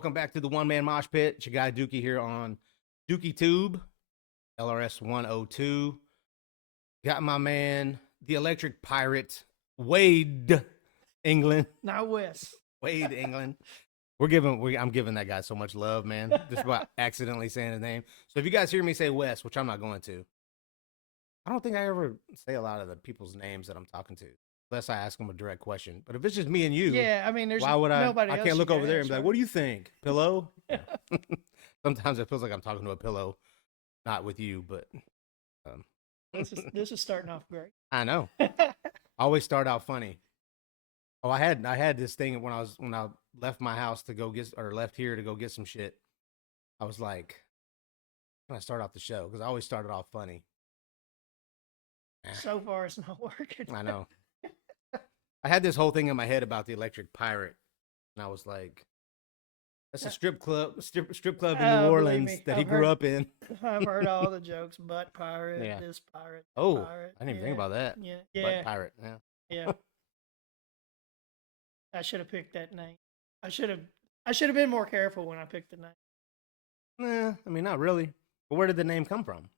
Welcome back to the One Man Mosh Pit. It's your guy Dookie here on Dookie Tube, LRS 102. Got my man, the Electric Pirate, Wade England. Not Wes. Wade England. I'm giving that guy so much love, man. Just about accidentally saying his name. So if you guys hear me say Wes, which I'm not going to, I don't think I ever say a lot of the people's names that I'm talking to, unless I ask them a direct question. But if it's just me and you, Yeah, I mean, there's why would I? nobody I else can't you look can over there and be like, ask, "What do you think, pillow?" right? Sometimes it feels like I'm talking to a pillow, not with you, but This is starting off great. I know. I always start out funny. Oh, I had this thing when I left my house to go left here to go get some shit. I was like, "Can I start off the show?" Because I always started off funny. So far, it's not working. I know. I had this whole thing in my head about the Electric Pirate, and I was like, "That's a strip club in New Orleans that he grew up in." I've heard all the jokes. Butt pirate, Yeah. this pirate, that Oh, pirate. I didn't even think about that. Yeah, Butt yeah, pirate. Yeah. yeah. I should have picked that name. I should have been more careful when I picked the name. Nah, I mean, not really. But where did the name come from?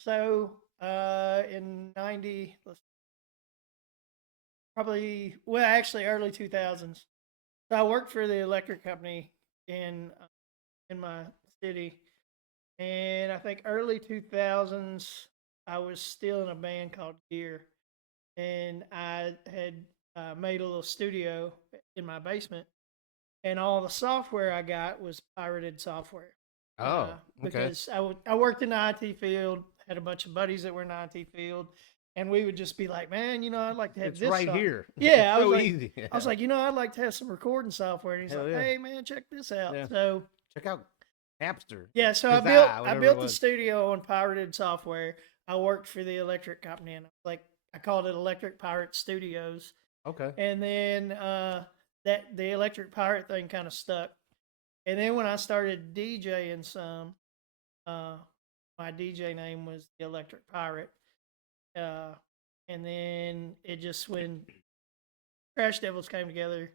So, in '90, probably, well, actually, early 2000s. So I worked for the electric company in my city, and I think early 2000s, I was still in a band called Gear, and I had made a little studio in my basement, and all the software I got was pirated software. Oh, okay. Because I worked in the IT field, had a bunch of buddies that were in the IT field, and we would just be like, man, I'd like to have It's this right software. here. Yeah, It's so easy. I was like, I'd like to have some recording software. And he's Hell like, yeah. hey, man, check this out. Yeah. So, Check out Napster. yeah, so I built the studio on pirated software. I worked for the electric company, and I called it Electric Pirate Studios. Okay. And then that the Electric Pirate thing kind of stuck. And then when I started DJing some, my DJ name was the Electric Pirate. And then it just, when Crash Devils came together,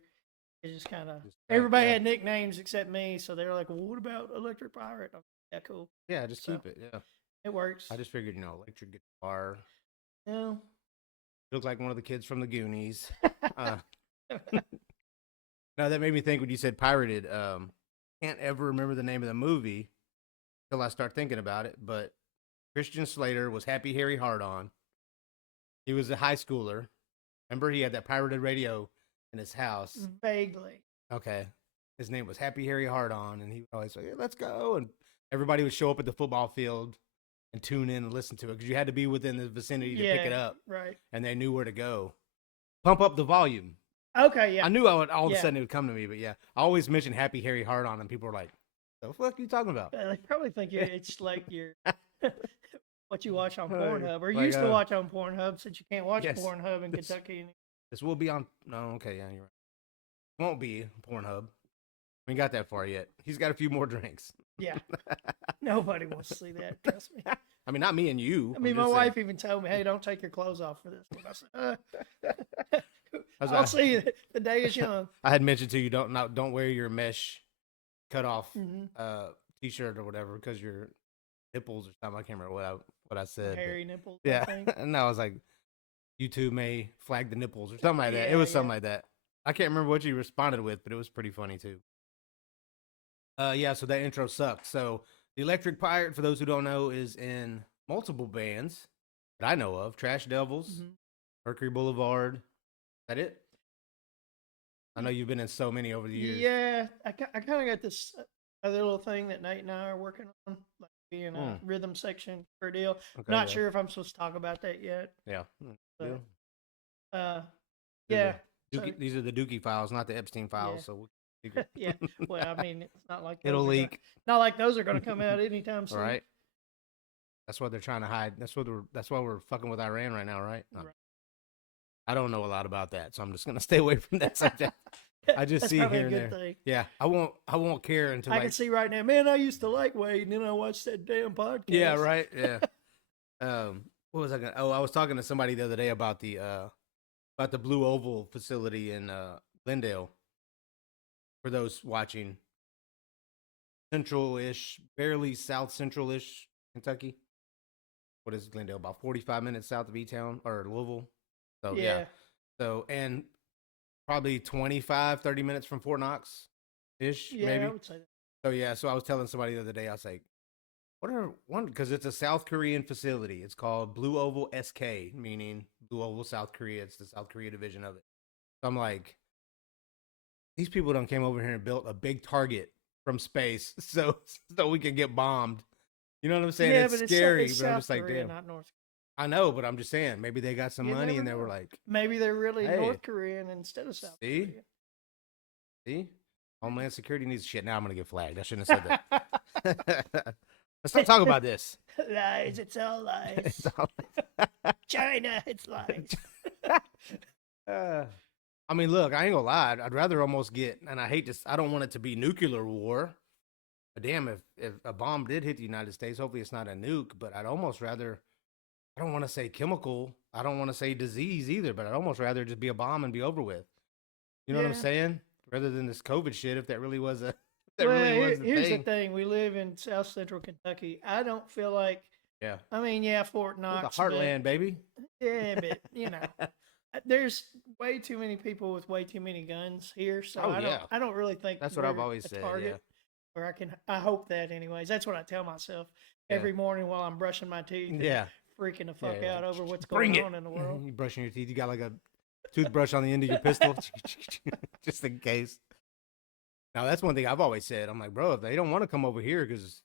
it just kind of, everybody had nicknames except me. So they were like, well, what about Electric Pirate? I'm like, yeah, cool. Yeah, just keep it. Yeah. It works. I just figured, electric guitar. No. Looked like one of the kids from the Goonies. Now that made me think when you said pirated, can't ever remember the name of the movie till I start thinking about it, but Christian Slater was Happy Harry Hard-On. He was a high schooler. Remember, he had that pirated radio in his house. Vaguely. Okay. His name was Happy Harry Hard-On, and he would always say, hey, let's go. And everybody would show up at the football field and tune in and listen to it because you had to be within the vicinity to pick it up. Right. And they knew where to go. Pump up the volume. Okay, yeah. I knew all of a sudden it would come to me, but yeah. I always mention Happy Harry Hard-On, and people were like, the fuck are you talking about? They probably think it's like your what you watch on Pornhub, or like, used to watch on Pornhub, since you can't watch Pornhub in Kentucky. This will be on. No, okay, yeah, you're right. Won't be Pornhub. We ain't got that far yet. He's got a few more drinks. Yeah. Nobody wants to see that. Trust me. I mean, not me and you. I mean, my wife even told me, "Hey, don't take your clothes off for this one." I said, "I'll see you. The day is young." I had mentioned to you, don't wear your mesh cut off t-shirt or whatever because your nipples or something. I can't remember what I said. Hairy nipples. Yeah, and I was like, YouTube may flag the nipples or something like that. Yeah, it was something like that. I can't remember what you responded with, but it was pretty funny too. Yeah, so that intro sucked. So the Electric Pirate, for those who don't know, is in multiple bands that I know of. Trash Devils, Mercury Boulevard. Is that it? I know you've been in so many over the years. Yeah, I kind of got this other little thing that Nate and I are working on, like being a rhythm section for a deal. Okay, Not sure if I'm supposed to talk about that yet. Yeah. But, yeah. Dookie, these are the Dookie files, not the Epstein files. So yeah. Well, I mean, it's not like it'll leak. Not like those are going to come out anytime soon. Right. That's what they're trying to hide. That's why we're fucking with Iran right now, right? Right. I don't know a lot about that, so I'm just gonna stay away from that subject. I just see here and there. Thing. Yeah, I won't care until I can see right now. Man, I used to like Wade, and then I watched that damn podcast. Yeah, right. Yeah. What was I gonna? Oh, I was talking to somebody the other day about the Blue Oval facility in Glendale. For those watching, central-ish, barely south central-ish Kentucky. What is Glendale? About 45 minutes south of E-Town or Louisville. So yeah. Yeah. So and probably 25, 30 minutes from Fort Knox ish, Yeah, I maybe. would say that. So yeah, so I was telling somebody the other day, I was like, what are one because it's a South Korean facility. It's called Blue Oval SK, meaning Blue Oval South Korea. It's the South Korea division of it. So I'm like, these people done came over here and built a big target from space so we can get bombed. You know what I'm saying? Yeah, It's but scary, it's but I'm South just like, Korea, damn. not North. I know, but I'm just saying, maybe they got some You money never and they were know. like, Maybe they're really hey, North Korean instead of South see? See? Homeland Security needs shit. Now I'm gonna get flagged. I shouldn't have said that. Let's not talk about this. Lies, it's all lies. It's all- China, it's lies. I mean, look, I ain't gonna lie. I'd rather almost get, and I hate this. I don't want it to be nuclear war. But damn, if a bomb did hit the United States, hopefully it's not a nuke. But I'd almost rather. I don't want to say chemical. I don't want to say disease either. But I'd almost rather just be a bomb and be over with. You know what I'm Yeah. saying? Rather than this COVID shit, if that really was a, if that Well, really was the here's thing. the thing: we live in South Central Kentucky. I don't feel like. Yeah. I mean, yeah, Fort The Knox, heartland, baby. yeah, but you know, there's way too many people with way too many guns here. So Oh, I yeah. don't really think That's what I've we're always a said, target. Or I hope that anyways. That's what I tell myself Yeah. every morning while I'm brushing my teeth. And Yeah. freaking the Yeah, fuck you're out like, over what's bring going it. on in the world. You brushing your teeth. You got like a toothbrush on the end of your pistol, just in case. Now that's one thing I've always said. I'm like, bro, if they don't want to come over here, because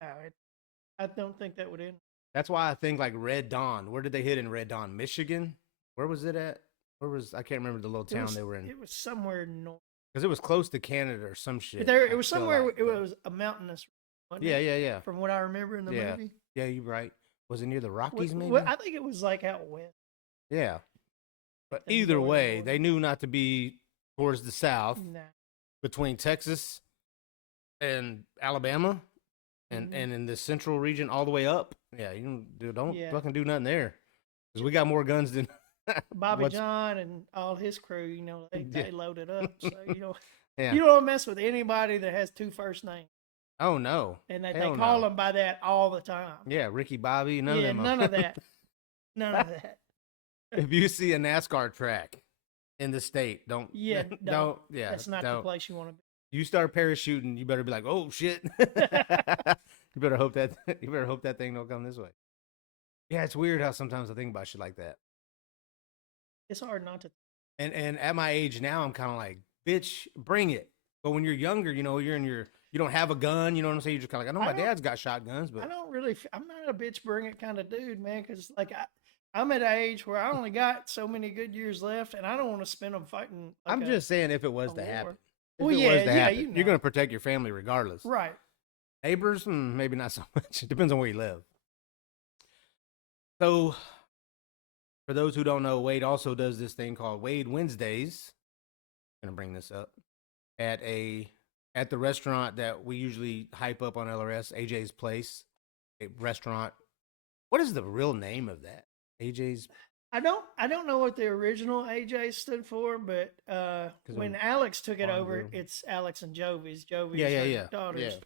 I don't think that would end. that's why I think like Red Dawn. Where did they hit in Red Dawn? Michigan? Where was it at? I can't remember the little town they were in. It was somewhere north. Because it was close to Canada or some shit. But it I was feel somewhere. like, It was a mountainous. Wasn't Yeah, it? yeah, yeah. From what I remember in the Yeah. movie. Yeah, you're right. Was it near the Rockies, maybe? Well, I think it was like out west. Yeah. But the either northern way, border. they knew not to be towards the south Nah. between Texas and Alabama and Mhm. and in the central region all the way up. Yeah, don't Yeah. fucking do nothing there. Because we got more guns than Bobby what's- John and all his crew, they Yeah. loaded up. So Yeah. you don't mess with anybody that has two first names, Oh no. and they Hell call no. them by that all the time. Yeah, Ricky Bobby, none of Yeah, them. none of that. None of that. If you see a NASCAR track in the state, don't Yeah, don't yeah. That's not the don't. place you want to be. You start parachuting, you better be like, oh shit. you better hope that thing don't come this way. Yeah, it's weird how sometimes I think about shit like that. It's hard not to. And at my age now, I'm kind of like, bitch, bring it. But when you're younger, you don't have a gun. You know what I'm saying? You're just kind of like, I know my dad's got shotguns, but I don't really. I'm not a bitch bring it kind of dude, man. Because I'm at an age where I only got so many good years left, and I don't want to spend them fighting. I'm just saying if it was a to war. happen. Well, If it yeah, was to yeah, happen, you know. you're going to protect your family regardless. Right. Neighbors, maybe not so much. It depends on where you live. So, for those who don't know, Wade also does this thing called Wade Wednesdays. I'm going to bring this up at the restaurant that we usually hype up on LRS, AJ's Place, a restaurant. What is the real name of that? AJ's. I don't know what the original AJ stood for, but when Alex took it Barn over, Grill. it's Alex and Jovi's. Jovi's Yeah. daughter's.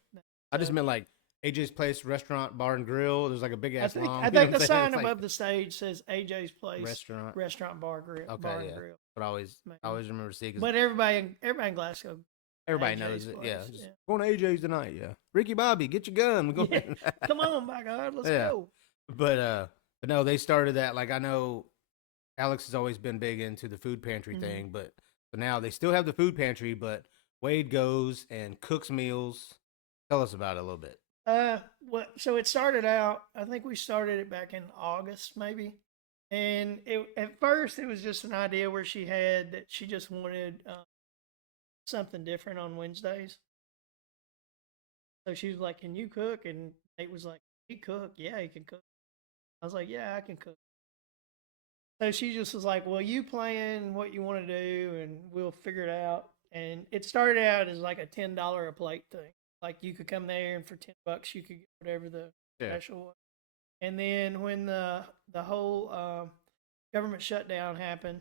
I just meant like AJ's Place Restaurant Bar and Grill. There's like a big ass long. I you know think what the I'm saying? sign It's above like the stage says AJ's Place restaurant. Bar Grill. Okay, Bar and yeah. Grill. But I always remember seeing. But everybody in Glasgow. Everybody AJ's knows it. Yeah. Place, Just yeah. going to AJ's tonight. Yeah. Ricky Bobby, get your gun. We're going. Yeah. Come on, by God, let's go. But no, they started that. Like I know Alex has always been big into the food pantry Mhm. thing, but now they still have the food pantry, but Wade goes and cooks meals. Tell us about it a little bit. So it started out. I think we started it back in August, maybe. And at first, it was just an idea where she had that she just wanted something different on Wednesdays. So she was like, "Can you cook?" And Nate was like, "He cook? Yeah, he can cook." I was like, "Yeah, I can cook." So she just was like, "Well, you plan what you want to do, and we'll figure it out." And it started out as like a $10 a plate thing. Like you could come there, and for $10 you could get whatever the special was. And then when the whole government shutdown happened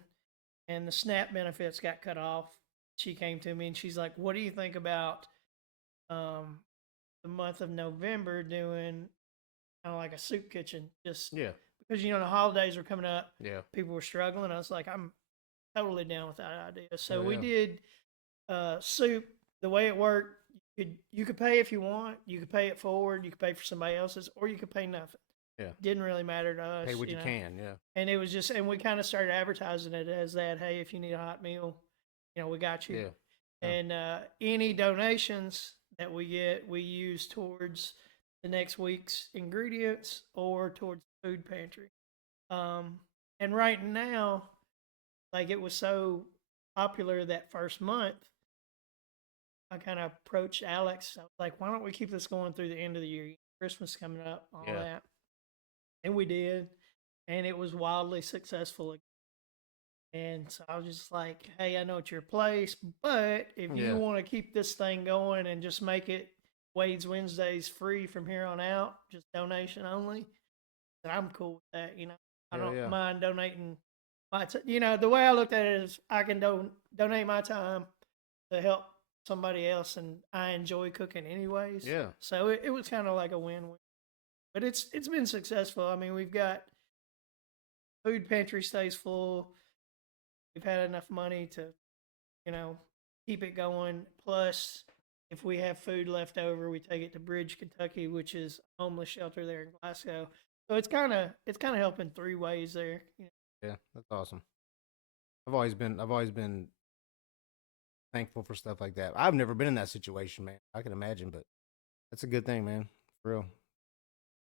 and the SNAP benefits got cut off, she came to me and she's like, "What do you think about the month of November doing kind of like a soup kitchen, just Yeah. because the holidays were coming up, Yeah. people were struggling. I was like, I'm totally down with that idea. So Hell we yeah. did soup. The way it worked, you could pay if you want. You could pay it forward. You could pay for somebody else's, or you could pay nothing. Yeah. Didn't really matter to us. Pay what you can. Yeah. And it was just, and we kind of started advertising it as that. Hey, if you need a hot meal, we got you. Yeah. And any donations that we get, we use towards the next week's ingredients or towards the food pantry. And right now, like it was so popular that first month, I kind of approached Alex. I was like, why don't we keep this going through the end of the year? Christmas coming up, all Yeah. that. And we did. And it was wildly successful. And so I was just like, hey, I know it's your place, but if Yeah. you want to keep this thing going and just make it Wade's Wednesdays free from here on out, just donation only, then I'm cool with that. I Hell don't yeah. mind donating my the way I looked at it is I can donate my time to help somebody else, and I enjoy cooking anyways. Yeah. So it was kind of like a win-win. But it's been successful. I mean, we've got food pantry stays full. We've had enough money to, keep it going. Plus, if we have food left over, we take it to Bridge, Kentucky, which is a homeless shelter there in Glasgow. So it's kind of helping three ways there. Yeah. That's awesome. I've always been thankful for stuff like that. I've never been in that situation, man. I can imagine, but that's a good thing, man. For real.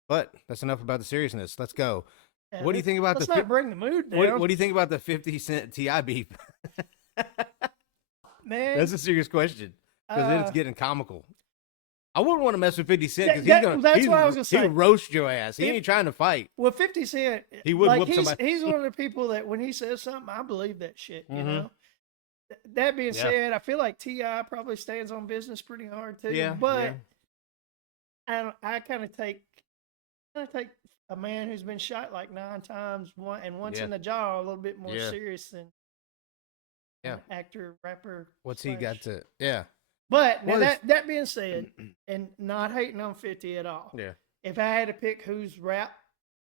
But that's enough about the seriousness. Let's go. Yeah, What do you think about let's the not bring the mood down, what do you think about the 50 Cent T.I. beef? man? That's a serious question because then it's getting comical. I wouldn't want to mess with 50 Cent because that's what I was gonna say. He'll roast your ass. He ain't trying to fight. Well, 50 Cent, He would whoop somebody. He's one of the people that when he says something, I believe that shit. You Mhm. know. That being Yeah. said, I feel like T.I. probably stands on business pretty hard too. Yeah, But yeah. I kind of take a man who's been shot like 9 times, once Yeah. in the jaw, a little bit more Yeah. serious than Yeah. actor, rapper. What's he got slash- to? Yeah. But now Well, that being said, and not hating on 50 at all. Yeah. If I had to pick whose rap,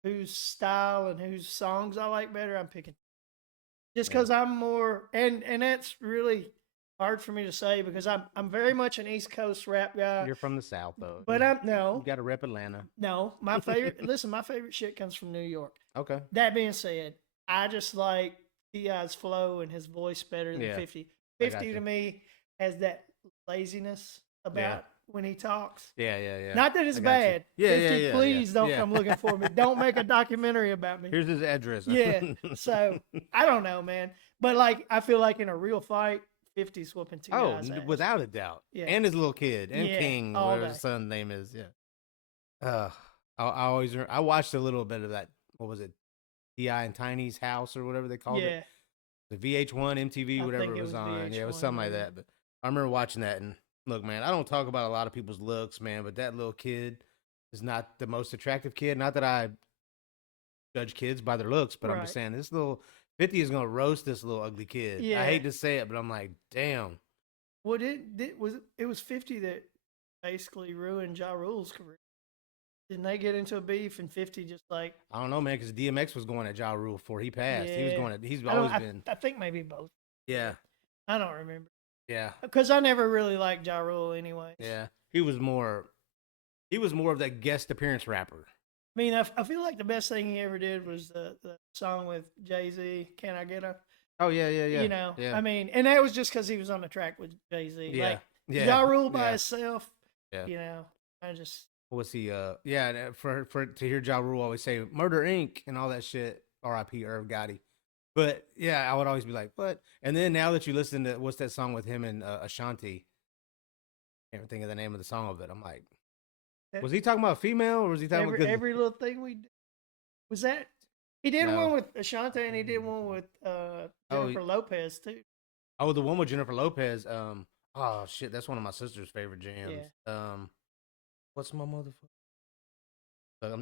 whose style, and whose songs I like better, I'm picking. Just Yeah. because I'm more, and that's really hard for me to say because I'm very much an East Coast rap guy. You're from the South, though. But You no, got to rep Atlanta. my favorite. Listen, my favorite shit comes from New York. Okay. That being said, I just like T.I.'s flow and his voice better than Yeah. 50. I got 50 you. to me has that laziness about when he talks. Yeah. Not that it's I got you. bad. Yeah, 50, yeah. please don't Yeah. come looking for me. Don't make a documentary about me. Here's his address. Yeah. So I don't know, man. But like, I feel like in a real fight, 50's whooping T.I.'s ass. Without a doubt. Yeah. And his little kid and Yeah, King, all whatever day. his son's name is. Yeah. I watched a little bit of that. What was it? T.I. and Tiny's house or whatever they called it. The VH1, MTV, I whatever think it it was was on. Yeah, it was VH1, something like maybe. that. But I remember watching that and look, man, I don't talk about a lot of people's looks, man, but that little kid is not the most attractive kid. Not that I judge kids by their looks, but I'm just Right. saying this little 50 is gonna roast this little ugly kid. Yeah. I hate to say it, but I'm like, damn. Well, it was 50 that basically ruined Ja Rule's career. Didn't they get into a beef and 50 just like I don't know, man, because DMX was going at Ja Rule before he passed. He was Yeah. going at. He's I don't- always been. I think maybe both. Yeah, I don't remember yeah, because I never really liked Ja Rule anyway. yeah. He was more of that guest appearance rapper. I mean, I feel like the best thing he ever did was the song with Jay-Z, "Can I Get a?" Oh yeah. Yeah. Yeah. I mean, and that was just because he was on the track with Jay-Z. Yeah. Like Yeah. Ja Rule by Yeah. himself. Yeah. I just What's he? Yeah. And for to hear Ja Rule always say "Murder Inc." and all that shit. R.I.P. Irv Gotti. But yeah, I would always be like, what? And then now that you listen to what's that song with him and Ashanti? Can't think of the name of the song of it. I'm like, was he talking about a female or was he talking about every little thing we did. Was that he did No. one with Ashanti and he did one with Jennifer Lopez too. Oh, the one with Jennifer Lopez. Oh shit, that's one of my sister's favorite jams. What's my motherfucker?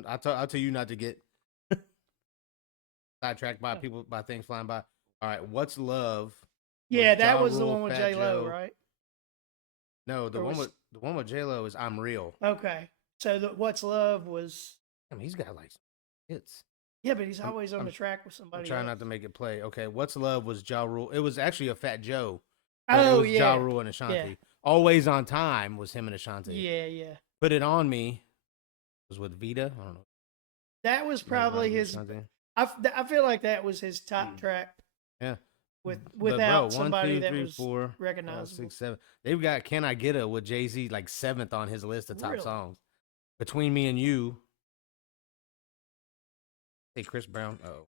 I'll tell you not to get sidetracked by by things flying by. All right, what's love? Yeah, with that Ja was the Rule, one with Fat J Lo, Joe. right? No, the Or one was- with J-Lo is I'm Real. Okay. So the What's Love was. I mean, he's got like some hits. Yeah, but he's I'm- always on I'm- the track with I'm somebody trying else. not to make it play. Okay, What's Love was Ja Rule. It was actually a Fat Joe. It Oh was Ja yeah. Rule and Ashanti. Yeah. Always on Time was him and Ashanti. Yeah, yeah. Put It On Me was with Vita. I don't know. That was probably his. Something. I feel like that was his top track. Yeah. Without But bro, somebody 1, 2, that 3, was 4, 5, recognizable. 6, 7. They've got Can I Get Her with Jay-Z like 7th on his list of top Really? songs. Between Me and You. Hey, Chris Brown. Oh.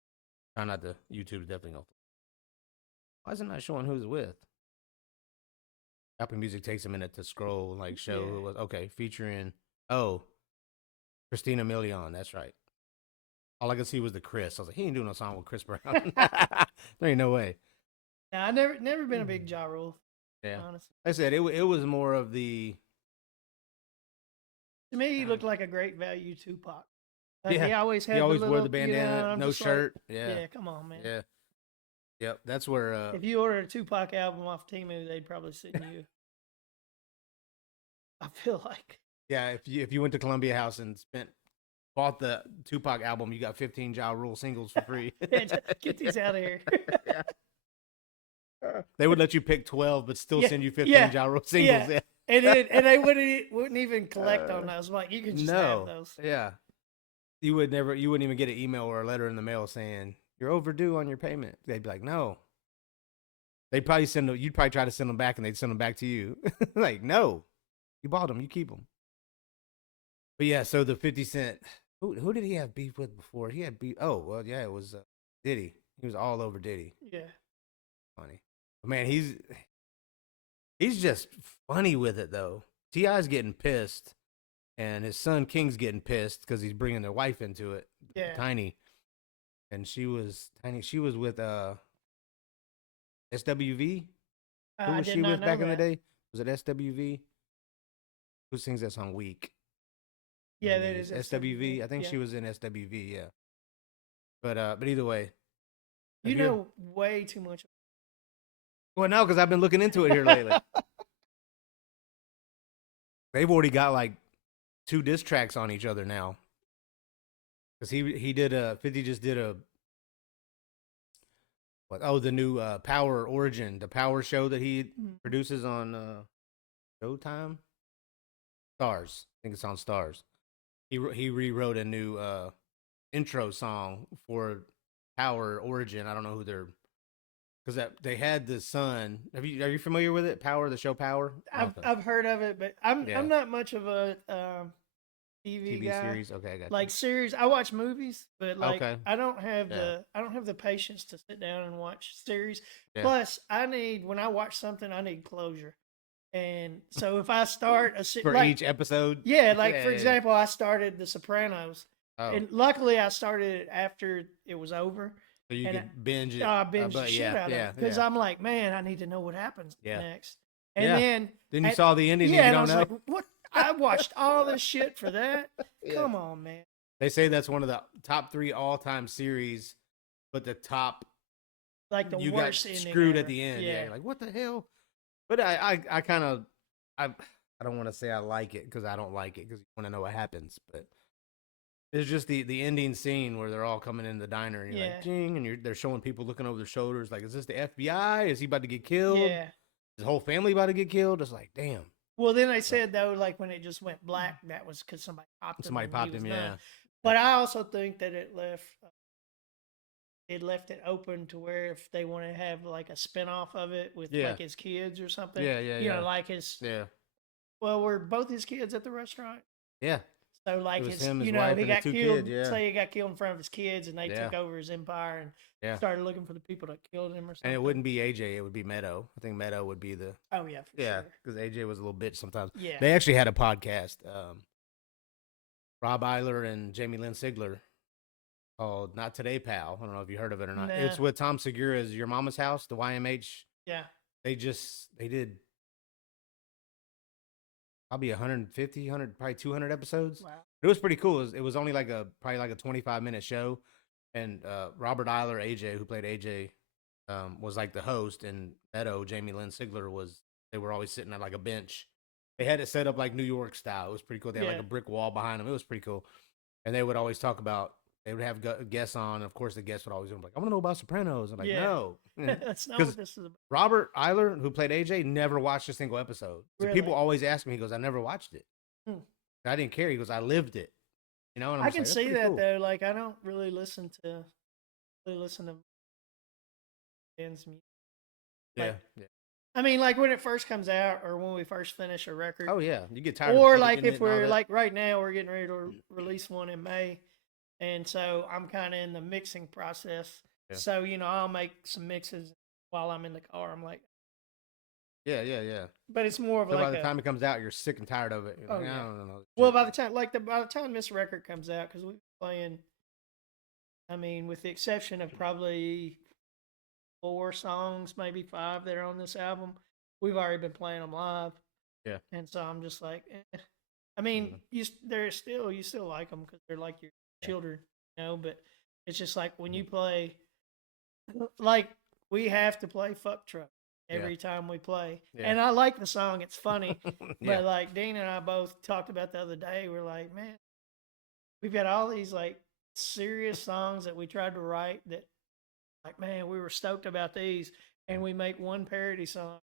Try not to. YouTube's definitely going. Why is it not showing who's with? Apple Music takes a minute to scroll and like show who it was. Okay, featuring Christina Milian. That's right. All I could see was the Chris. I was like, he ain't doing no song with Chris Brown. There ain't no way. Now, I never been a big Ja Rule. Yeah. Honestly, Like I said it was more of the. to me, he looked like a great value Tupac. Yeah. He always had. He always the wore little, the bandana, I'm no just like, shirt. Yeah. yeah, come on, man. Yeah. Yep. That's where. If you ordered a Tupac album off Temu, they'd probably send you. I feel like. Yeah. If you went to Columbia House and bought the Tupac album, you got 15 Ja Rule singles for free. Get these out of here. Yeah. They would let you pick 12, but still Yeah, send you 15 yeah, Ja Rule singles. yeah. Yeah. And they wouldn't even collect on those. Like you can just have those. Yeah. You wouldn't even get an email or a letter in the mail saying you're overdue on your payment. They'd be like, no. They'd probably you'd probably try to send them back and they'd send them back to you. Like, no. You bought them, you keep them. But yeah, so the 50 Cent, who did he have beef with before? He had beef. Oh, well, yeah, it was Diddy. He was all over Diddy. Yeah. Funny. But man, he's just funny with it though. T.I.'s getting pissed, and his son King's getting pissed because he's bringing their wife into it. Yeah. Tiny, and she was with SWV. Who was she with back in the day? Was it SWV? Who sings that song? Weak. Yeah, that is SWV. I think she was in SWV. Yeah. But either way, you know way too much. Well, no, because I've been looking into it here lately. They've already got like 2 diss tracks on each other now. Because he did 50 just did the new Power Origin, the Power show that he produces on Showtime? Stars. I think it's on Stars. He rewrote a new intro song for Power Origin. I don't know who they're. Because they had the son. Are you familiar with it? Power, the show Power. I've heard of it, but I'm not much of a TV guy. Series. Okay, I got like you. series. I watch movies, but like Okay. I don't have the patience to sit down and watch series. Yeah. Plus, when I watch something, I need closure. And so if I start for each episode. Yeah, for example, I started The Sopranos, and luckily I started it after it was over. So you could binge it. I binged the shit out of it because I'm like, man, I need to know what happens next. And then you saw the ending. Yeah, and you I don't was know. like, what? I watched all this shit for that. Come on, man. They say that's one of the top 3 all-time series, but the top like the you worst got ending screwed ever. at the end. Yeah, You're like what the hell? But I kind of I don't want to say I like it because I don't like it because you want to know what happens, but. It's just the ending scene where they're all coming in the diner and you're like, ding, and they're showing people looking over their shoulders like, is this the FBI? Is he about to get killed? Yeah. His whole family about to get killed? It's like, damn. Well, then they said though, like when it just went black, that was because somebody popped him. Somebody popped him, yeah. But I also think that it left it open to where if they want to have like a spinoff of it with like his kids or something. You know, like his. Yeah. Well, were both his kids at the restaurant? Yeah. So like his he got killed. Say he got killed in front of his kids, and they took over his empire and started looking for the people that killed him or something. And it wouldn't be AJ; it would be Meadow. I think Meadow would be the. Oh yeah, for sure. Because AJ was a little bitch sometimes. Yeah. They actually had a podcast. Rob Eiler and Jamie Lynn Sigler called "Not Today, Pal." I don't know if you heard of it or not. Nah. It's with Tom Segura's "Your Mama's House," the YMH. Yeah. They did. Probably 150, 100, probably 200 episodes. Wow. It was pretty cool. It was only probably like a 25-minute show. And Robert Eiler, AJ, who played AJ, was like the host. And Meadow, Jamie Lynn Sigler, they were always sitting at like a bench They had it set up like New York style. It was pretty cool. They had like Yeah. a brick wall behind them. It was pretty cool. And they would always talk about. They would have guests on. And of course, the guests would always be like, "I want to know about Sopranos." I'm like, Yeah. "No," That's not because what this is about. Robert Eiler, who played AJ, never watched a single episode. So people Really? always ask me. He goes, "I never watched it. Hmm. I didn't care." He goes, "I lived it." And I'm I just can like, "That's see pretty that cool." though. Like I don't really listen to bands music. Yeah, Like yeah. I mean, like when it first comes out, or when we first finish a record, Oh yeah, you get tired or of like editing it if and all we're that. like right now we're getting ready to release one in May, and so I'm kind of in the mixing process. Yeah. So I'll make some mixes while I'm in the car. I'm like, Yeah, yeah, yeah. but it's more of So by like the time it comes out, you're sick and tired of it. You're oh like, I yeah. don't know. Well, by the time this record comes out, because we're playing, I mean, with the exception of probably 4 songs, maybe 5 that are on this album, we've already been playing them live. Yeah. And so I'm just like, I mean, you still like them because they're like your children, But it's just like when you play, like we have to play "Fuck Truck" every time we play, and I like the song. It's funny, but like Dean and I both talked about the other day. We're like, man, we've got all these like serious songs that we tried to write that, like, man, we were stoked about these, and we make one parody song.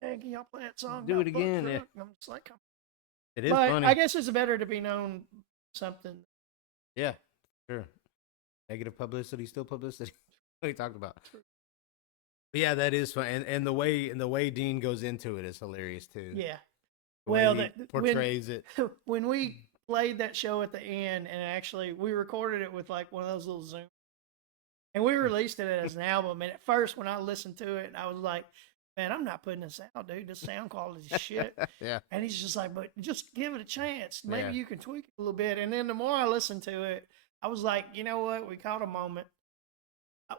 Hey, can y'all play that song? Do about it Fuck again, yeah. Truck? And I'm just like, come on. It is But funny. I guess it's better to be known something. Yeah, sure. Negative publicity, still publicity. What he talked about. But yeah, that is fun, and the way Dean goes into it is hilarious too. Yeah. The way Well, he portrays it. When we played that show at the end, and actually we recorded it with like one of those little Zoom, and we released it as an album. And at first, when I listened to it, I was like, man, I'm not putting this out, dude. This sound quality is shit. Yeah. And he's just like, but just give it a chance. Maybe Yeah. you can tweak it a little bit. And then the more I listened to it, I was like, you know what? We caught a moment.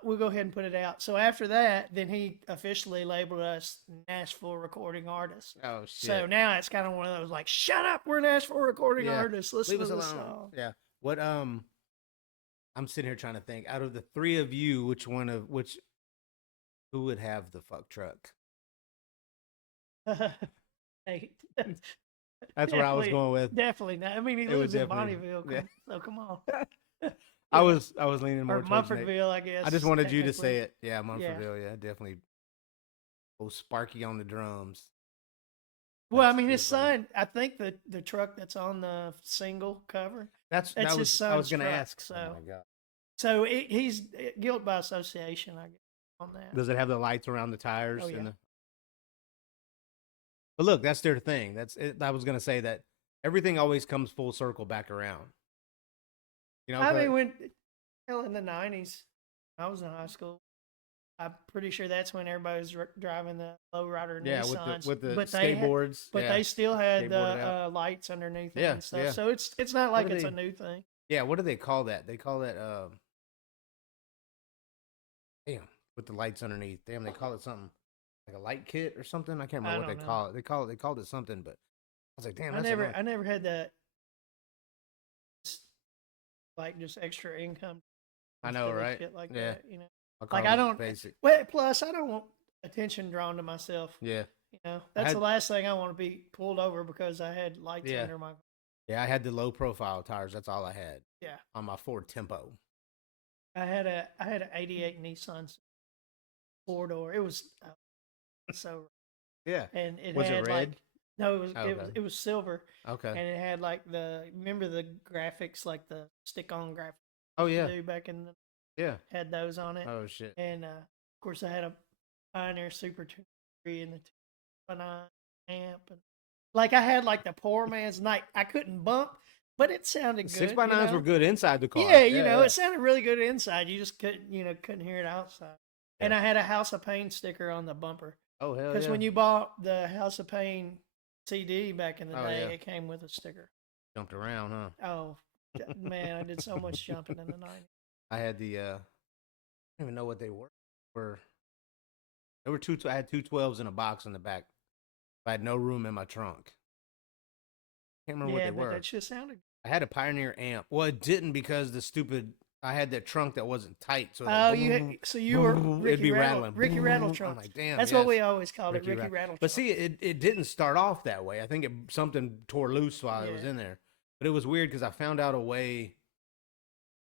We'll go ahead and put it out. So after that, then he officially labeled us Nashville recording artists. Oh shit. So now it's kind of one of those like, shut up, we're Nashville recording artists. Listen Leave to us this alone. song. Yeah. What I'm sitting here trying to think. Out of the 3 of you, who would have the fuck truck? Hey, That's where I was going with. Definitely not. I mean, he It would lives in definitely- Bonneville, yeah. So come on. I was leaning more Or towards Nate. Mumfordville, I guess. I just wanted you to technically. say it. Yeah, Mumfordville. Yeah, definitely. Oh, Sparky on the drums. Well, I That's mean, too his funny. son. I think the truck that's on the single cover. That's That's that his was I was son's gonna truck, ask. so- Oh my god. So he's guilt by association, I guess, on that. Does it have the lights around the tires? Oh, yeah. But look, that's their thing. That's it. I was gonna say that everything always comes full circle back around. I mean, in the '90s, I was in high school. I'm pretty sure that's when everybody was driving the lowrider yeah, Nissans. with the but they skateboards. But yeah. they still had Skateboarded the lights underneath it Yeah, and stuff. yeah. So it's not like do it's a they- new thing. Yeah, what do they call that? They call that damn, with the lights underneath. Damn, they call it something like a light kit or something. I can't remember what don't they know. call it. They called it something, but I was like, damn, I that's never annoying. had that. Like just extra income. I know, silly right? Shit like Yeah. that, I'll call Like it I don't. basic. Well, plus I don't want attention drawn to myself. Yeah. That's had- the last thing I want to be pulled over because I had lights Yeah. under my. Yeah, I had the low profile tires. That's all I had. Yeah. On my Ford Tempo. I had an '88 Nissan 4-door. It was so, Yeah. and it Was it had red? like no, it was Oh, okay. it was silver, Okay. and it had like remember the graphics, like the stick-on graphics Oh you yeah. do back in the, Yeah. had those on it, Oh shit. and of course I had a Pioneer Super 2 and the 2.9 amp, and like I had like the poor man's night. I couldn't bump, but it sounded good. 6x9s were good inside the car. Yeah, it sounded really good inside. You just couldn't hear it outside. And Yeah. I had a House of Pain sticker on the bumper Oh hell because yeah. when you bought the House of Pain CD back in the Oh, day, yeah. it came with a sticker. jumped around, huh? Oh man, I did so much jumping in the '90s. I had the I don't even know what they were. There were I had 212s in a box in the back. I had no room in my trunk. Can't remember Yeah, what they but were. that shit sounded. I had a Pioneer amp. Well, it didn't because the stupid I had that trunk that wasn't tight, so Oh, like, so you were it'd be Ricky rattling. Rattle I'm trunks. like, damn. That's yes. what we always called it, Ricky Rattle. Rattle But trunks. see, it didn't start off that way. I think something tore loose while it was Yeah. in there. But it was weird because I found out a way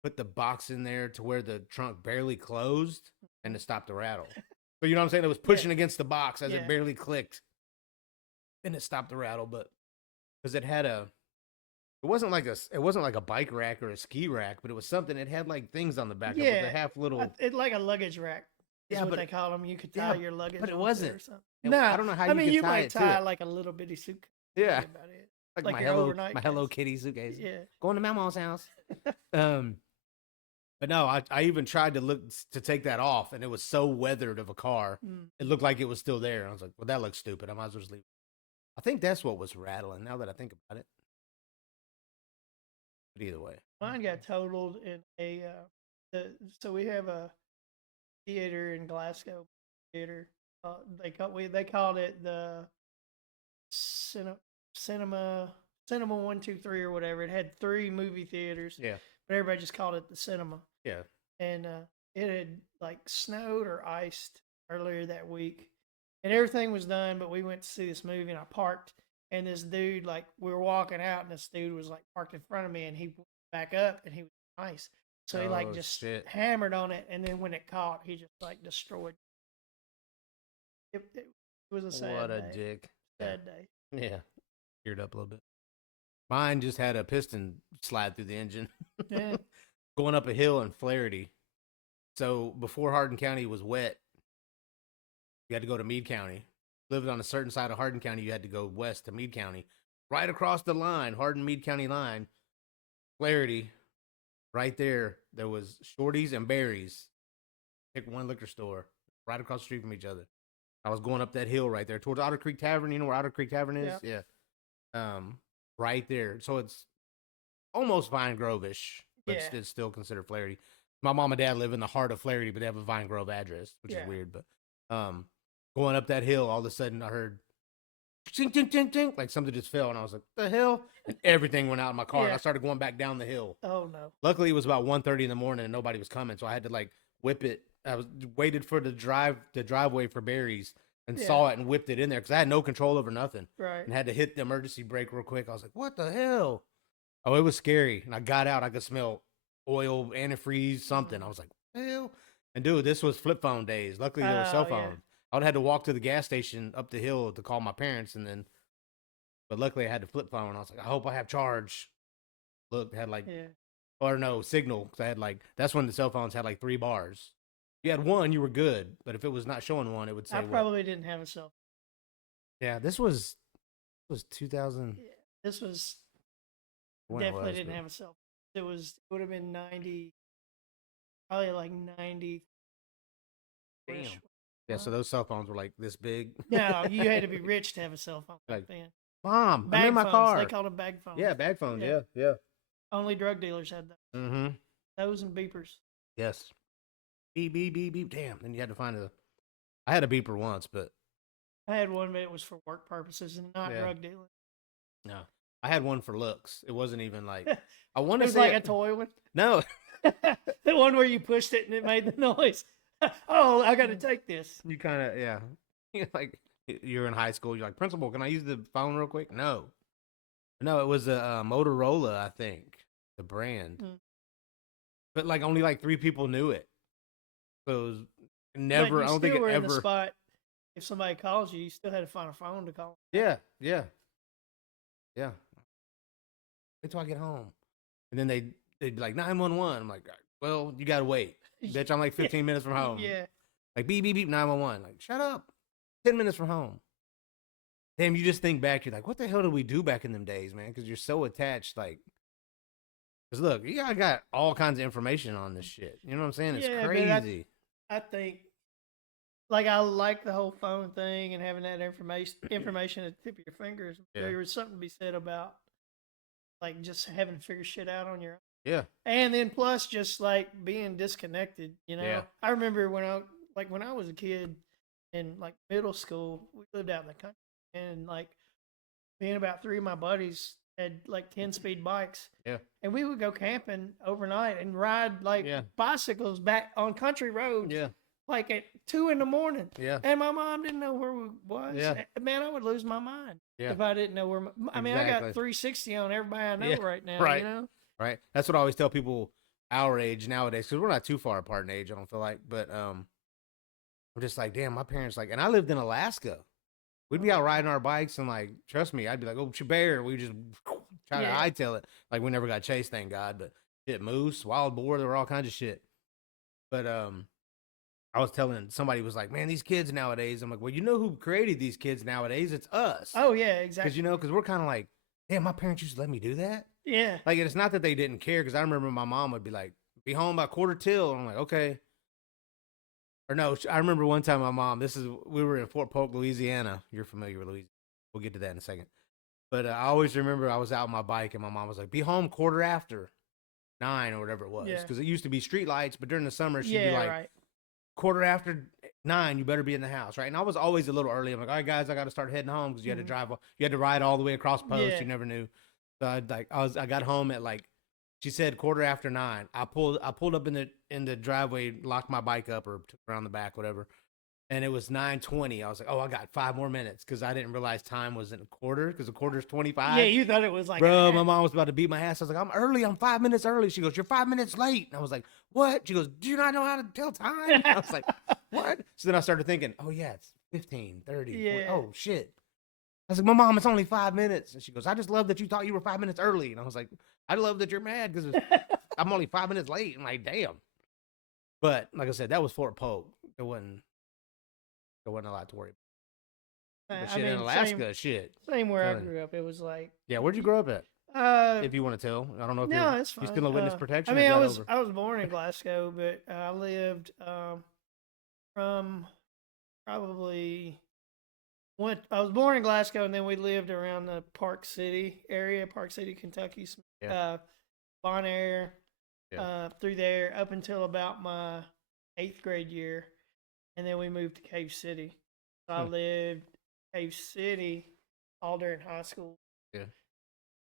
put the box in there to where the trunk barely closed and it stopped the rattle. So you know what I'm saying? It was pushing against the box as it barely clicked, and it stopped the rattle. But because it had it wasn't like a bike rack or a ski rack, but it was something. It had like things on the back of it, the half little. It's like a luggage rack. Is what but they call them. You could tie your luggage. but it onto wasn't. or something. No, I don't know how you. I mean, you tie might it to tie it. like a little bitty suitcase. Yeah, About it. like my Hello Kitty suitcase. Yeah, going to Mama's house. But no, I even tried to take that off, and it was so weathered of a car. It looked like it was still there. I was like, well, that looks stupid. I might as well just leave it. I think that's what was rattling. Now that I think about it, but either way, mine got totaled in a. So we have a theater in Glasgow. Theater. They called it the cinema 123 or whatever. It had 3 movie theaters. Yeah. But everybody just called it the cinema. Yeah. And it had like snowed or iced earlier that week, and everything was done. But we went to see this movie, and I parked. And this dude, like, we were walking out, and this dude was like parked in front of me, and he went back up, and he was nice. So he like just hammered on it, and then when it caught, he just like destroyed. It was a sad What a day. dick. Sad day. Yeah. Geared up a little bit. Mine just had a piston slide through the engine. Yeah. Going up a hill in Flaherty. So before Hardin County was wet, you had to go to Meade County. Lived on a certain side of Hardin County, you had to go west to Meade County. Right across the line, Hardin-Meade County line, Flaherty, right there was Shorty's and Barry's. Pick one liquor store right across the street from each other. I was going up that hill right there towards Otter Creek Tavern. You know where Otter Creek Tavern is? Yep. Yeah. Right there. So it's almost Vine Grove-ish, but it's still considered Flaherty. My mom and dad live in the heart of Flaherty, but they have a Vine Grove address, which is weird. But going up that hill, all of a sudden I heard ching, ching, ching, ching, like something just fell, and I was like, the hell? And everything went out of my car, and I started going back down the hill. Oh, no. Luckily, it was about 1:30 in the morning, and nobody was coming, so I had to, like, whip it. I waited for the driveway for Barry's and saw it and whipped it in there because I had no control over nothing. Right. And had to hit the emergency brake real quick. I was like, what the hell? Oh, it was scary. And I got out. I could smell oil, antifreeze, something. I was like, what the hell? And, dude, this was flip phone days. Luckily, there were cell phones. Yeah. I would have had to walk to the gas station up the hill to call my parents, but luckily I had the flip phone. I was like, I hope I have charge. Look, had like, or no, signal. Because I had like, that's when the cell phones had like 3 bars. If you had one, you were good. But if it was not showing one, it would say, I probably didn't have a cell phone. Yeah, this was 2000. Yeah, this was definitely didn't have a cell phone. It would have been 90, probably like 90. Damn. Yeah, so those cell phones were like this big. No, you had to be rich to have a cell phone back then. Mom, bag I'm in my phones. car. They called them bag phones. Yeah, bag phones. Yeah. Only drug dealers had those. Mm-hmm. Those and beepers. Yes. Beep, beep, beep, beep. Damn. Then you had to find I had a beeper once, but. I had one, but it was for work purposes and not drug dealing. No. I had one for looks. It wasn't even like. I want to say. It was like a toy one? No. The one where you pushed it and it made the noise. Oh, I got to take this. You kind of, yeah. Like, you're in high school. You're like, principal, can I use the phone real quick? No. No, it was a Motorola, I think, the brand. But, like, only like 3 people knew it. So it was never, I don't think it ever. In the spot, if somebody calls you, you still had to find a phone to call. Yeah. Wait till I get home. And then they'd be like, 911. I'm like, well, you got to wait. Bitch, I'm like 15 minutes from home. Yeah. Like, beep, beep, beep, 911. Like, shut up. 10 minutes from home. Damn, you just think back. You're like, what the hell did we do back in them days, man? Because you're so attached. Like, because look, you got all kinds of information on this shit. You know what I'm saying? It's crazy. I think, like, I like the whole phone thing and having that information at the tip of your fingers. Yeah. There was something to be said about, like, just having to figure shit out on your own. Yeah. And then plus just like being disconnected, you know. Yeah. I remember when I was a kid in like middle school, we lived out in the country, and like me and about 3 of my buddies had like 10-speed bikes. Yeah. And we would go camping overnight and ride like Yeah. bicycles back on country roads. Yeah. Like at 2 a.m. Yeah. And my mom didn't know where we was. Yeah. Man, I would lose my mind Yeah. if I didn't know where. I mean, I got Exactly. 360 on everybody I know Yeah, right now. right. You know. Right. That's what I always tell people our age nowadays, because we're not too far apart in age, I don't feel like. But I'm just like, damn, my parents like, and I lived in Alaska. We'd be out riding our bikes, and like, trust me, I'd be like, oh, bear. We just try to Yeah. hightail it. Like, we never got chased, thank God. But shit, moose, wild boar, there were all kinds of shit. But I was telling somebody was like, man, these kids nowadays. I'm like, well, you know who created these kids nowadays? It's us. Oh yeah, exactly. Because we're kind of like, damn, my parents used to let me do that. Yeah. Like, it's not that they didn't care, because I remember my mom would be like, be home by 1:45. And I'm like, okay. Or no, I remember one time my mom, we were in Fort Polk, Louisiana. You're familiar with Louisiana. We'll get to that in a second. But I always remember I was out on my bike, and my mom was like, be home 9:15 or whatever it was. Yeah. Because it used to be street lights, but during the summer, she'd be Yeah. like, Right. 9:15, you better be in the house, right? And I was always a little early. I'm like, all right, guys, I got to start heading home, because you had to drive, you had to ride all the way across post. Yeah. You never knew. So I got home at like, she said 9:15. I pulled up in the driveway, locked my bike up or took around the back, whatever. And it was 9:20. I was like, oh, I got 5 more minutes, because I didn't realize time was in a quarter, because a quarter's 25. Yeah, you thought it was like. Bro, my mom was about to beat my ass. I was like, I'm early. I'm 5 minutes early. She goes, you're 5 minutes late. And I was like, what? She goes, do you not know how to tell time? I was like, what? So then I started thinking, oh, yeah, it's 15, 30. 40. Yeah. Oh, shit. I was like, my mom, it's only 5 minutes. And she goes, I just love that you thought you were 5 minutes early. And I was like, I love that you're mad, because I'm only 5 minutes late. I'm like, damn. But like I said, that was Fort Polk. There wasn't a lot to worry about. But shit, in Alaska, Same where I Telling you. grew up. It was like. Yeah, where'd you grow up at? If you want to tell. I don't know if No, it's you fine. still in witness protection. I mean, or is that I over? was born in Glasgow, but I lived from probably I was born in Glasgow, and then we lived around the Park City area, Park City, Kentucky, Yeah. Bon Air, Yeah. through there up until about my 8th grade year, and then we moved to Cave City. So I lived Cave City all during high school. Yeah.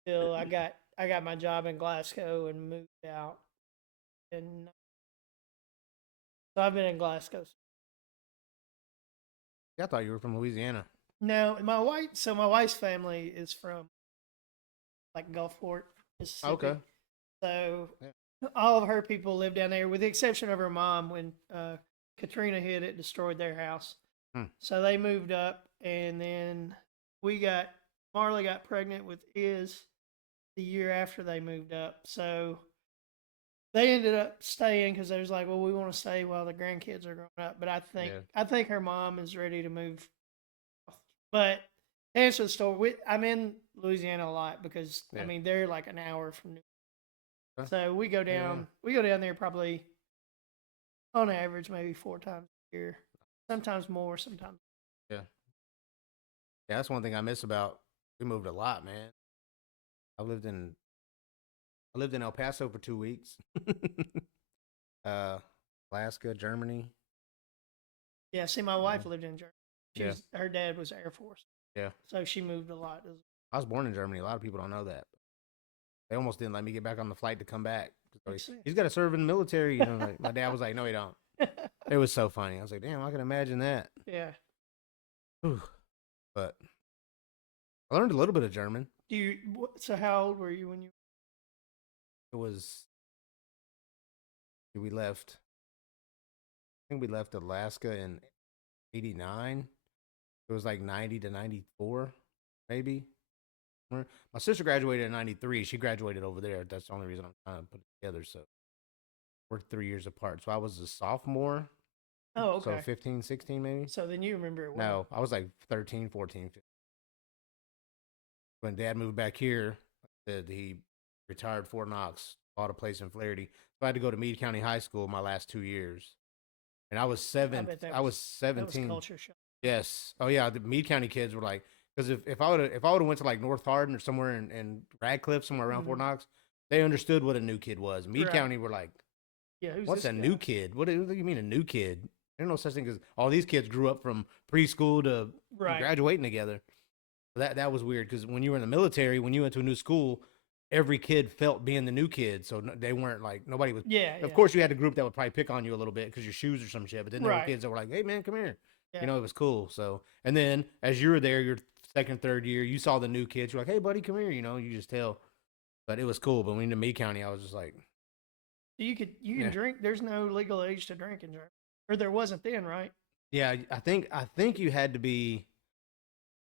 Till I got my job in Glasgow and moved out, and so I've been in Glasgow. I thought you were from Louisiana. No, my wife's family is from like Gulfport, Mississippi. Okay. So Yeah. all of her people live down there, with the exception of her mom. When Katrina hit, it destroyed their house. So they moved up, and then Marley got pregnant with Iz the year after they moved up. So they ended up staying, because they was like, well, we want to stay while the grandkids are growing up. But I think her mom is ready to move. But to answer the story, I'm in Louisiana a lot, because I mean, they're like an hour from New York. So we go down. We go down there probably on average maybe 4 times a year. Sometimes more, sometimes. Yeah, that's one thing I miss about. We moved a lot, man. I lived in El Paso for 2 weeks. Alaska, Germany. Yeah, see, my wife lived in Germany. Yeah. Her dad was Air Force. Yeah. So she moved a lot. I was born in Germany. A lot of people don't know that. They almost didn't let me get back on the flight to come back. He's got to serve in the military. You know, like, my dad was like, no, he don't. It was so funny. I was like, damn, I can imagine that. Yeah. Whew. But I learned a little bit of German. So how old were you when you? It was. We left. I think we left Alaska in '89. It was like 90 to 94, maybe. My sister graduated in '93. She graduated over there. That's the only reason I'm trying to put it together. So we're 3 years apart. So I was a sophomore. Oh, okay. So 15, 16 maybe. So then you remember it well. No, I was like 13, 14. 15. When Dad moved back here, he retired Fort Knox, bought a place in Flaherty. So I had to go to Meade County High School my last 2 years. And I was 17. That was culture shock. Yes. Oh yeah. The Meade County kids were like, because if I would have went to like North Hardin or somewhere in Radcliffe, somewhere around Fort Knox, they understood what a new kid was. Meade County were like, yeah, what's a new kid? What do you mean a new kid? There's no such thing as all these kids grew up from preschool to graduating together. That was weird because when you were in the military, when you went to a new school, every kid felt being the new kid, so they weren't like nobody was. Yeah, Of yeah. course, you had a group that would probably pick on you a little bit because your shoes or some shit, but then there were Right. kids that were like, "Hey, man, come here." Yeah. You know, it was cool. So, and then as you were there, your second, third year, you saw the new kids. You're like, "Hey, buddy, come here." You know, you just tell. But it was cool. But when in Meade County, I was just like, You can Yeah. drink. There's no legal age to drink in Germany, or there wasn't then, right? "Yeah, I think you had to be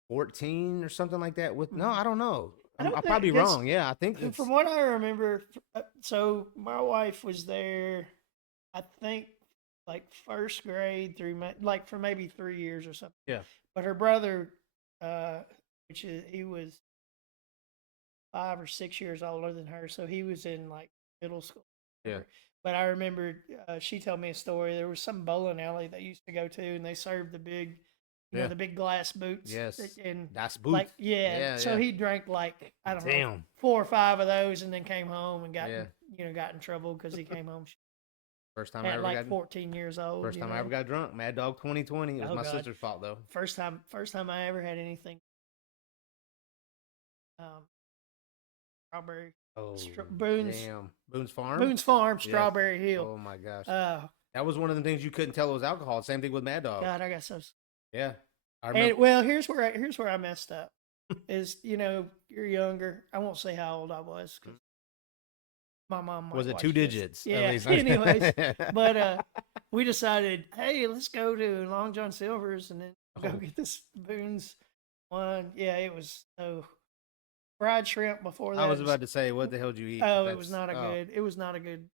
14 or something like that." With no, Mhm. I don't know. I don't I'll think probably be because wrong. Yeah, I think it's from what I remember, so my wife was there. I think like first grade through like for maybe 3 years or something. yeah, But her brother, uh, which is he was 5 or 6 years older than her, so he was in like middle school. yeah. But I remember she told me a story. There was some bowling alley they used to go to, and they served the big, Yeah. the big glass boots. Yes. And That's boots. like, yeah. So he drank like I don't know Damn. 4 or 5 of those, and then came home and got Yeah. got in trouble because he came home First time I at ever like got 14 years old. first time I ever got drunk. Mad Dog 2020. It was Oh, my God. sister's fault though. First time I ever had anything. Strawberry. Oh, Boone's damn. Boone's Farm. Boone's Farm, Yes. Strawberry Hill. Oh my gosh. That was one of the things you couldn't tell it was alcohol. Same thing with Mad Dog. God, I got so. Yeah. I remember. And well, here's where I messed up. Is you're younger. I won't say how old I was because my mom might Was it watch 2 this. digits? Yeah. At least. Anyways, but we decided, hey, let's go to Long John Silver's and then go get this Boone's one. Yeah, it was so fried shrimp before that. I was about to say, what the hell did you eat? Oh, it was not a good. It was not a good.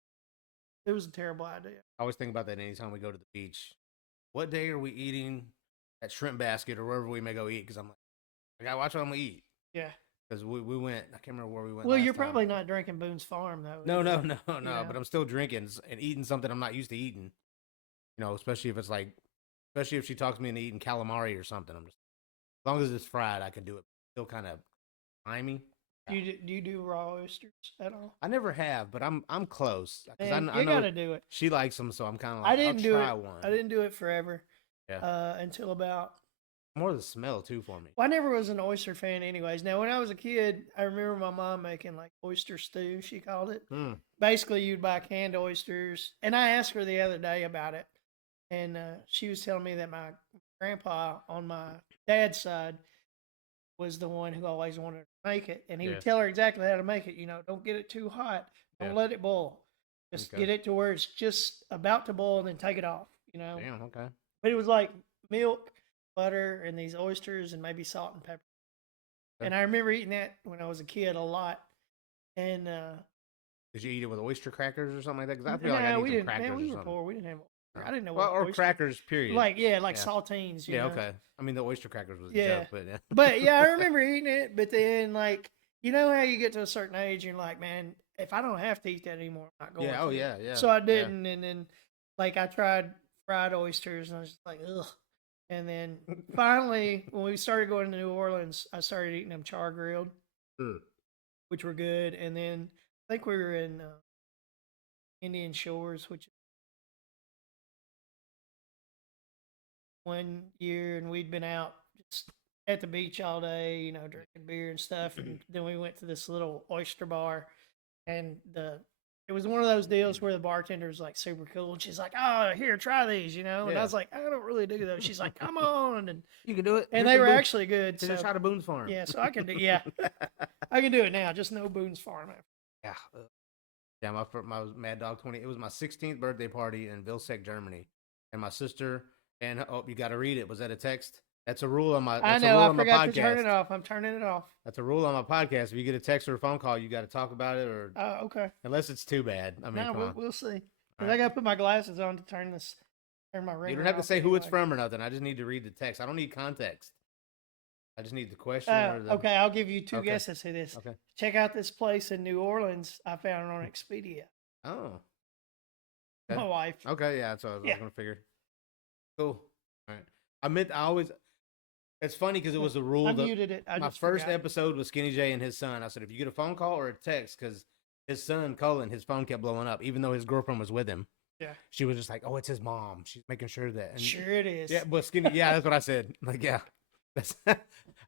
It was a terrible idea. I always think about that anytime we go to the beach. What day are we eating at Shrimp Basket or wherever we may go eat? Because I'm like, I gotta watch what I'm gonna eat. Yeah. Because we went. I can't remember where we went. Well, last you're time. probably not drinking Boone's Farm though. No. know? But I'm still drinking and eating something I'm not used to eating. You know, especially if it's like, especially if she talks me into eating calamari or something. I'm just, as long as it's fried, I can do it. Still kind of slimy. Do you do raw oysters at all? I never have, but I'm close. Man, I you know gotta do it. she likes them, so I'm kind of like, I didn't I'll do try it. one. I didn't do it forever. Yeah. Until about. More the smell too for me. Well, I never was an oyster fan, anyways. Now, when I was a kid, I remember my mom making like oyster stew. She called it. Basically, you'd buy canned oysters, and I asked her the other day about it, and she was telling me that my grandpa on my dad's side was the one who always wanted to make it, and he would tell her exactly how to make it. Don't get it too hot. Don't let it boil. Just get it to where it's just about to boil, and then take it off. Damn. Okay. But it was like milk, butter, and these oysters, and maybe salt and pepper. Okay. And I remember eating that when I was a kid a lot. And did you eat it with oyster crackers or something like that? Because I feel like I need some crackers. Man, we or were something. poor. We didn't have. I didn't know well, what or oyster, crackers. Period. like saltines. You know? Okay. I mean, the oyster crackers was a Yeah. joke, but But yeah, I remember eating it. But then, like, you know how you get to a certain age, and you're like, man, if I don't have to eat that anymore, I'm not going. Yeah. to. Oh yeah. Yeah. So I didn't, and then like I tried fried oysters, and I was just like, ugh. And then finally, when we started going to New Orleans, I started eating them char grilled, which were good. And then I think we were in Indian Shores, which one year, and we'd been out just at the beach all day, drinking beer and stuff. And then we went to this little oyster bar, and it was one of those deals where the bartender was like super cool, and she's like, "Oh, here, try these," And I was like, "I don't really do those." She's like, "Come on," and you can do it. and they were actually good. So try to Boone's Farm. Yeah, so I can do. Yeah, I can do it now. Just no Boone's Farm. Yeah. Yeah, my Mad Dog 20. It was my 16th birthday party in Vilseck, Germany, and my sister. And you got to read it. Was that a text? That's a rule on my. I know. I forgot to turn it off. I'm turning it off. That's a rule on my podcast. If you get a text or a phone call, you got to talk about it, or okay. Unless it's too bad. I mean, come on. We'll see. Right. I got to put my glasses on to turn my ring. You don't have to say who it's from or nothing. I just need to read the text. I don't need context. I just need the question. Okay, I'll give you two guesses to this. Okay. Check out this place in New Orleans. I found it on Expedia. Oh. Okay. My wife. Okay, yeah, that's what I was going to figure. Cool. All right. It's funny because it was a rule. I muted it. My first episode was Skinny J and his son. I said, if you get a phone call or a text, because his son, Cullen, his phone kept blowing up, even though his girlfriend was with him. Yeah. She was just like, oh, it's his mom. She's making sure that. And sure it is. Yeah, but Skinny, yeah, that's what I said. Like, yeah. That's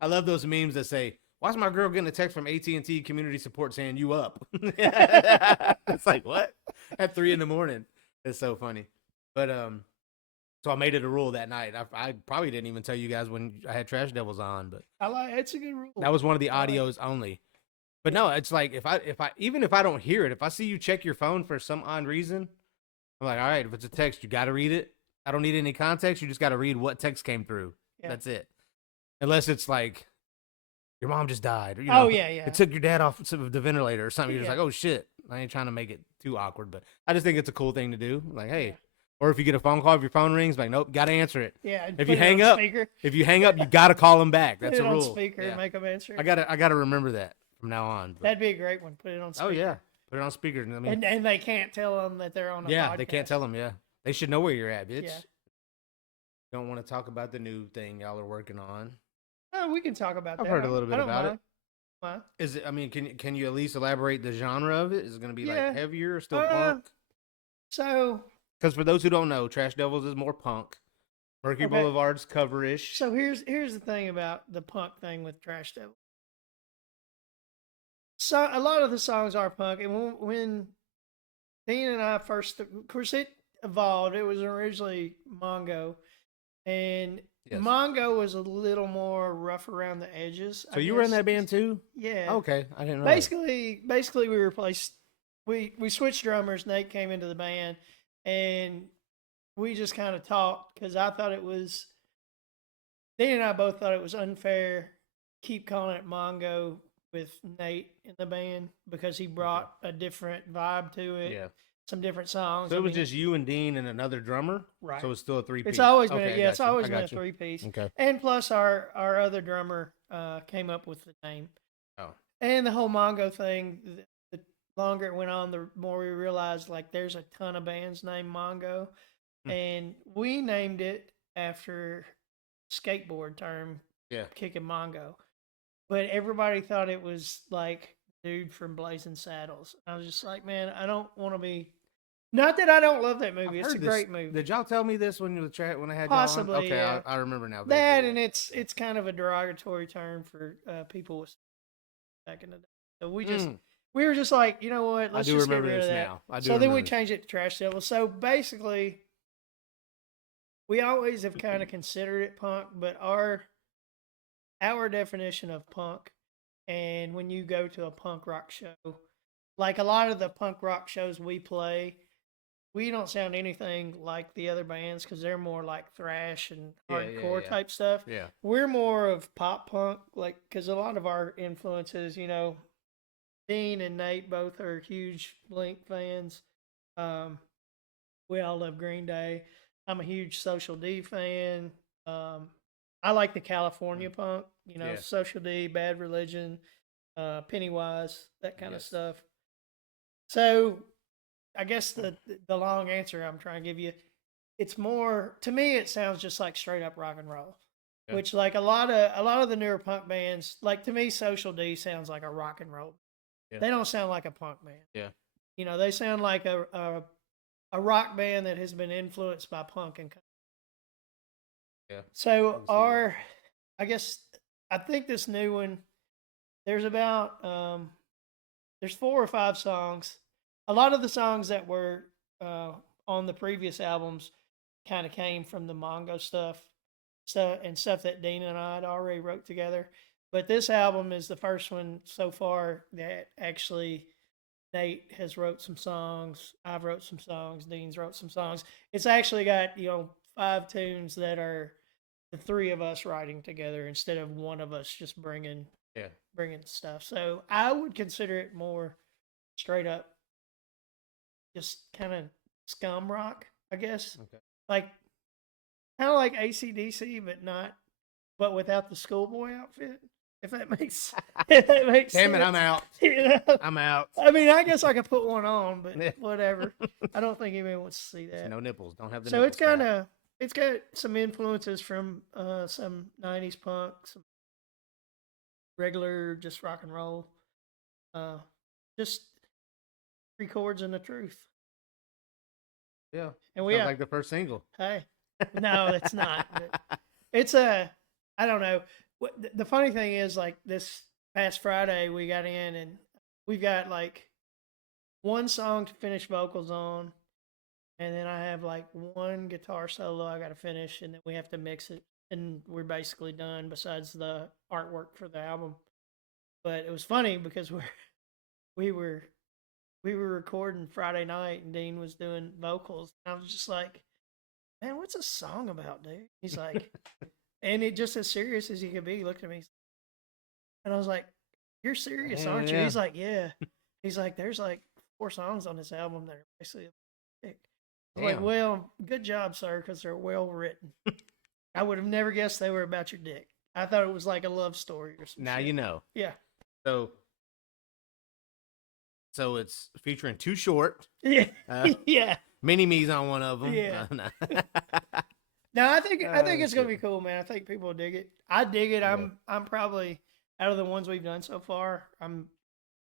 I love those memes that say, "Why's my girl getting a text from AT&T community support saying you up?" It's like what at 3 a.m. It's so funny, but so I made it a rule that night. I probably didn't even tell you guys when I had Trash Devils on, but I like it's a good rule. that was one of the I like it. audios only. But no, it's like if I even if I don't hear it, if I see you check your phone for some odd reason, I'm like, all right, if it's a text, you got to read it. I don't need any context. You just got to read what text came through. Yeah. That's it. Unless it's like your mom just died, or Oh yeah, yeah. it took your dad off the ventilator or something. You're just Yeah. like, oh shit. I ain't trying to make it too awkward, but I just think it's a cool thing to do. Like, hey, Yeah. or if you get a phone call, if your phone rings, like, nope, got to answer it. Yeah. and If put you it on hang up, speaker. if you hang up, you got to call them back. Put That's it a on rule. speaker Yeah. and make them answer. I gotta remember that from now on. But, That'd be a great one. Put it on speaker. oh yeah, put it on speaker. I mean, And they can't tell them that they're on a yeah, podcast. they can't tell them. Yeah, they should know where you're at, bitch. Yeah. Don't want to talk about the new thing y'all are working on. Oh, we can talk about I've that. heard a little bit I don't about it. mind. Why? Is it? I mean, can you at least elaborate the genre of it? Is it going to be Yeah. like heavier or still Uh, punk? So Because for those who don't know, Trash Devils is more punk. Mercury Okay. Boulevard's cover-ish. So here's the thing about the punk thing with Trash Devil. So a lot of the songs are punk, and when Dean and I first, of course, it evolved. It was originally Mongo, and Yes. Mongo was a little more rough around the edges. So you were in that band too? Yeah. Okay, I didn't know. that. Basically, we replaced. We switched drummers. Nate came into the band, and we just kind of talked because I thought it was. Dean and I both thought it was unfair. Keep calling it Mongo with Nate in the band because he brought a different vibe to it. Yeah. Some different songs. So it was just you and Dean and another drummer, right. So it's still a three-piece. It's always been okay, it's always I been a got you. 3-piece. Okay. And plus our other drummer came up with the name. Oh. And the whole Mongo thing, the longer it went on, the more we realized like there's a ton of bands named Mongo. And we named it after skateboard term, Yeah. kicking Mongo. But everybody thought it was like dude from Blazing Saddles. I was just like, man, I don't want to be. Not that I don't love that movie. I've It's a heard this. great movie. Did y'all tell me this when you were when I had Possibly, y'all on? Okay, yeah. I remember now. That vaguely. and it's kind of a derogatory term for people with back in the day. So we were just like, you know what? Let's I do just remember get rid this of that. now. I do So then we remember this. changed it to Trash Devil. So basically, we always have kind of considered it punk, but our definition of punk, and when you go to a punk rock show, like a lot of the punk rock shows we play, we don't sound anything like the other bands because they're more like thrash and hardcore type stuff. Yeah. We're more of pop punk, like because a lot of our influences, Dean and Nate both are huge Blink fans. We all love Green Day. I'm a huge Social D fan. I like the California punk, Social D, Bad Religion, Pennywise, that kind of stuff. So I guess the long answer I'm trying to give you, it's more, to me, it sounds just like straight up rock and roll. Yeah. Which like a lot of the newer punk bands, like to me, Social D sounds like a rock and roll. Yeah. They don't sound like a punk band. Yeah. They sound like a rock band that has been influenced by punk and. Yeah. So I think this new one, there's about there's 4 or 5 songs. A lot of the songs that were on the previous albums kind of came from the Mongo stuff that Dean and I had already wrote together. But this album is the first one so far that actually Nate has wrote some songs. I've wrote some songs. Dean's wrote some songs. It's actually got 5 tunes that are the 3 of us writing together instead of one of us just bringing stuff. So I would consider it more straight up, just kind of scum rock, I guess. Okay. Like kind of like AC/DC, but without the schoolboy outfit. If that makes sense. Damn it, I'm out. I'm out. I mean, I guess I could put one on, but whatever. I don't think anybody wants to see that. So no nipples. Don't have the so nipples. It's got some influences from some 90s punk, some regular just rock and roll. Just 3 chords and the truth. Yeah. And we Sounds like the first single. Hey. No, it's not. It's I don't know. The funny thing is, like this past Friday, we got in and we've got like one song to finish vocals on, and then I have like one guitar solo I got to finish, and then we have to mix it, and we're basically done. Besides the artwork for the album, but it was funny because we were we were recording Friday night, and Dean was doing vocals, and I was just like, "Man, what's a song about, dude?" He's like, and it just as serious as he could be. He looked at me, and I was like, "You're serious, Yeah, aren't you?" yeah. He's like, "Yeah." He's like, "There's like 4 songs on this album that are basically a pick." I'm like, Damn. "Well, good job, sir, because they're well written." I would have never guessed they were about your dick. I thought it was like a love story or some Now shit. you know. Yeah. So it's featuring Too Short. Yeah. Yeah. Mini Me's on one of them. Yeah. No. No, I think Oh, it's gonna shit. be cool, man. I think people will dig it. I dig it. Yeah. I'm probably out of the ones we've done so far, I'm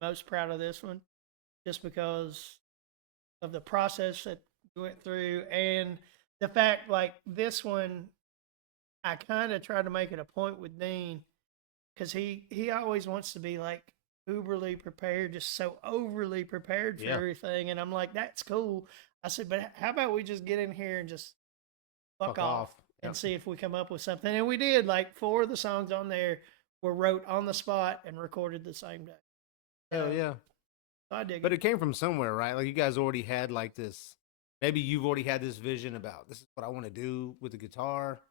most proud of this one, just because of the process that we went through and the fact like this one, I kind of try to make it a point with Dean because he always wants to be like uberly prepared, just so overly prepared for Yeah. everything, and I'm like, that's cool. I said, but how about we just get in here and just fuck off and Yep. see if we come up with something. And we did. Like 4 of the songs on there were wrote on the spot and recorded the same day. Hell yeah. I dig But it. it came from somewhere, right? Like you guys already had like this. Maybe you've already had this vision about this is what I want to do with the guitar.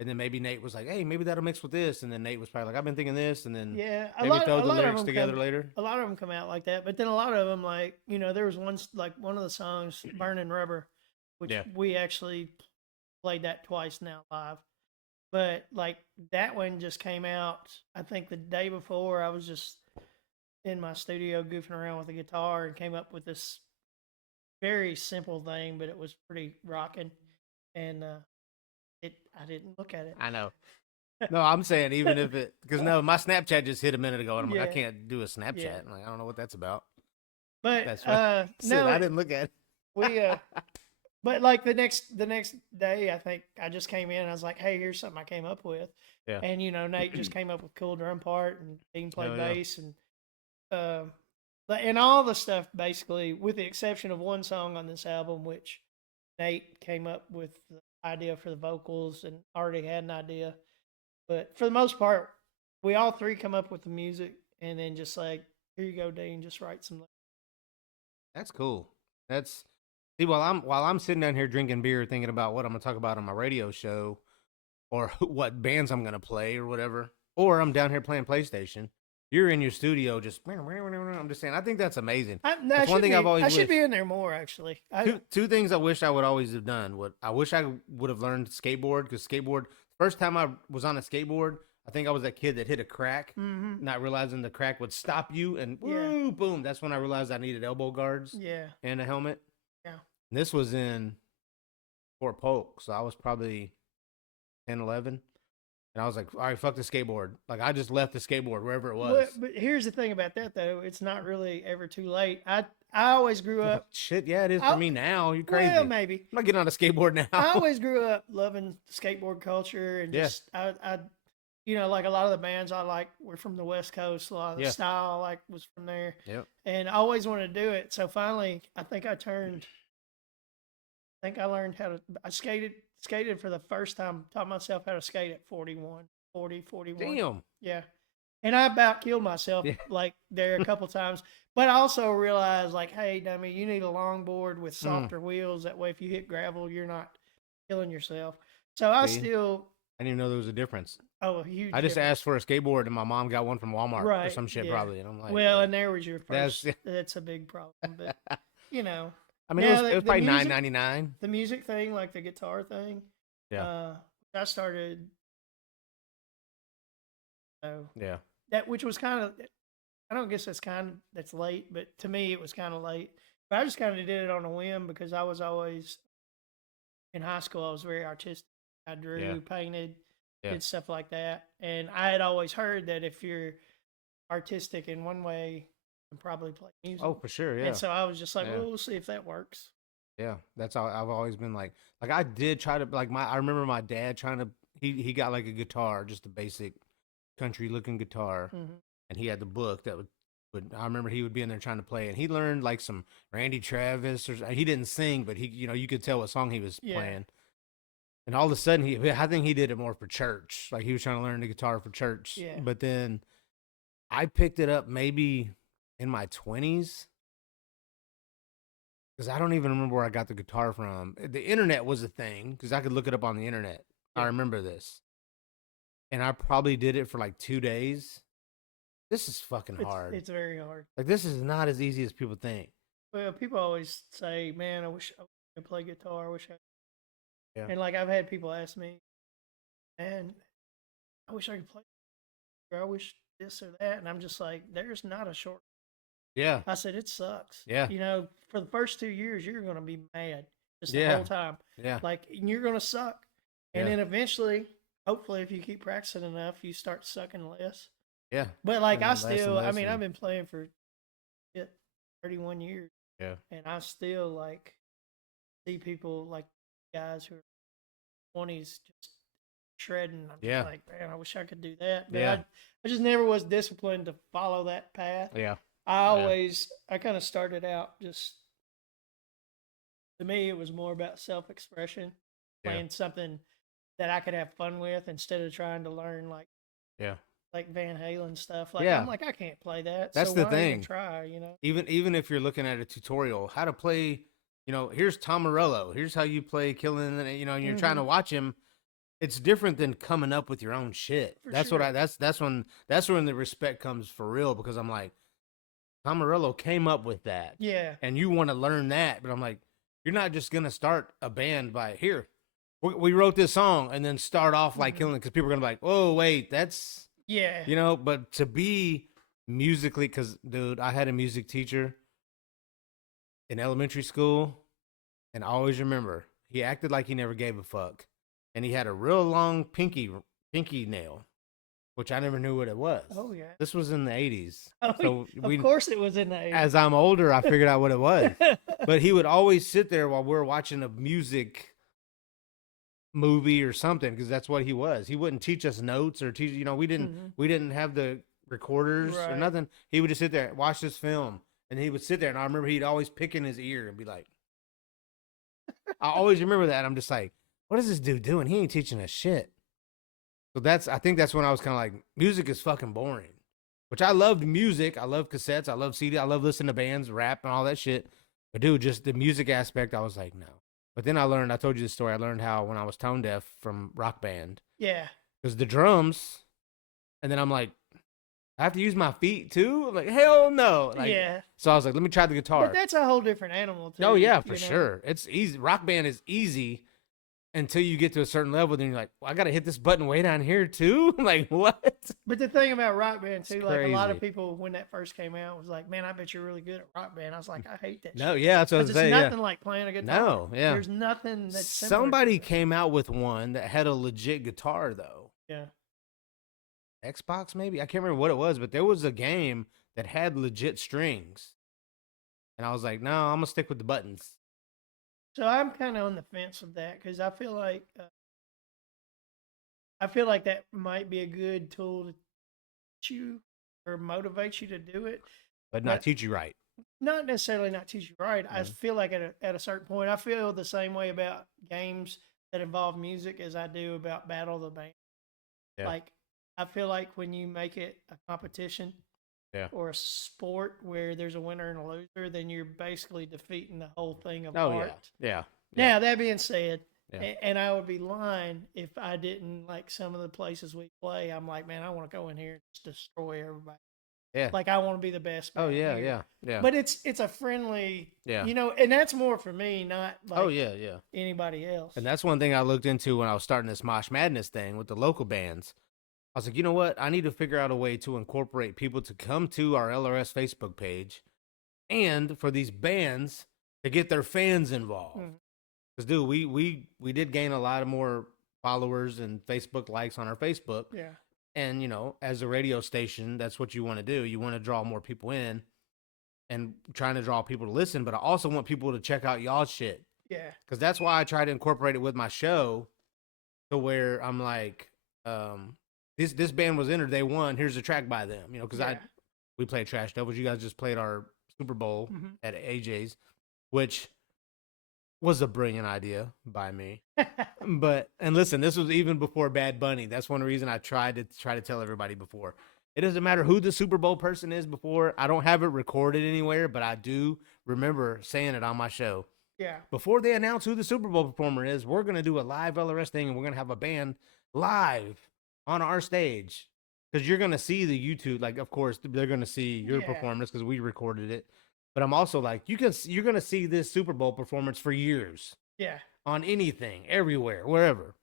And then maybe Nate was like, "Hey, maybe that'll mix with this." And then Nate was probably like, "I've been thinking this." And then Yeah, maybe throw a the lot of lyrics them together come, later. a lot of them come out like that. But then a lot of them, like there was one like one of the songs, "Burning Rubber," which Yeah. we actually played that twice now live. But like that one just came out, I think the day before. I was just in my studio goofing around with the guitar and came up with this very simple thing, but it was pretty rocking. And I didn't look at it. I know. No, I'm saying even if it, because no, my Snapchat just hit a minute ago, and I'm like, I Yeah. can't do a Snapchat. Yeah. I'm like, I don't know what that's about. But That's right. no, I didn't look at it. we but like the next day, I think I just came in and I was like, hey, here's something I came up with. Yeah. And Nate just came up with cool drum part and Dean played Hell yeah. bass and all the stuff basically, with the exception of one song on this album, which Nate came up with the idea for the vocals and already had an idea. But for the most part, we all 3 come up with the music and then just like, here you go, Dean, just write some. That's cool. That's see while I'm sitting down here drinking beer, thinking about what I'm gonna talk about on my radio show, or what bands I'm gonna play or whatever, or I'm down here playing PlayStation. You're in your studio, just I'm just saying. I think that's amazing. That's one thing I've always I should wished. be in there more actually. Two things I wish I would always have done. I wish I would have learned skateboard, because skateboard. First time I was on a skateboard, I think I was that kid that hit a crack, not realizing the crack would stop you, and woo, boom. That's when I realized I needed elbow guards and a helmet. Yeah. And this was in Fort Polk, so I was probably 10, 11. And I was like, all right, fuck the skateboard. Like, I just left the skateboard wherever it was. But here's the thing about that, though. It's not really ever too late. I always grew up. Shit, yeah, it is for me now. You're crazy. Well, maybe. I'm not getting on a skateboard now. I always grew up loving skateboard culture and just, I like a lot of the bands I like were from the West Coast. A lot of the style I like was from there. Yep. And I always wanted to do it. So finally, I think I learned how to, I skated for the first time, taught myself how to skate at 41. Damn. Yeah. And I about killed myself like there a couple times. But I also realized like, hey, dummy, you need a longboard with softer wheels. That way if you hit gravel, you're not killing yourself. So I didn't even know there was a difference. Oh, a huge I just difference. asked for a skateboard and my mom got one from Walmart or some shit probably. And I'm like, well, and there was your first. That's a big problem. But, I mean, it was probably $9.99. The music thing, like the guitar thing. Yeah. I started. Which was kind of, I don't guess that's late, but to me it was kind of late. But I just kind of did it on a whim because I was always, in high school, I was very artistic. I drew, painted, did stuff like that. And I had always heard that if you're artistic in one way, you can probably play music. Oh, for sure, yeah. And so I was just like, well, we'll see if that works. Yeah, that's how I've always been like I did try to, like I remember my dad he got like a guitar, just a basic country looking guitar, Mm-hmm. and he had the book that would. I remember he would be in there trying to play, and he learned like some Randy Travis, or he didn't sing, but he, you could tell what song he was Yeah. playing. And all of a sudden, I think he did it more for church, like he was trying to learn the guitar for church. Yeah. But then I picked it up maybe in my 20s, because I don't even remember where I got the guitar from. The internet was a thing because I could look it up on the internet. Yeah. I remember this, and I probably did it for like 2 days. This is fucking hard. It's very hard. Like, this is not as easy as people think. Well, people always say, "Man, I wish I could play guitar. I wish I." Yeah. And like I've had people ask me, "And I wish I could play. Or I wish this or that," and I'm just like, "There's not a short." Yeah. I said, "It sucks." Yeah. You know, for the first 2 years, you're gonna be mad just the Yeah. whole time. Yeah. Like, and you're gonna suck, and Yeah. then eventually, hopefully, if you keep practicing enough, you start sucking less. Yeah. But like, And I less and still, I less mean, and- I've been playing for 31 years. Yeah. And I still like see people like guys who are 20s just shredding. I'm Yeah. just like, man, I wish I could do that. But Yeah. I just never was disciplined to follow that path. Yeah. I kind of started out just, to me, it was more about self expression, Yeah. playing something that I could have fun with instead of trying to learn Yeah. like Van Halen stuff. Like, Yeah. I'm like, I can't play that. That's so the why even thing. try, you know? Even if you're looking at a tutorial, how to play, here's Tom Morello. Here's how you play Killing, and you're trying to watch him. It's different than coming up with your own shit. For That's sure. what that's when the respect comes for real, because I'm like, Tom Morello came up with that. Yeah. And you want to learn that, but I'm like, you're not just gonna start a band by here. We wrote this song and then start off like Mhm. Killing, because people are gonna be like, oh wait, that's Yeah. But to be musically, because dude, I had a music teacher in elementary school, and I always remember he acted like he never gave a fuck, and he had a real long pinky nail, which I never knew what it was. Oh, yeah. This was in the 80s. Oh, So of course it was in the 80s. as I'm older, I figured out what it was. But he would always sit there while we're watching a music movie or something, because that's what he was. He wouldn't teach us notes or teach, we didn't have the recorders or Right. nothing. He would just sit there, watch this film, and he would sit there, and I remember he'd always pick in his ear and be like, I always remember that. I'm just like, what is this dude doing? He ain't teaching us shit. So I think that's when I was kind of like, music is fucking boring. Which I loved music. I love cassettes. I love CD. I love listening to bands, rap, and all that shit. But dude, just the music aspect, I was like, no. But then I told you the story. I learned how when I was tone deaf from Rock Band, Yeah. because the drums, and then I'm like, I have to use my feet too? I'm like, hell no. Like, Yeah. So I was like, let me try the guitar. But that's a whole different animal, too. Oh yeah, you for know? sure. It's easy. Rock Band is easy until you get to a certain level. Then you're like, well, I got to hit this button way down here too. Like, what? But the thing about Rock Band, too, It's like a lot of crazy. people, when that first came out, was like, man, I bet you're really good at Rock Band. I was like, I hate that No, shit. yeah, that's what I was Because it's saying. nothing like playing a guitar. No, yeah. There's nothing that's similar to Somebody it. came out with one that had a legit guitar though. Yeah. Xbox maybe? I can't remember what it was, but there was a game that had legit strings. And I was like, no, I'm gonna stick with the buttons. So I'm kind of on the fence with that because I feel like that might be a good tool to teach you or motivate you to do it. But not But- teach you right. Not necessarily not teach you right. I Mhm. feel like at a certain point, I feel the same way about games that involve music as I do about Battle of the Band. Yeah. Like, I feel like when you make it a competition Yeah. or a sport where there's a winner and a loser, then you're basically defeating the whole thing of Oh art. yeah. Now, that being said, Yeah. and I would be lying if I didn't like some of the places we play. I'm like, man, I want to go in here and just destroy everybody. Yeah. Like, I want to be the best. Oh band yeah, here. yeah. But it's a friendly, Yeah. and that's more for me, not like Oh yeah. anybody else. And that's one thing I looked into when I was starting this Mosh Madness thing with the local bands. I was like, you know what? I need to figure out a way to incorporate people to come to our LRS Facebook page, and for these bands to get their fans involved. Mhm. Because, dude, we did gain a lot of more followers and Facebook likes on our Facebook. Yeah. And, as a radio station, that's what you want to do. You want to draw more people in and trying to draw people to listen. But I also want people to check out y'all's shit. Yeah. Because that's why I try to incorporate it with my show. to where I'm like, this band was entered, they won. Here's a track by them, because Yeah. we played Trash Devils. You guys just played our Super Bowl Mhm. at AJ's, which was a brilliant idea by me. And listen, this was even before Bad Bunny. That's one reason I tried to tell everybody before. It doesn't matter who the Super Bowl person is before. I don't have it recorded anywhere, but I do remember saying it on my show. Yeah. Before they announce who the Super Bowl performer is, we're going to do a live LRS thing, and we're going to have a band live on our stage. Because you're going to see the YouTube, like, of course, they're going to see your Yeah. performance because we recorded it. But I'm also like, you're going to see this Super Bowl performance for years Yeah. on anything, everywhere, wherever.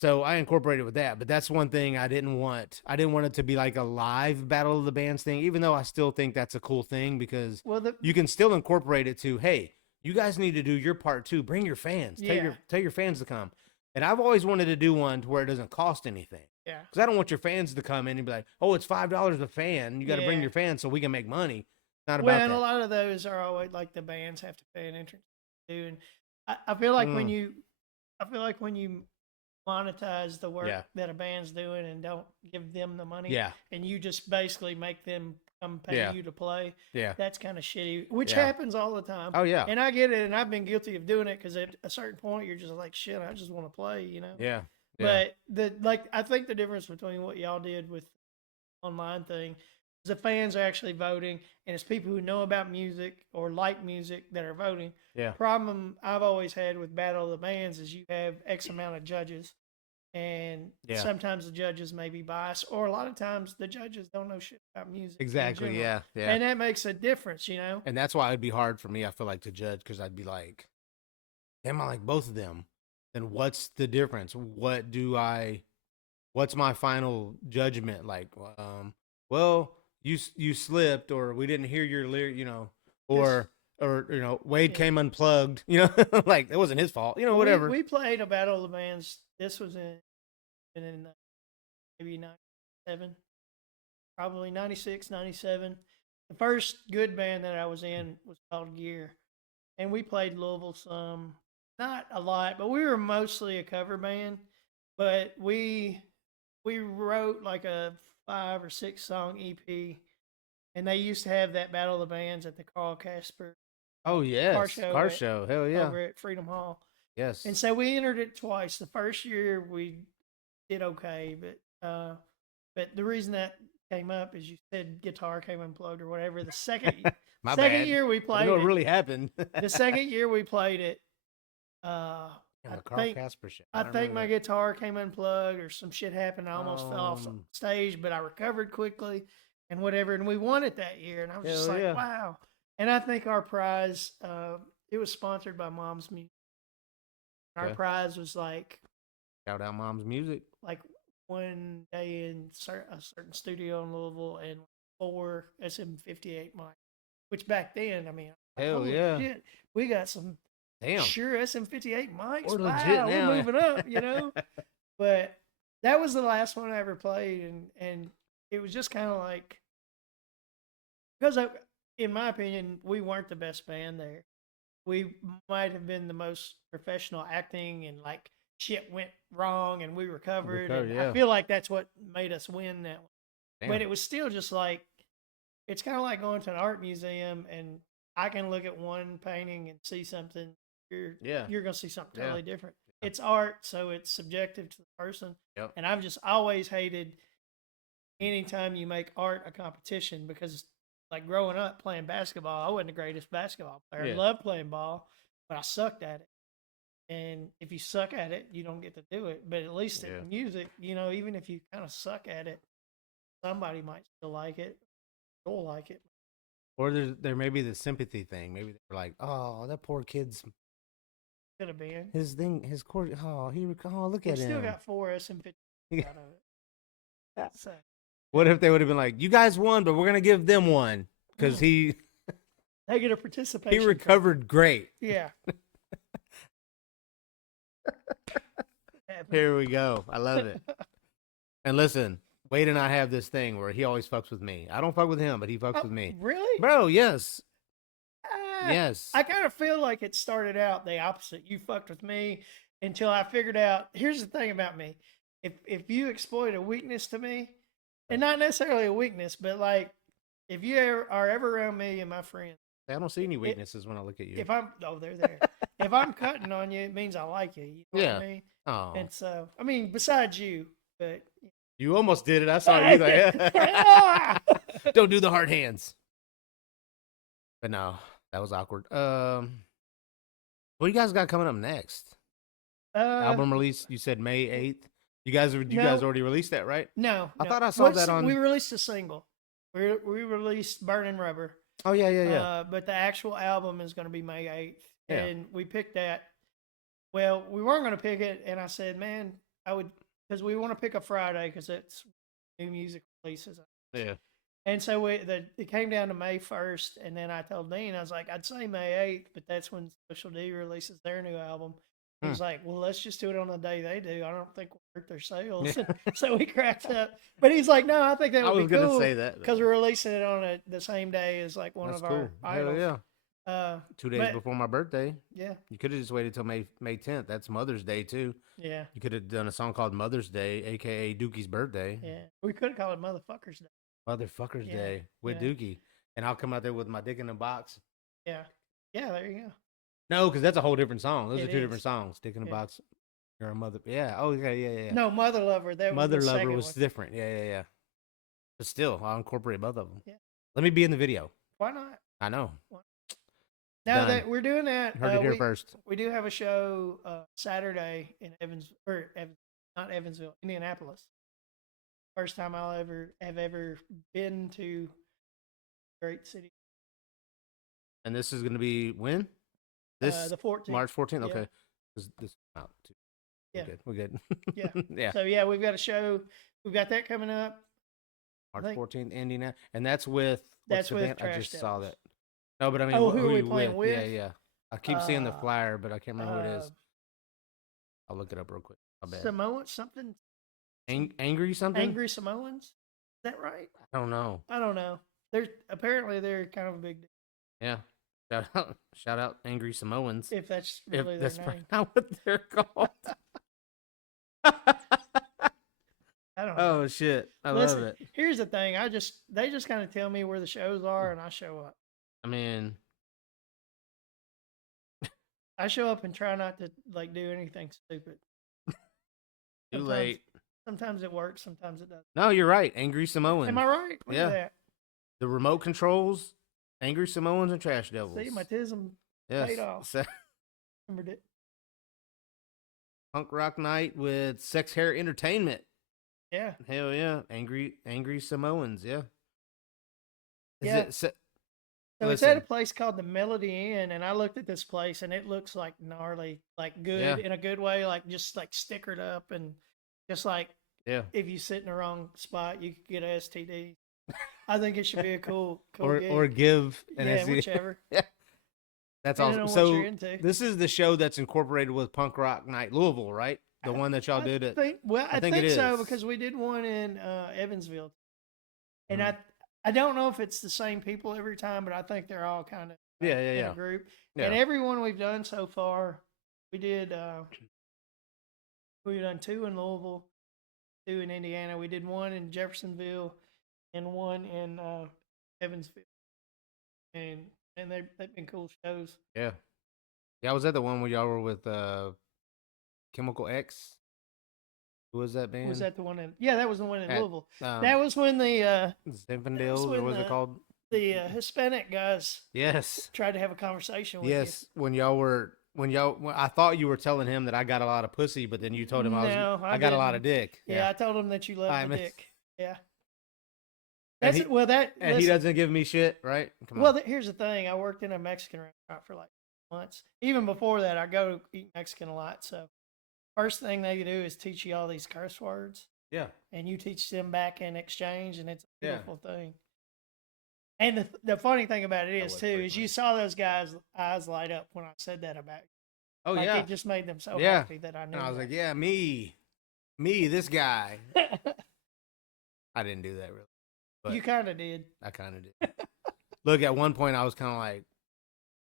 So I incorporated with that, but that's one thing I didn't want. I didn't want it to be like a live Battle of the Bands thing, even though I still think that's a cool thing because Well, you can still incorporate it to, hey, you guys need to do your part too. Bring your fans. Yeah. Tell your fans to come. And I've always wanted to do one to where it doesn't cost anything. Yeah. Because I don't want your fans to come in and be like, oh, it's $5 a fan. You got to bring Yeah. your fans so we can make money. It's not Well, about and that. a lot of those are always like the bands have to pay an entrance too, and I feel like when you, monetize the work Yeah. that a band's doing and don't give them the money, Yeah. and you just basically make them come pay Yeah. you to play, Yeah. that's kind of shitty, which Yeah. happens all the time. Oh, yeah. And I get it, and I've been guilty of doing it because at a certain point you're just like, shit, I just want to play, Yeah. But I think the difference between what y'all did with the online thing is the fans are actually voting, and it's people who know about music or like music that are voting. Yeah. Problem I've always had with Battle of the Bands is you have X amount of judges, and Yeah. sometimes the judges may be biased, or a lot of times the judges don't know shit about music. in Exactly. general. Yeah. Yeah. And that makes a difference, And that's why it'd be hard for me, I feel like, to judge because I'd be like, damn, I like both of them. Then what's the difference? What's my final judgment? Like, well, you slipped, or we didn't hear your lyric, or Wade Yeah. came unplugged, like it wasn't his fault, whatever. We played a Battle of the Bands. This was in maybe 97, probably 96, 97. The first good band that I was in was called Gear, and we played Louisville some, not a lot, but we were mostly a cover band. But we wrote like a 5 or 6 song EP, and they used to have that Battle of the Bands at the Carl Casper Oh yes, car show, show hell yeah, over at Freedom Hall. yes, And so we entered it twice. The first year we did okay, but the reason that came up is you said guitar came unplugged or whatever. The second my second bad. year we I played know it. it really happened. The second year we played it, Yeah, the Carl think- Casper show. I think remember my that. guitar came unplugged or some shit happened. I almost fell off Um, stage, but I recovered quickly and whatever. And we won it that year. And I was just Hell like, yeah. wow. And I think our prize, it was sponsored by Mom's Music. Our Okay. prize was like Shout out Mom's Music. one day in a certain studio in Louisville and 4 SM58 mics, which back then, I mean, like, Hell holy yeah. shit, we got some Damn, sure SM58 mics. we're Wow, legit now. we're moving up, But that was the last one I ever played, and it was just kind of like, because in my opinion, we weren't the best band there. We might have been the most professional acting, and like shit went wrong, and we recovered. And yeah. I feel like that's what made us win that one. Damn. But it was still just like, it's kind of like going to an art museum, and I can look at one painting and see something. Yeah. You're gonna see something Yeah. totally different. Yeah. It's art, so it's subjective to the person. Yep. And I've just always hated anytime you make art a competition, because like growing up playing basketball, I wasn't the greatest basketball player. Yeah. I loved playing ball, but I sucked at it. And if you suck at it, you don't get to do it. But at least Yeah. in music, even if you kind of suck at it, somebody might still like it. You'll like it. Or there may be the sympathy thing. Maybe they're like, oh, that poor kid's Could have been. his cord. Oh, look We at still him. got 4 SM50 out of it. So, What if they would have been like, you guys won, but we're gonna give them one because he they get a participation. trophy. recovered great. Yeah. Happened. Here we go. I love it. And listen, Wade and I have this thing where he always fucks with me. I don't fuck with him, but he fucks Oh, with me. Really? Bro, yes. Ah, Yes. I kind of feel like it started out the opposite. You fucked with me, until I figured out. Here's the thing about me: if you exploit a weakness to me, and not necessarily a weakness, but like if you are ever around me and my friends, I don't see any weaknesses when I look at you. if I'm they're there. If I'm cutting on you, it means I like you. You know what I mean? Oh, And so, I mean, besides you, but you almost did it. I saw you like, don't do the hard hands. But no, that was awkward. What do you guys got coming up next? Album release? You said May 8th. You guys already released that, right? No, I thought I saw that on. We released a single. We released "Burning Rubber." Oh yeah. But the actual album is going to be May 8th, Yeah. and we picked that. Well, we weren't going to pick it, and I said, "Man, I would," because we want to pick a Friday because it's new music releases. Yeah. And so it came down to May 1st, and then I told Dean, I was like, I'd say May 8th, but that's when Social D releases their new album. He was like, well, let's just do it on the day they do. I don't think we'll hurt their sales. Yeah. So we cracked up. But he's like, no, I think that would be cool. I was going to say that. Because we're releasing it on the same day as like one of our idols. Hell yeah. 2 days before my birthday. Yeah. You could have just waited till May 10th. That's Mother's Day, too. Yeah. You could have done a song called Mother's Day, a.k.a. Dookie's birthday. Yeah. We could have called it Motherfucker's Day. Motherfucker's Day with Dookie. And I'll come out there with my dick in a box. Yeah. Yeah, there you go. No, because that's a whole different song. Those are two different songs. Dick in a box. You're a mother. Yeah. Oh, yeah. No, Mother Lover. That Mother was the Lover was one. different. Yeah. But still, I'll incorporate both of them. Yeah. Let me be in the video. Why not? I know. Now that we're doing that, heard it here first. We do have a show Saturday in Indianapolis. First time I'll ever been to a great city. And this is going to be when? The 14th. March 14th? Yeah. Okay. This out too. Yeah. We're good. Yeah. Yeah. So, yeah, we've got a show. We've got that coming up. March 14th, Indiana. And that's with... That's with Trash I just Devils. saw that. No, but I mean, who are we you playing with? Yeah. I keep seeing the flyer, but I can't remember who it is. I'll look it up real quick. I'll bet. Samoans, something? Angry something? Angry Samoans? Is that right? I don't know. Apparently they're kind of a big deal. Yeah. Shout out Angry Samoans. If that's really their name. Not what they're called. I don't know. Oh shit. Listen, love it. Here's the thing. They just kind of tell me where the shows are and I show up. I mean, I show up and try not to like do anything stupid. Too late. Sometimes it works, sometimes it doesn't. No, you're right. Angry Samoans. Am I right? Look at that. The remote controls, Angry Samoans and Trash Devils. See, my tism paid off. Remembered it. Punk rock night with Sex Hair Entertainment. Yeah. Hell yeah. Angry Samoans, yeah. So it's at a place called the Melody Inn, and I looked at this place, and it looks like gnarly, like good in a good way, like just like stickered up, and just like if you sit in the wrong spot, you could get an STD. I think it should be a cool gig. Or give an STD. Whichever. Yeah. That's awesome. So this is the show that's incorporated with Punk Rock Night Louisville, right? The one that y'all did at. I think so because we did one in Evansville, and I don't know if it's the same people every time, but I think they're all kind of in a group. Yeah. And every one we've done so far, we've done 2 in Louisville, 2 in Indiana. We did 1 in Jeffersonville and 1 in Evansville, and they've been cool shows. Yeah, I was at the one where y'all were with Chemical X. Who was that band? Was that the one in? Yeah, that was the one in Louisville. That was when the Zinfandels, or what was it called? The Hispanic guys. Yes. Tried to have a conversation with you. Yes, when I thought you were telling him that I got a lot of pussy, but then you told him I got a lot of dick. Yeah, I told him that you loved the dick. Yeah. And he doesn't give me shit, right? Come on. Here's the thing. I worked in a Mexican restaurant for like months. Even before that, I go eat Mexican a lot. So first thing they do is teach you all these curse words. Yeah. And you teach them back in exchange, and it's a beautiful thing. And the funny thing about it is, too, is you saw those guys' eyes light up when I said that about you. Oh, like, yeah. It just made them so happy that I knew. And I was like, yeah, me, this guy. I didn't do that, really. But you kind of did. I kind of did. Look, at one point, I was kind of like,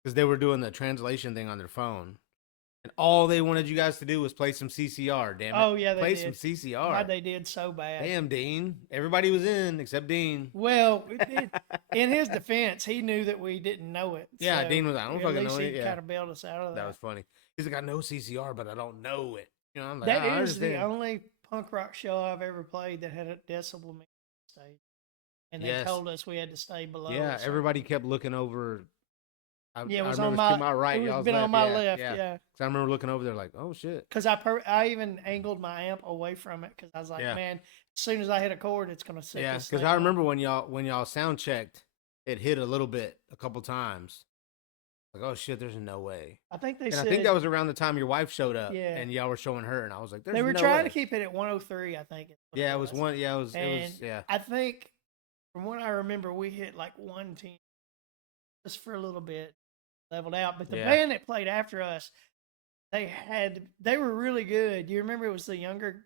because they were doing the translation thing on their phone. And all they wanted you guys to do was play some CCR. Damn it! Oh yeah, they play did. some CCR. God, they did so bad. Damn, Dean. Everybody was in except Dean. Well, in his defense, he knew that we didn't know it. Yeah, so Dean was like, I don't fucking know it. He Yeah. kind of bailed us out of that. That was funny. He's like, I know CCR, but I don't know it. You know, I'm like, That I is the understand. only punk rock show I've ever played that had a decibel meter stage. And they Yes. told us we had to stay below. Yeah, it, so- everybody kept looking over. Yeah, it was I on remember my to my right. It was y'all's been on my left. Yeah. Yeah. 'Cause I remember looking over there like, oh shit. Because I even angled my amp away from it because I was like, Yeah. man, as soon as I hit a chord, it's gonna set. Yeah, this because thing I off. remember when y'all sound checked, it hit a little bit a couple times. Like, oh shit, there's no way. I think they And said I think that was around the time your wife showed up. Yeah. And y'all were showing her, and I was like, there's they were no trying way. to keep it at 103. I think. is what Yeah, it was one. Yeah, it was. Yeah. I think from what I remember, we hit like 110 just for a little bit, leveled out. But the Yeah. band that played after us, they were really good. You remember it was the younger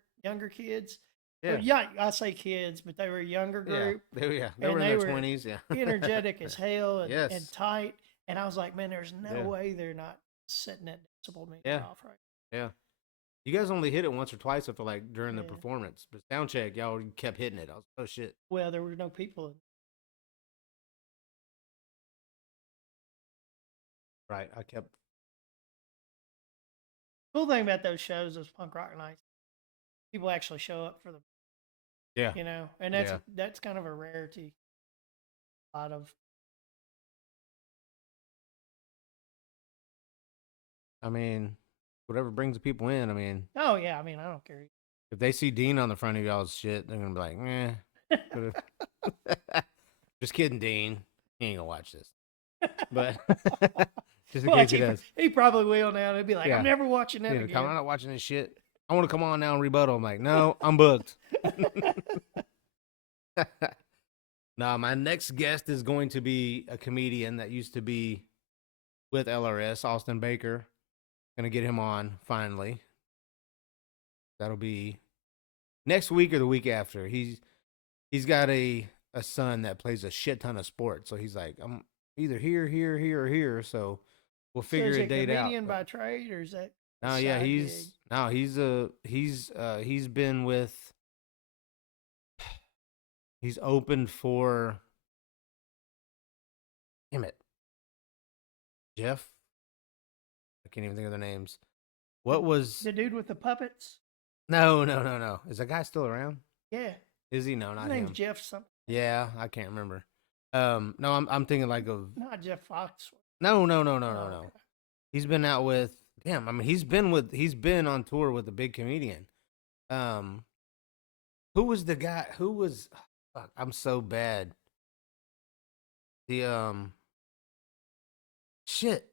kids. Yeah. Yeah, I say kids, but they were a younger group, They were in And their they were 20s. Yeah. energetic as hell and, Yes. and tight. And I was like, man, there's no Yeah. way they're not setting that decibel meter Yeah. off right. Yeah. You guys only hit it once or twice after like during the Yeah. performance, but sound check, y'all kept hitting it. I was oh shit. Well, there were no people. Right. I kept. Cool thing about those shows, those punk rock nights, people actually show up for them. Yeah. You know, and that's Yeah. that's kind of a rarity. A lot of I mean, whatever brings the people in. I mean, oh yeah, I mean I don't care. if they see Dean on the front of y'all's shit, they're gonna be like, eh. Just kidding, Dean. He ain't gonna watch this. But just in Well, case he does. he probably will now. They'll be like, Yeah. I'm never watching that Yeah, again. I'm not watching this shit. I want to come on now and rebuttal. I'm like, no, I'm booked. Now, my next guest is going to be a comedian that used to be with LRS, Austin Baker. Gonna get him on finally. That'll be next week or the week after. He's got a son that plays a shit ton of sports, so he's like, I'm either here, or here. So we'll figure so is a date he a out. comedian by trade, or is that? No, a yeah, side he's been with. He's opened for. Damn it, Jeff. I can't even think of their names. What was the dude with the puppets? No. Is that guy still around? Yeah, Is he? No, his not name's him. Jeff something. Yeah, I can't remember. No, I'm thinking like of Not Jeff Fox. no. Okay. He's been out with damn. I mean, he's been on tour with a big comedian. Who was the guy? Who was? Fuck, I'm so bad. The shit.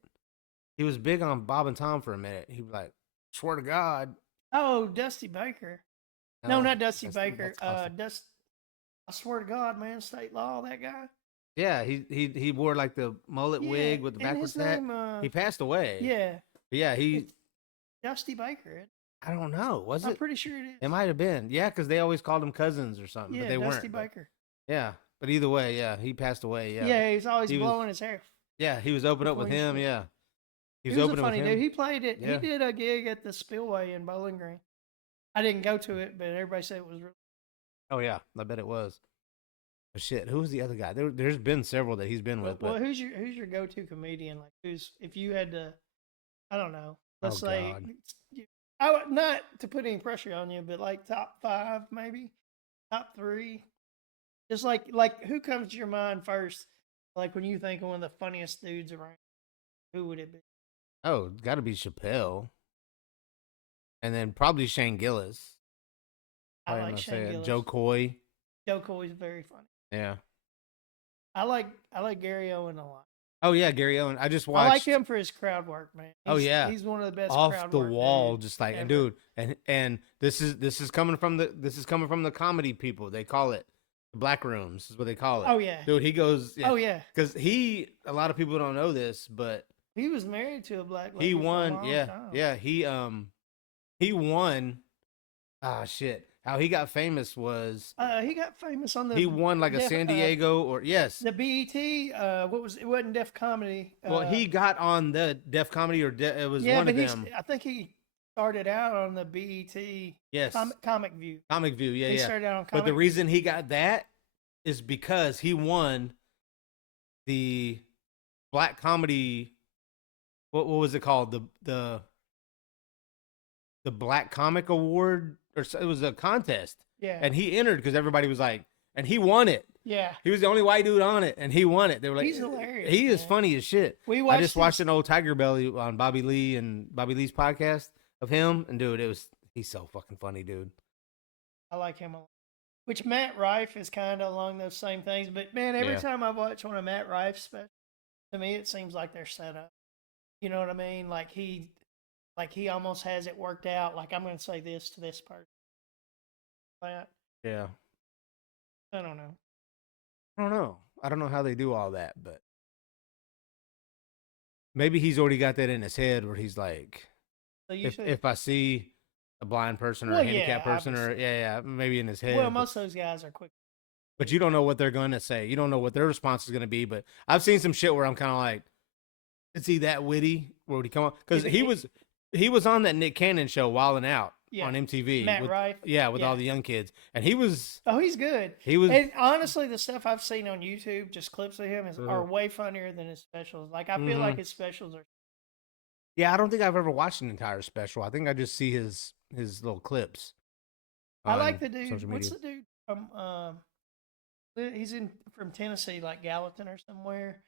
He was big on Bob and Tom for a minute. He was like, swear to God. Oh, Dusty Baker. No, not Dusty that's- Baker. that's Austin. Dust. I swear to God, man, state law. That guy. Yeah, he wore like the mullet Yeah, wig with the and backwards his hat. name, He passed away. Yeah, But yeah, it's Dusty Baker. I don't know. Was I'm it? pretty sure it is. It might have been. Yeah, because they always called him cousins or something, Yeah, but they Dusty weren't. but- Baker. yeah, but either way, yeah, he passed away. Yeah, Yeah, he's always He was- blowing his hair. yeah, he was open up with Before he him. split. Yeah, He was was a opening funny with dude. him. He played it. Yeah. He did a gig at the Spillway in Bowling Green. I didn't go to it, but everybody said it was really. Oh yeah, I bet it was. But shit, who was the other guy? There's been several that he's been with. Well, But who's your go-to comedian? Like, who's if you had to, I don't know. Let's Oh, say, God. I would not to put any pressure on you, but like top 5, maybe top 3. Just like who comes to your mind first? Like when you think of one of the funniest dudes around, who would it be? oh, got to be Chappelle, and then probably Shane Gillis. I Probably like gonna Shane say it. Gillis. Joe Coy. Joe Coy's very funny. Yeah. I like Gary Owen a lot. Oh yeah, Gary Owen. I just watched. I like him for his crowd work, man. Oh, yeah. He's one of the best off crowd the work wall, dudes just like and ever. dude, and this is coming from the comedy people. They call it the black rooms. Is what they call it. Oh yeah. Dude, he goes. Oh yeah. because a lot of people don't know this, but He was married to a black lady he for a won. long Yeah, time. yeah. He won. Ah shit. How he got famous was He got famous on he the won like a Def, San Diego or yes. the BET. What was it? Wasn't Def Comedy? Well, he got on the Def Comedy or it was Yeah, one but of them. I think he started out on the BET Yes, Comic View. Comic View. Yeah, He yeah. started out on But the Comic View. reason he got that is because he won the Black Comedy. What was it called? The Black Comic Award, or it was a contest, Yeah, and he entered because everybody was like, and he won it. yeah. He was the only white dude on it, and he won it. They were like, He's hilarious, He is man. funny as shit. We I just watched his- an old Tiger Belly on Bobby Lee and Bobby Lee's podcast of him, and dude, he's so fucking funny, dude. I like him a lot. Which Matt Rife is kind of along those same things, but man, every Yeah. time I watch one of Matt Rife's specials, to me it seems like they're set up. You know what I mean? Like he almost has it worked out. Like I'm going to say this to this person. That Yeah. I don't know. I don't know how they do all that, but maybe he's already got that in his head where he's like, So you if I see a blind person or Well, a handicapped yeah, person, or obviously. yeah, maybe in his head. well, but- most of those guys are quick. But you don't know what they're going to say. You don't know what their response is going to be. But I've seen some shit where I'm kind of like, is he that witty? Where would he come on? Because he was on that Nick Cannon show, Wildin' Out Yeah. on MTV. Matt with, Rife. Yeah, with Yeah. all the young kids, and he was Oh, he's good. he was And honestly, the stuff I've seen on YouTube, just clips of him, are Mhm. way funnier than his specials. Like I feel Mhm. like his specials are. yeah. I don't think I've ever watched an entire special. I think I just see his little clips. I like on the dude. social What's media. the dude from? He's from Tennessee, like Gallatin or somewhere.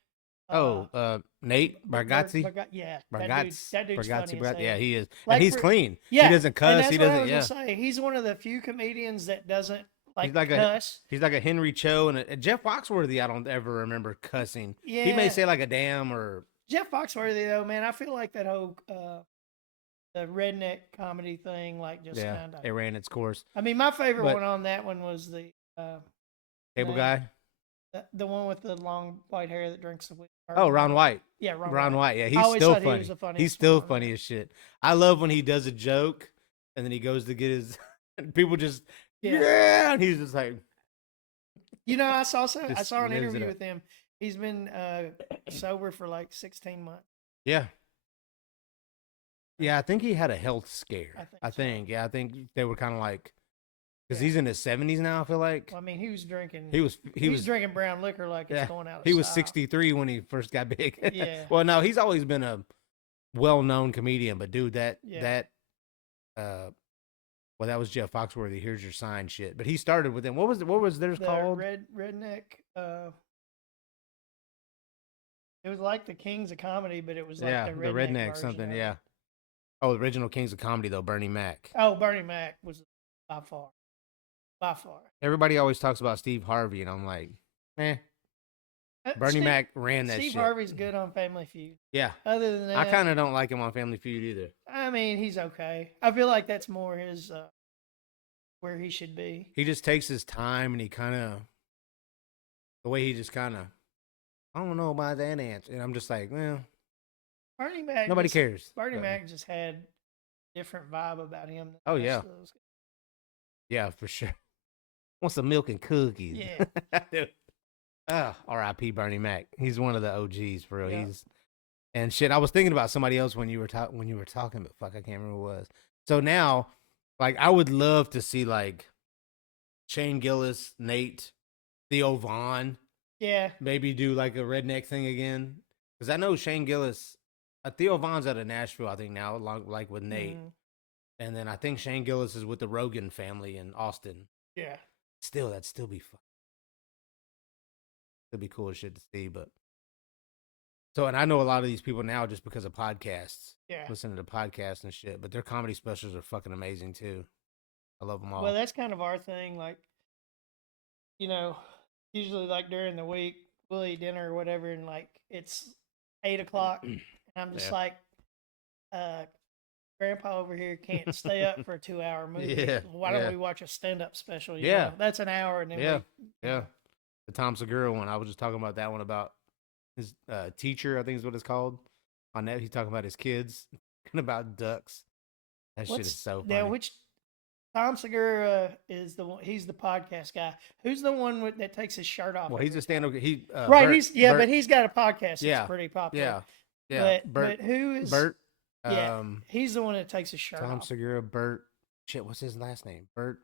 Nate Bargatze. Yeah, Bargatze. that dude's Bargatze, funny as Bargatze. hell. Yeah, he is, Like and he's for- clean. Yeah, He doesn't and cuss. that's He what I doesn't. was Yeah, gonna say. He's one of the few comedians that doesn't like like cuss. he's like a Henry Cho and a Jeff Foxworthy. I don't ever remember cussing. Yeah, He may say like a damn or Jeff Foxworthy though, man. I feel like that whole the redneck comedy thing, like just yeah, kind of. it ran its course. I mean, my favorite But- one on that one was the Cable name. guy. the one with the long white hair that drinks the whiskey. Oh, Ron White. Yeah, Ron White. Yeah, I he's always still thought he was funny. the funniest He's still one. funny as shit. I love when he does a joke and then he goes to get his and people just Yeah. and he's just like You know, I saw Just an lives it interview up. with him. He's been sober for like 16 months. yeah. Yeah, I think he had a health scare. I think so. Yeah, I think they were kind of like because Yeah. he's in his 70s now. I feel like Well, I mean, he was drinking. he was drinking brown liquor like yeah, it's going out. Of he was style. 63 when he first got big. Yeah. Well, no, he's always been a well-known comedian, but dude, Yeah. well, that was Jeff Foxworthy. Here's your sign, shit. But he started with him. What was theirs The called? redneck. It was like the Kings of Comedy, but it was like yeah, the redneck, version something. of Yeah. it. Oh, the original Kings of Comedy though, Bernie Mac. Oh, Bernie Mac was by far. Everybody always talks about Steve Harvey, and I'm like, Bernie Steve, Mac ran that Steve shit. Harvey's good on Family Feud. Yeah, Other than that, I kind of don't like him on Family Feud either. I mean, he's okay. I feel like that's more his where he should be. He just takes his time, and he kind of the way he just kind of I don't know about that answer, and I'm just like, well, Bernie Mac. nobody just- cares. Bernie But- Mac just had different vibe about him. Than Oh, the rest yeah. of those guys. Yeah, for sure. Want some milk and cookies? Yeah. Dude. R.I.P. Bernie Mac. He's one of the OGs for real. Yeah. He's and shit. I was thinking about somebody else when you were talking, but fuck, I can't remember who it was. So now, like, I would love to see like Shane Gillis, Nate, Theo Vaughn, Yeah. maybe do like a redneck thing again. Because I know Shane Gillis, Theo Vaughn's out of Nashville, I think now, like with Nate, Mhm. and then I think Shane Gillis is with the Rogan family in Austin. Yeah. Still, that'd still be fun. It'd be cool as shit to see, but so and I know a lot of these people now just because of podcasts, Yeah. listening to podcasts and shit. But their comedy specials are fucking amazing too. I love them all. Well, that's kind of our thing. Like, you know, usually like during the week, we'll eat dinner or whatever, and like it's 8 o'clock, and I'm just Yeah. like, Grandpa over here can't stay up for a 2-hour movie. Yeah, Why don't yeah. we watch a stand-up special? You Yeah. know? That's an hour, and then Yeah. we, Yeah, the Tom Segura one. I was just talking about that one about his teacher. I think is what it's called. On that, he's talking about his kids and about ducks. That shit is so funny. Now, which Tom Segura is the one. He's the podcast guy. Who's the one that takes his shirt off? Well, he's a every stand-up. time? He Right. Bert, But Bert, he's got a podcast that's yeah, pretty popular. yeah. But who is? Bert, Yeah, he's the one that takes his shirt Tom off. Segura, Bert. Shit, what's his last name? Bert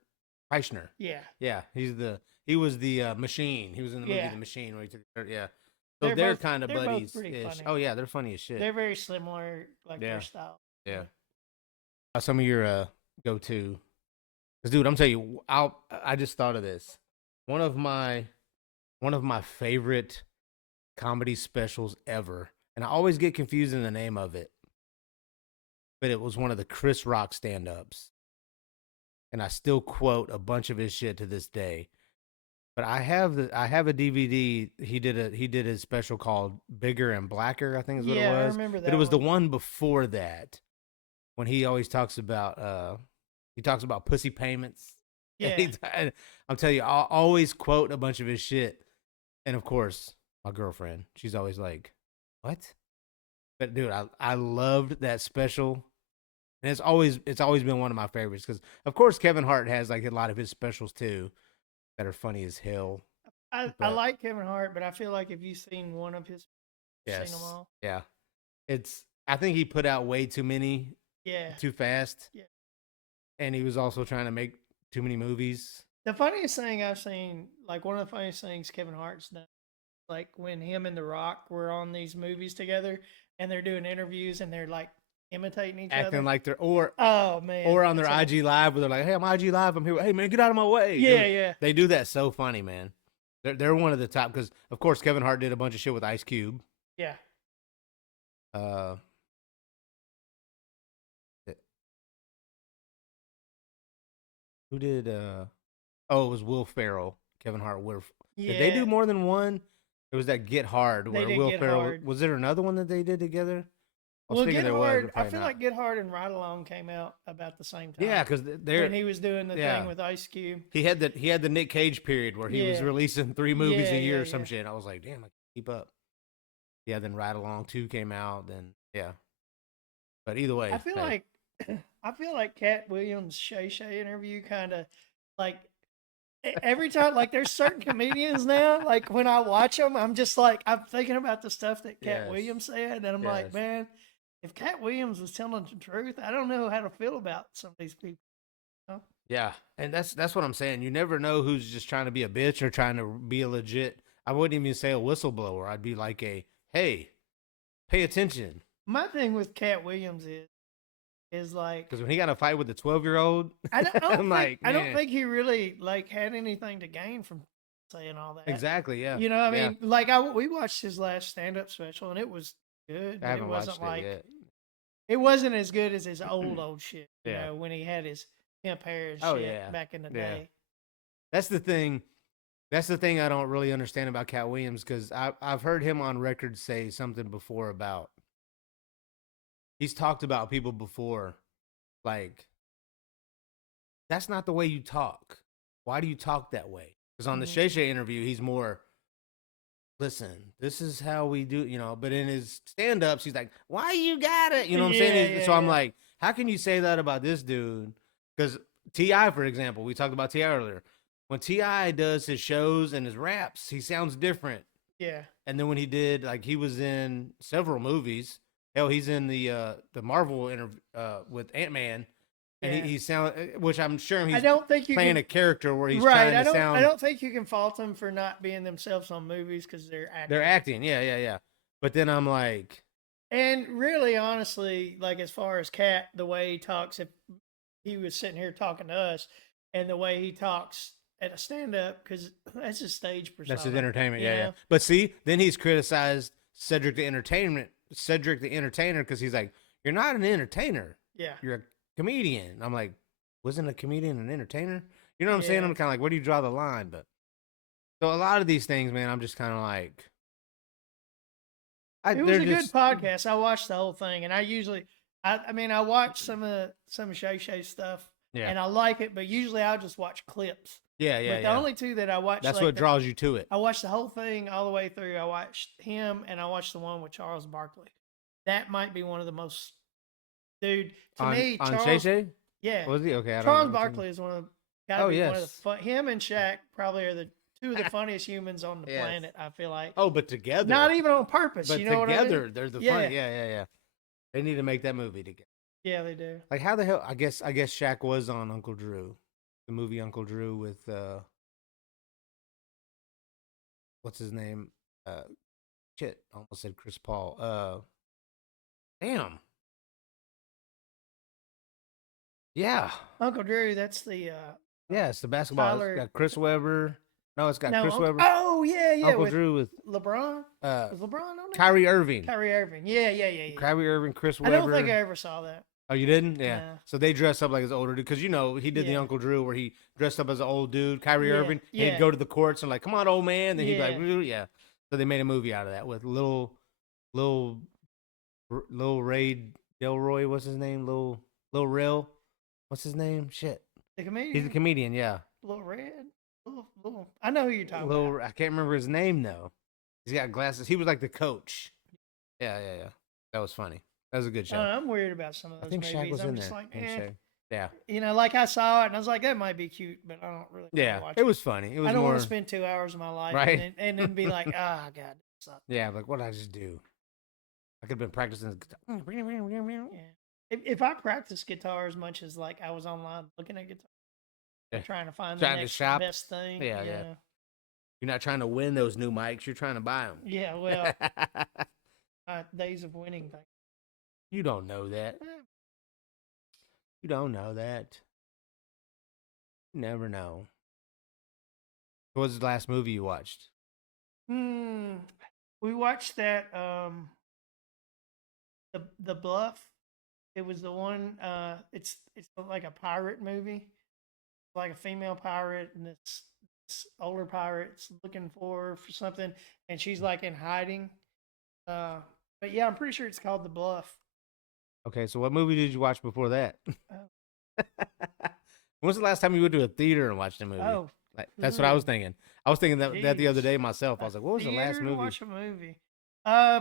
Kreischer. Yeah. Yeah, he was the machine. He was in the movie Yeah. The Machine where he took the shirt. Yeah. So they're both- kind of they're both buddies. pretty funny. Oh yeah, they're funny as shit. They're very similar, like Yeah. their style. Yeah. Some of your go-to. Cause dude, I'm telling you, I just thought of this. One of my favorite comedy specials ever, and I always get confused in the name of it. But it was one of the Chris Rock stand-ups, and I still quote a bunch of his shit to this day. But I have a DVD. He did his special called Bigger and Blacker, I think is what it was. I remember that. But it was the one before that, when he always talks about pussy payments. Yeah. And I'm telling you, I'll always quote a bunch of his shit. And of course, my girlfriend, she's always like, "What?" But dude, I loved that special. And it's always been one of my favorites because of course Kevin Hart has like a lot of his specials too that are funny as hell. I like Kevin Hart, but I feel like if you've seen one of his, Yes. seen them all. Yeah. I think he put out way too many Yeah. too fast. Yeah. And he was also trying to make too many movies. The funniest thing I've seen, like one of the funniest things Kevin Hart's done, like when him and The Rock were on these movies together and they're doing interviews and they're like imitating each other. Acting like they're oh man. or on their that's IG live where they're like, "Hey, I'm IG live. I'm here. Hey man, get out of my way." Yeah, Dude, yeah. They do that so funny, man. They're one of the top because of course Kevin Hart did a bunch of shit with Ice Cube. Yeah. Who did oh, it was Will Ferrell. Kevin Hart. Yeah. Did they do more than one? It was that Get Hard where They did Will Get Ferrell. Hard. Was there another one that they did together? I was Well, thinking Get there was, Hard, but I probably feel not. like Get Hard and Ride Along came out about the same time. Yeah, because when he was doing the thing with Ice Cube. he had the Nick Cage period where he was Yeah. releasing 3 movies a year Yeah, or some yeah. shit. I was like, damn, I can't keep up. Yeah, then Ride Along 2 came out. Then yeah, but either way, I feel like Cat Williams' Shay Shay interview kind of like every time, like there's certain comedians now, like when I watch them, I'm just like, I'm thinking about the stuff that Cat Yes. Williams said, and I'm like, Yes. man, if Cat Williams was telling the truth, I don't know how to feel about some of these people. yeah, and that's what I'm saying. You never know who's just trying to be a bitch or trying to be a legit. I wouldn't even say a whistleblower. I'd be like hey, pay attention. My thing with Cat Williams is like, Because when he got in a fight with the 12-year-old, I don't I'm think, like, I don't man. think he really like had anything to gain from saying all that. Exactly, yeah. You know, what I Yeah. mean, like we watched his last stand-up special, and it was good. I But haven't it wasn't watched like it yet. it wasn't as good as his old shit. You Yeah. know, when he had his pimp hair and Oh, shit yeah. back in the Yeah. day. That's the thing. That's the thing I don't really understand about Cat Williams because I've heard him on record say something before about. He's talked about people before, like, that's not the way you talk. Why do you talk that way? Because on the Mhm. Shay Shay interview, he's more, listen, this is how we do, you know. But in his stand-ups, he's like, why you got it? You know what I'm saying? Yeah, So I'm yeah. like, how can you say that about this dude? Because T.I., for example, we talked about T.I. earlier. When T.I. does his shows and his raps, he sounds different. Yeah. And then when he did, like, he was in several movies. Hell, he's in the Marvel interview with Ant-Man. And Yeah. he sound, which I'm sure he's I don't think you playing can, a character where he's right. trying to sound. I don't think you can fault them for not being themselves on movies because they're acting. They're acting, yeah. But then I'm like, And really, honestly, like as far as Cat, the way he talks, if he was sitting here talking to us, and the way he talks at a stand-up, because that's his stage persona. that's his entertainment, you yeah. know? But see, then he's criticized Cedric the Entertainer, because he's like, you're not an entertainer, Yeah. you're a comedian. I'm like, wasn't a comedian an entertainer? You know what I'm saying? Yeah. I'm kind of like, where do you draw the line? But so a lot of these things, man, I'm just kind of like, It was a good podcast. I watched the whole thing, and I usually, I mean, I watch some of Shay Shay stuff, Yeah. and I like it, but usually I'll just watch clips. Yeah, But the only two that I watched, that's like what draws you to it. I watched the whole thing all the way through. I watched him, and I watched the one with Charles Barkley. That might be one of the most, dude. To me, on Charles, Shay Shay? Yeah. Was he? Okay, I don't Charles know. Barkley is one of gotta Oh, be one of the yes. fun. Him and Shaq probably are the two of the funniest humans on the Yes. planet. I feel like. Oh, but together. Not even on purpose. But You know what I mean? together, they're the Yeah. funny. Yeah. They need to make that movie together. Yeah, they do. Like how the hell? I guess Shaq was on Uncle Drew, the movie Uncle Drew with what's his name? Shit, almost said Chris Paul. Damn. Yeah. Uncle Drew. That's the Yeah, it's the basketball. Tyler- It's got Chris Webber. No, it's got no. Chris Uncle, Webber. oh yeah. Uncle With Drew with LeBron. Was LeBron on there? Kyrie Irving. Kyrie Irving. Yeah. Kyrie Irving, Chris I Webber. don't think I ever saw that. Oh, you didn't? Yeah. Nah. So they dressed up like his older dude because you know he did the Yeah. Uncle Drew where he dressed up as an old dude, Kyrie Yeah, Irving. And yeah. he'd go to the courts and like, come on, old man. Then he'd be Yeah. like, "Woo," yeah. So they made a movie out of that with Lil Ray Delroy. What's his name? Lil Rel. What's his name? Shit. The comedian. He's a comedian. Yeah. Little Red. Little. I know who you're talking Lil. about. I can't remember his name though. He's got glasses. He was like the coach. Yeah. That was funny. That was a good show. I'm weird about some of I those think movies. Shaq was I'm in just there. like, I think eh. Shaq. Yeah. You know, like I saw it and I was like, that might be cute, but I don't really Yeah. watch It was funny. It was I don't more. want to spend 2 hours of my life Right. and then be like, ah, God, that sucks. Yeah, like what did I just do? I could have been practicing. Yeah. If I practice guitar as much as like I was online looking at guitar, Yeah. trying to find Trying the to next shop. best thing. Yeah. You're not trying to win those new mics. You're trying to buy them. Yeah, well, days of winning thing. You don't know that. You don't know that. You never know. What was the last movie you watched? We watched that the Bluff. It was the one it's like a pirate movie. Like a female pirate and this older pirate's looking for her for something and she's like in hiding. But yeah, I'm pretty sure it's called The Bluff. Okay, so what movie did you watch before that? Oh. When was the last time you went to a theater and watched a movie? Oh, Like, that's what I was thinking. I was thinking that the other Jeez. day myself. I was like, what was the last theater to movie? watch a movie?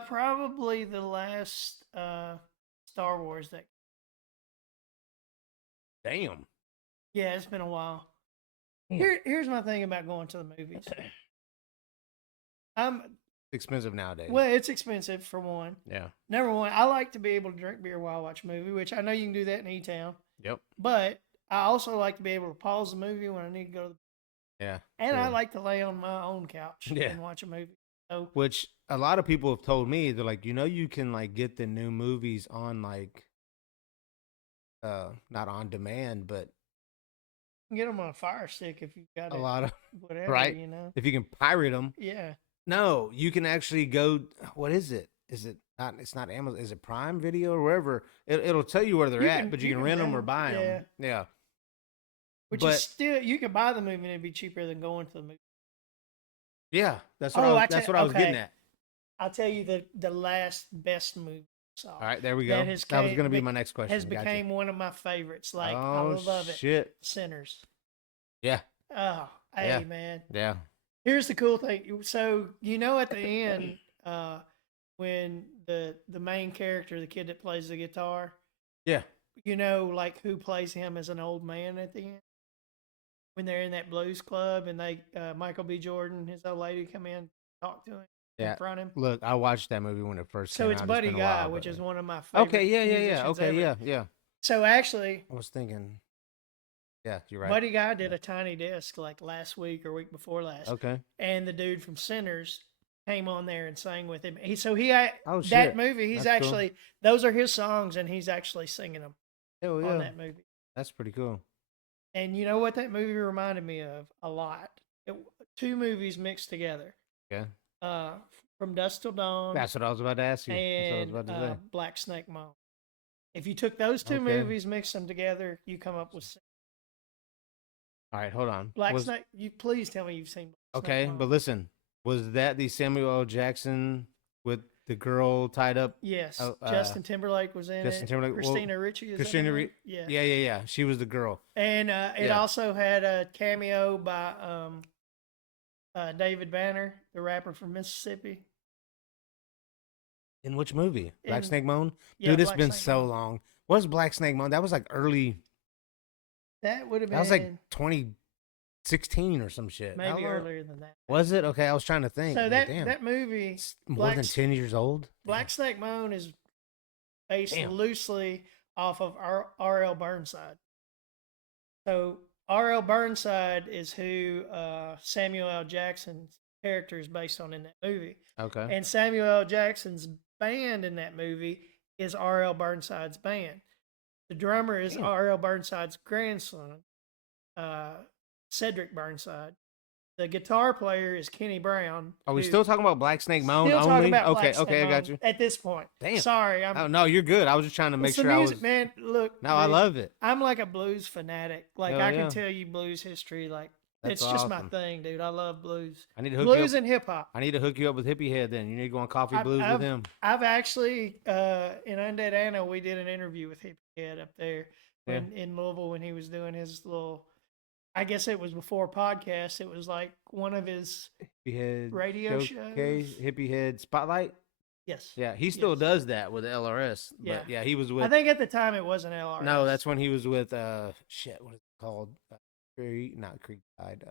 Probably the last Star Wars that. Damn. Yeah, it's been a while. Yeah. Here's my thing about going to the movies. It's expensive nowadays. Well, it's expensive for one. Yeah. Number one, I like to be able to drink beer while I watch a movie, which I know you can do that in E-Town. Yep. But I also like to be able to pause the movie when I need to go to the Yeah. and I true. like to lay on my own couch Yeah. and watch a movie. So Which a lot of people have told me, they're like, you can like get the new movies on like not on demand, but you can get them on a Fire Stick if you've got a it, lot of whatever, right. you know. If you can pirate them. Yeah. No, you can actually go. What is it? Is it not? It's not Amazon. Is it Prime Video or wherever? It'll tell you where they're You at, can- but you you can can rent them rent or 'em, buy yeah. them. Yeah. Which But- is still you can buy the movie and it'd be cheaper than going to the movie. Yeah, that's what Oh, that's what I was getting okay. at. I'll tell you the last best movie I saw. All right, there we go. That That, has was came- going to be be- my next question. Has Gotcha. became one of my favorites. Like I oh love it. shit! Sinners. Yeah, Oh, hey Yeah. man. yeah. Here's the cool thing. So at the end, when the main character, the kid that plays the guitar, Yeah. like who plays him as an old man at the end? When they're in that blues club and they Michael B. Jordan, his old lady come in, talk to him, Yeah. confront him. Look, I watched that movie when it first So came it's out. Buddy been a Guy, while, which but- is one of my favorite. Okay, yeah. musicians Okay, ever. yeah. So actually, I was thinking. Yeah, you're right. Buddy Guy did a tiny disc like last week or week before last, Okay. and the dude from Sinners came on there and sang with him. Oh, That shit. movie, he's That's cool. actually those are his songs, and he's actually singing them Hell on yeah. that movie. That's pretty cool. And you know what that movie reminded me of a lot? Two movies mixed together. Yeah. From Dusk Till Dawn That's what I was about to ask you. That's what I was and about to say. Black Snake Moan. If you took those two Okay. movies, mixed them together, you come up with All right, hold on. Black Was- Snake. You please tell me you've seen. Black Okay, Snake Moan. but listen, was that the Samuel L. Jackson with the girl tied up? Yes, Oh, Justin Timberlake was in Justin it. Timberlake- well, Christina Ricci. Is Christina that her Ri- name? Yeah. Yeah. She was the girl. And it Yeah. also had a cameo by David Banner, the rapper from Mississippi. In which movie? Black In- Snake Moan? Yeah, Dude, it's Black been Snake so Moan. long. What was Black Snake Moan? That was like early That would have That was like been 2016 or some shit. How maybe long- earlier than that. Was it? Okay, I was trying to think. So Like, that damn, that movie, it's more than 10 years old. Black Snake Moan, is based Damn. loosely off of R.L. Burnside. So R.L. Burnside is who Samuel L. Jackson's character is based on in that movie. Okay. And Samuel L. Jackson's band in that movie is R.L. Burnside's band. The drummer is Damn. R.L. Burnside's grandson, Cedric Burnside. The guitar player is Kenny Brown. Are we who- still talking about Black Snake Moan still only? talking about Okay, Black Snake okay, I got Moan you. at this point? Damn. Sorry, Oh, no, you're good. I was just trying to make it's the sure music, I was. man. Look, No, I dude, love it. I'm like a blues fanatic. Like Hell I yeah. can tell you blues history. Like That's it's just my awesome. thing, dude. I love blues, I need to hook blues you up. and hip hop. I need to hook you up with Hippie Head. Then you need to go on Coffee I've- Blues with him. I've actually in Undead Anna, we did an interview with Hippie Head up there Yeah. in Louisville when he was doing his little. I guess it was before podcast. It was like one of his Hippie Head radio Showcase, shows. Hippie Head Spotlight. Yes. Yeah, he still Yes. does that with LRS. Yeah. But yeah, he was with. I think at the time it wasn't LRS. No, that's when he was with shit. What is it called? Not Creekside.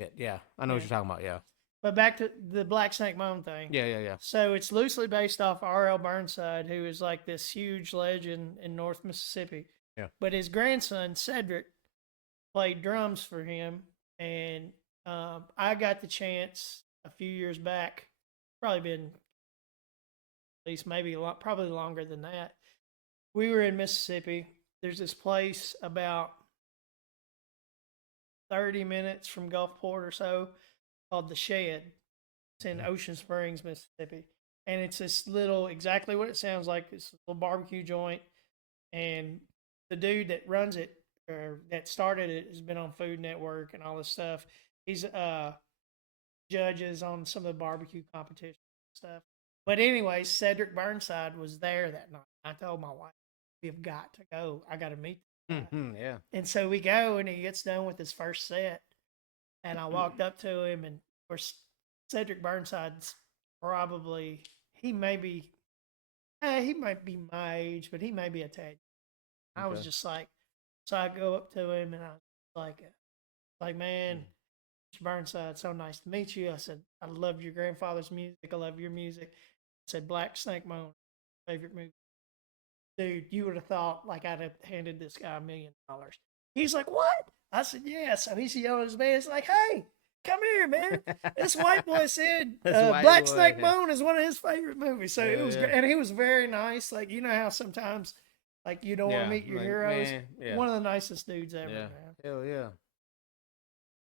Shit. Yeah, I know what Yeah. you're talking about. Yeah. But back to the Black Snake Moan thing. Yeah. So it's loosely based off R.L. Burnside, who is like this huge legend in North Mississippi. Yeah. But his grandson, Cedric, played drums for him. And I got the chance a few years back, probably been at least maybe probably longer than that. We were in Mississippi. There's this place about 30 minutes from Gulfport or so called The Shed. It's in Ocean Springs, Mississippi. And it's this little, exactly what it sounds like, this little barbecue joint. And the dude that runs it, or that started it, has been on Food Network and all this stuff. He's judges on some of the barbecue competition stuff. But anyway, Cedric Burnside was there that night. I told my wife, we've got to go. I got to meet this guy. Yeah. And so we go, and he gets done with his first set. And I walked up to him, and of course, Cedric Burnside's probably, he might be my age, but he may be a tad. I was Okay. just like, so I go up to him, and I was like, man, Mr. Burnside, so nice to meet you. I said, I love your grandfather's music. I love your music. I said, Black Snake Moan, favorite movie. Dude, you would have thought like I'd have handed this guy $1 million. He's like, what? I said, yeah. So he's yelling at his man. He's like, hey, come here, man. This white boy said This white Black boy, Snake yeah. Moan is one of his favorite movies. So it Yeah, was yeah. great. And he was very nice. Like, you know how sometimes like you don't want Yeah, to meet your like, heroes. man, yeah. One of the nicest dudes ever, Yeah. man. Hell yeah.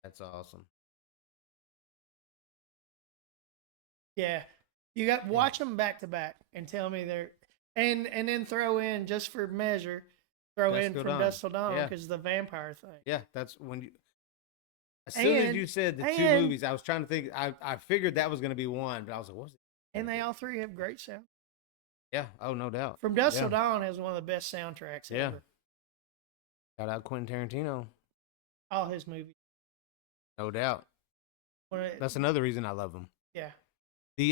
That's awesome. Yeah. You got watch them back to back and tell me they're and then throw in just for measure, throw Dusk in Till from Dawn. Dust Till Dawn Yeah. because the vampire thing. Yeah, that's when you. As soon as And- you said the two and- movies, I was trying to think. I figured that was going to be one, but I was like, what's it? And they all three have great sound. Yeah. Oh, no doubt. From Dust Yeah. Till Dawn has one of the best soundtracks Yeah. ever. Shout out Quentin Tarantino. All his movies. No doubt. That's another reason I love him. yeah. The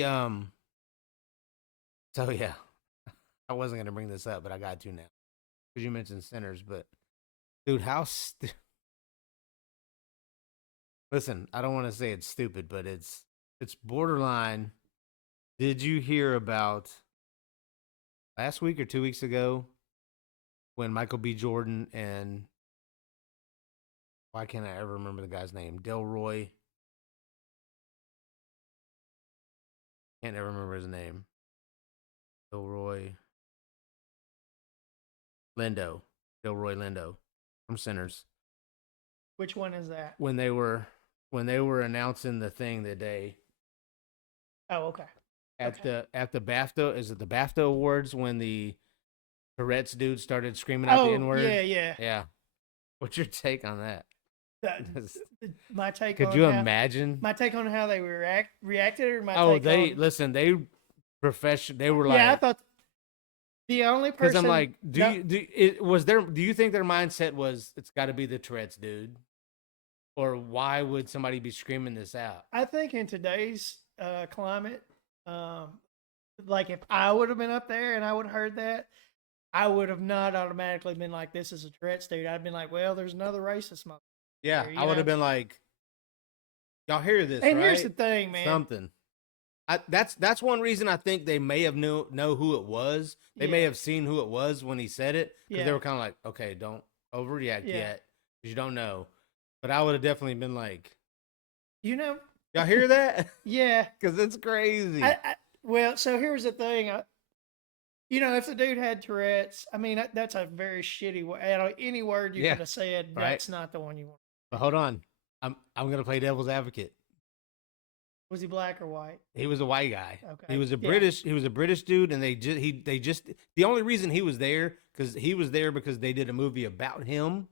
So yeah, I wasn't gonna bring this up, but I got to now because you mentioned Sinners. But dude, listen, I don't want to say it's stupid, but it's borderline. Did you hear about last week or 2 weeks ago when Michael B. Jordan and why can't I ever remember the guy's name? Delroy. Can't ever remember his name. Delroy Lindo from Sinners. Which one is that? When they were announcing the thing that day Oh, okay. at the BAFTA, is it the BAFTA Awards when the Tourette's dude started screaming out the N-word? yeah. Yeah. What's your take on that? My take Could on you how, imagine? my take on how they reacted or my Oh, take on, they were like, yeah, I thought the only because person I'm like, no, do you think their mindset was it's got to be the Tourette's dude, or why would somebody be screaming this out? I think in today's climate, like if I would have been up there and I would have heard that, I would have not automatically been like, this is a Tourette's dude. I'd been like, well, there's another racist mother. Yeah, there, you I would know? have been like, y'all hear this, And right? here's the thing, man. Something. That's one reason I think they may have know who it was. They may Yeah. have seen who it was when he said it, because they Yeah. were kind of like, okay, don't overreact Yeah. yet, because you don't know. But I would have definitely been like, You know, y'all hear that? yeah. Because it's crazy. Well, so here's the thing. You know, if the dude had Tourette's, I mean, that's a very shitty way. Any word you Yeah. could have said, Right. that's not the one you want. But hold on, I'm gonna play devil's advocate. Was he black or white? He was a white guy. Okay. He was a Yeah. British dude, and they just the only reason he was there because they did a movie about him,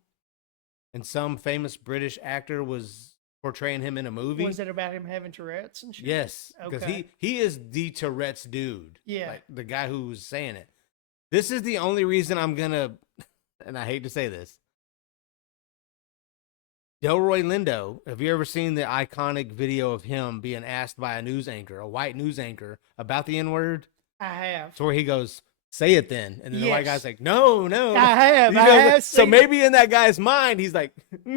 and some famous British actor was portraying him in a movie. Was it about him having Tourette's and shit? Yes, because Okay. he is the Tourette's dude. Yeah. Like the guy who was saying it. This is the only reason I'm gonna, and I hate to say this. Delroy Lindo, have you ever seen the iconic video of him being asked by a news anchor, a white news anchor, about the N-word? I have. So where he goes, say it then. And then the white Yes. guy's like, no. I have. You I know, have so seen maybe in that guy's mind, he's like, you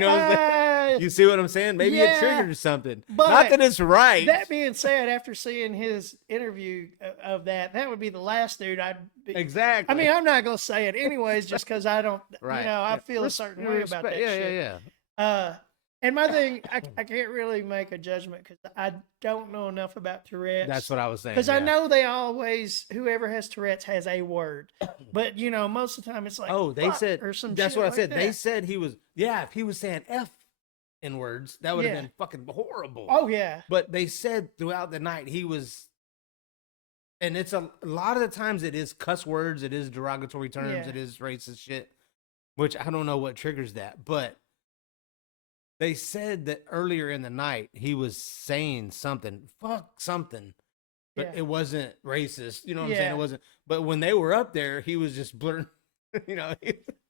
know what I'm saying? it. You see what I'm saying? Maybe it Yeah, triggered something. but Not that it's right. That being said, after seeing his interview of that would be the last dude I'd be. Exactly. I mean, I'm not going to say it anyways, just because I don't, Right. you know, I Yeah. feel a certain way about that yeah, shit. yeah. And my thing, I can't really make a judgment because I don't know enough about Tourette's. That's what I was saying. Because I yeah. know they always, whoever has Tourette's has a word, but you know, most of the time it's like, Oh, they fuck said, or some that's shit what I like said. They that. said he was, if he was saying F in words, that would have Yeah. been fucking horrible. Oh yeah, But they said throughout the night he was, and it's a lot of the times it is cuss words, it is derogatory terms, Yeah. it is racist shit, which I don't know what triggers that. But they said that earlier in the night he was saying something, fuck something, but Yeah. it wasn't racist. You know what I'm saying? Yeah. It wasn't. But when they were up there, he was just blurting. You know,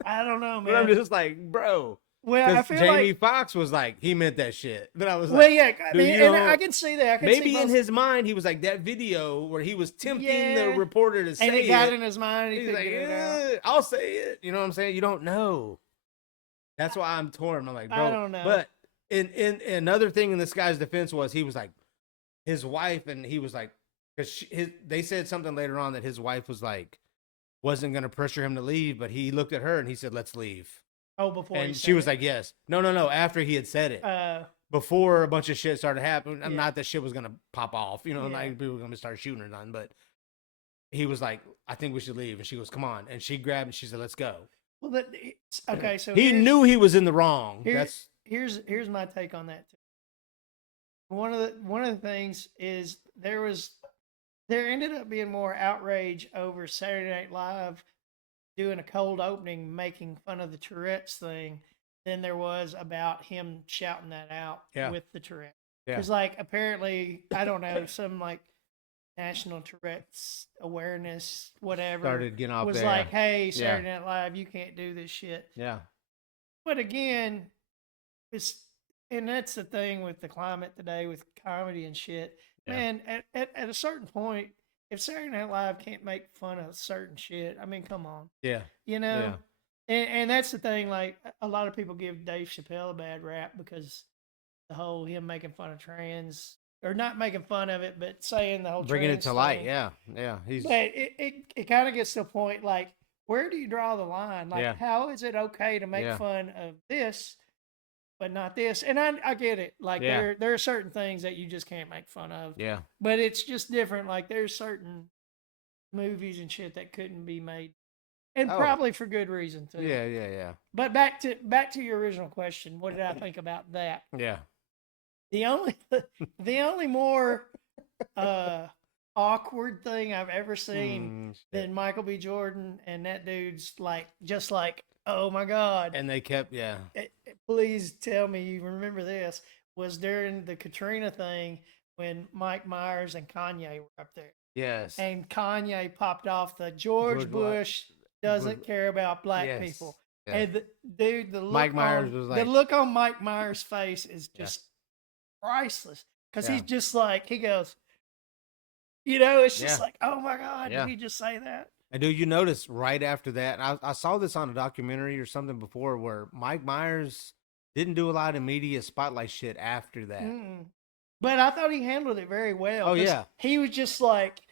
I don't know, but I'm man. just like, bro. Well, I Because feel Jamie like, Foxx was like, he meant that shit. But I was well, like, yeah, I dude, mean, you and know, I can see that. I can maybe see in most- his mind he was like that video where he was tempting Yeah. the reporter to say and it got it. in his mind. He He's couldn't like, get it out. "Eh, I'll say it. You know what I'm saying? You don't know. That's why I'm torn. I'm like, bro. I don't know. But in another thing in this guy's defense was he was like his wife, and he was like, because they said something later on that his wife was like wasn't gonna pressure him to leave, but he looked at her and he said, "Let's leave." Oh, before he And said she was it. like, "Yes." No. After he had said it. Before a bunch of shit started happening. Yeah. Not that shit was gonna pop off, you know, Yeah. like people were gonna start shooting or nothing, but he was like, "I think we should leave." And she goes, "Come on." And she grabbed and she said, "Let's go." Well, okay, so He here's- knew he was in the wrong. Here- That's here's my take on that too. One of the things is there ended up being more outrage over Saturday Night Live doing a cold opening making fun of the Tourette's thing than there was about him shouting that out Yeah. with the Tourette. Yeah. Because like apparently, I don't know, some like National Tourette's Awareness, whatever, started getting off was there. like, hey, Saturday Night Live, you can't do this shit. Yeah. But again, and that's the thing with the climate today with comedy and shit. Yeah. Man, at a certain point, if Saturday Night Live can't make fun of certain shit, I mean, come on. Yeah. You know? Yeah. And that's the thing, like a lot of people give Dave Chappelle a bad rap because the whole him making fun of trans, or not making fun of it, but saying the whole Bringing it trans to light. thing. Yeah. Yeah. He's But it kind of gets to a point like, where do you draw the line? Like, Yeah. how is it okay to make Yeah. fun of this, but not this? And I get it. Like, Yeah. there are certain things that you just can't make fun of. yeah. But it's just different. Like, there's certain movies and shit that couldn't be made, and Oh. probably for good reason too. Yeah. Yeah. Yeah. But back to your original question, what did I think about that? Yeah. The only more awkward thing I've ever seen Shit. than Michael B. Jordan and that dude's like, just like, oh my God. And they kept, yeah. Please tell me you remember this, was during the Katrina thing when Mike Myers and Kanye were up there. Yes. And Kanye popped off the George George Bush doesn't care about black Yes. people. Yeah. And the look Mike Myers on, was the like- look on Mike Myers' face is Yeah. just priceless. Because Yeah. he's just like, he goes, you know, it's just Yeah. like, oh my God, Yeah. did he just say that? And do you notice right after that? I saw this on a documentary or something before where Mike Myers didn't do a lot of media spotlight shit after that. Mm. But I thought he handled it very well. Oh, 'Cause yeah. he was just like,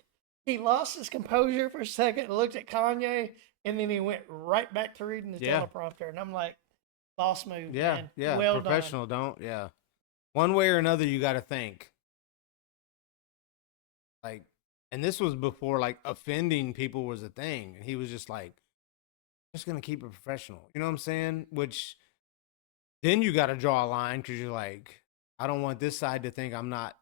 he lost his composure for a second and looked at Kanye, and then he went right back to reading the Yeah. teleprompter. And I'm like, boss move, Yeah, man. yeah. Well done. Professional, yeah. One way or another, you got to think. Like, and this was before like offending people was a thing. And he was just like, just gonna keep it professional. You know what I'm saying? Which then you got to draw a line because you're like, I don't want this side to think I'm not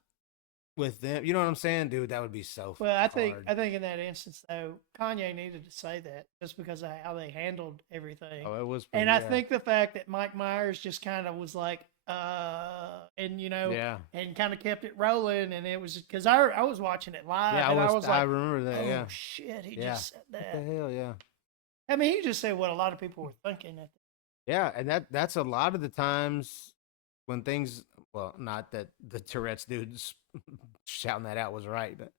with them. You know what I'm saying, dude? That would be so Well, hard. I think in that instance though, Kanye needed to say that just because of how they handled everything. Oh, it was. And I think the fact that Mike Myers just kind of was like, and yeah, and kind of kept it rolling, and it was because I was watching it live, yeah. and I was like, I remember that. oh Yeah. shit, he Yeah. just said What that. the hell? Yeah. I mean, he just said what a lot of people were thinking. Yeah, and that's a lot of the times when things. Well, not that the Tourette's dudes shouting that out was right, but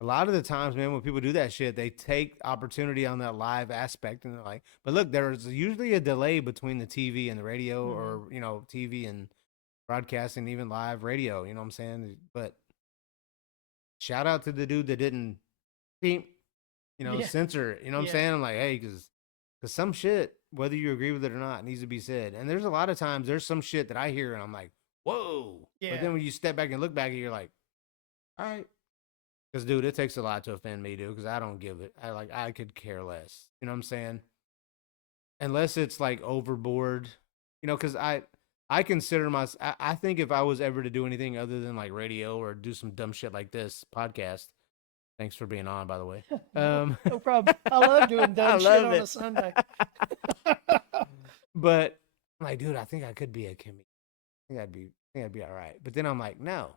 a lot of the times, man, when people do that shit, they take opportunity on that live aspect, and they're like, "But look, there's usually a delay between the TV and the radio, or TV and broadcasting, even live radio." You know what I'm saying? But shout out to the dude that didn't, beep, Yeah. censor it. You know what I'm Yeah. saying? I'm like, hey, because some shit, whether you agree with it or not, needs to be said. And there's a lot of times there's some shit that I hear and I'm like, whoa. Yeah. But then when you step back and look back, you're like, all right. Because, dude, it takes a lot to offend me, dude, because I don't give it. I could care less. You know what I'm saying? Unless it's like overboard, because I consider myself, I think if I was ever to do anything other than like radio or do some dumb shit like this podcast, thanks for being on, by the way. No problem. I love doing dumb shit on a Sunday. But I'm like, dude, I think I could be a comedian. I think I'd be all right. But then I'm like, no,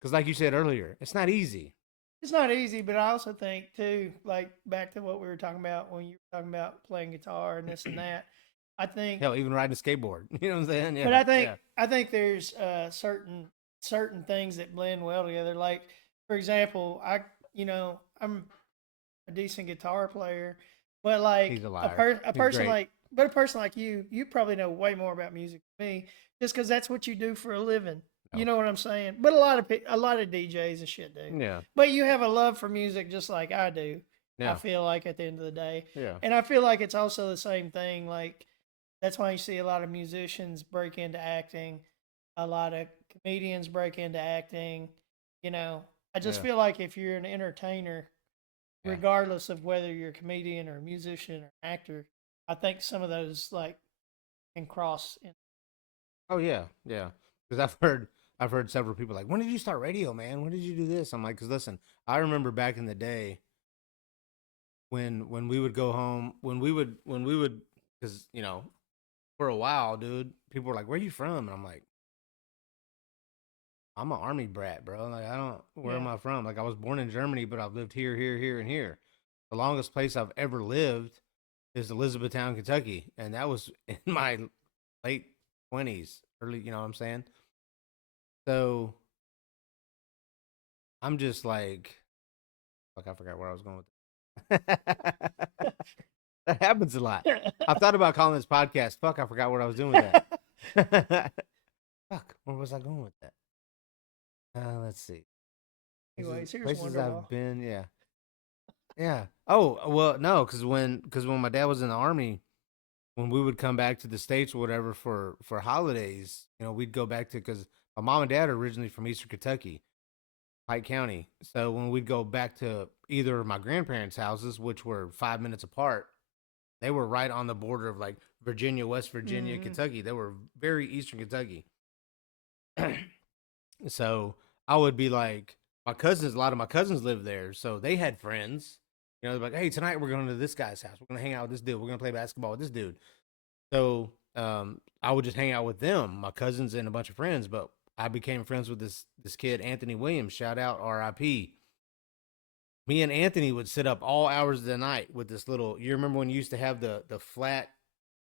because like you said earlier, it's not easy. It's not easy, but I also think too, like back to what we were talking about when you were talking about playing guitar and this and that. I think hell, even riding a skateboard. You know what I'm saying? Yeah. But I think there's certain things that blend well together. Like for example, I'm a decent guitar player, but like He's a liar. a person like you probably know way more about music than me, just because that's what you do for a living. No. You know what I'm saying? But a lot of DJs and shit do. Yeah. But you have a love for music just like I do. Yeah. I feel like at the end of the day. Yeah. And I feel like it's also the same thing. Like that's why you see a lot of musicians break into acting, a lot of comedians break into acting. I just feel like if you're an entertainer, regardless of whether you're a comedian or a musician or actor, I think some of those like can cross. Oh yeah, yeah. Because I've heard several people like, when did you start radio, man? When did you do this? I'm like, because listen, I remember back in the day when we would go home, when we would, because for a while, dude, people were like, where are you from? And I'm like, I'm an army brat, bro. Like, where am I from? Like, I was born in Germany, but I've lived here, here, here, and here. The longest place I've ever lived is Elizabethtown, Kentucky. And that was in my late 20s, early, you know what I'm saying? So I'm just like, fuck, I forgot where I was going with that. That happens a lot. I thought about calling this podcast. Fuck, I forgot what I was doing with that. Fuck, where was I going with that? Let's see. Anyways, here's places Wonderwall. I've been, yeah. Yeah. Oh, well, no, because when my dad was in the army, when we would come back to the States or whatever for holidays, we'd go back to, because my mom and dad are originally from Eastern Kentucky, Pike County. So when we'd go back to either of my grandparents' houses, which were 5 minutes apart, they were right on the border of like Virginia, West Virginia, Kentucky. They were very Eastern Kentucky. So I would be like, a lot of my cousins lived there. So they had friends. They're like, hey, tonight we're going to this guy's house. We're going to hang out with this dude. We're going to play basketball with this dude. So I would just hang out with them, my cousins and a bunch of friends. But I became friends with this kid, Anthony Williams. Shout out, R.I.P. Me and Anthony would sit up all hours of the night with this little. You remember when you used to have the flat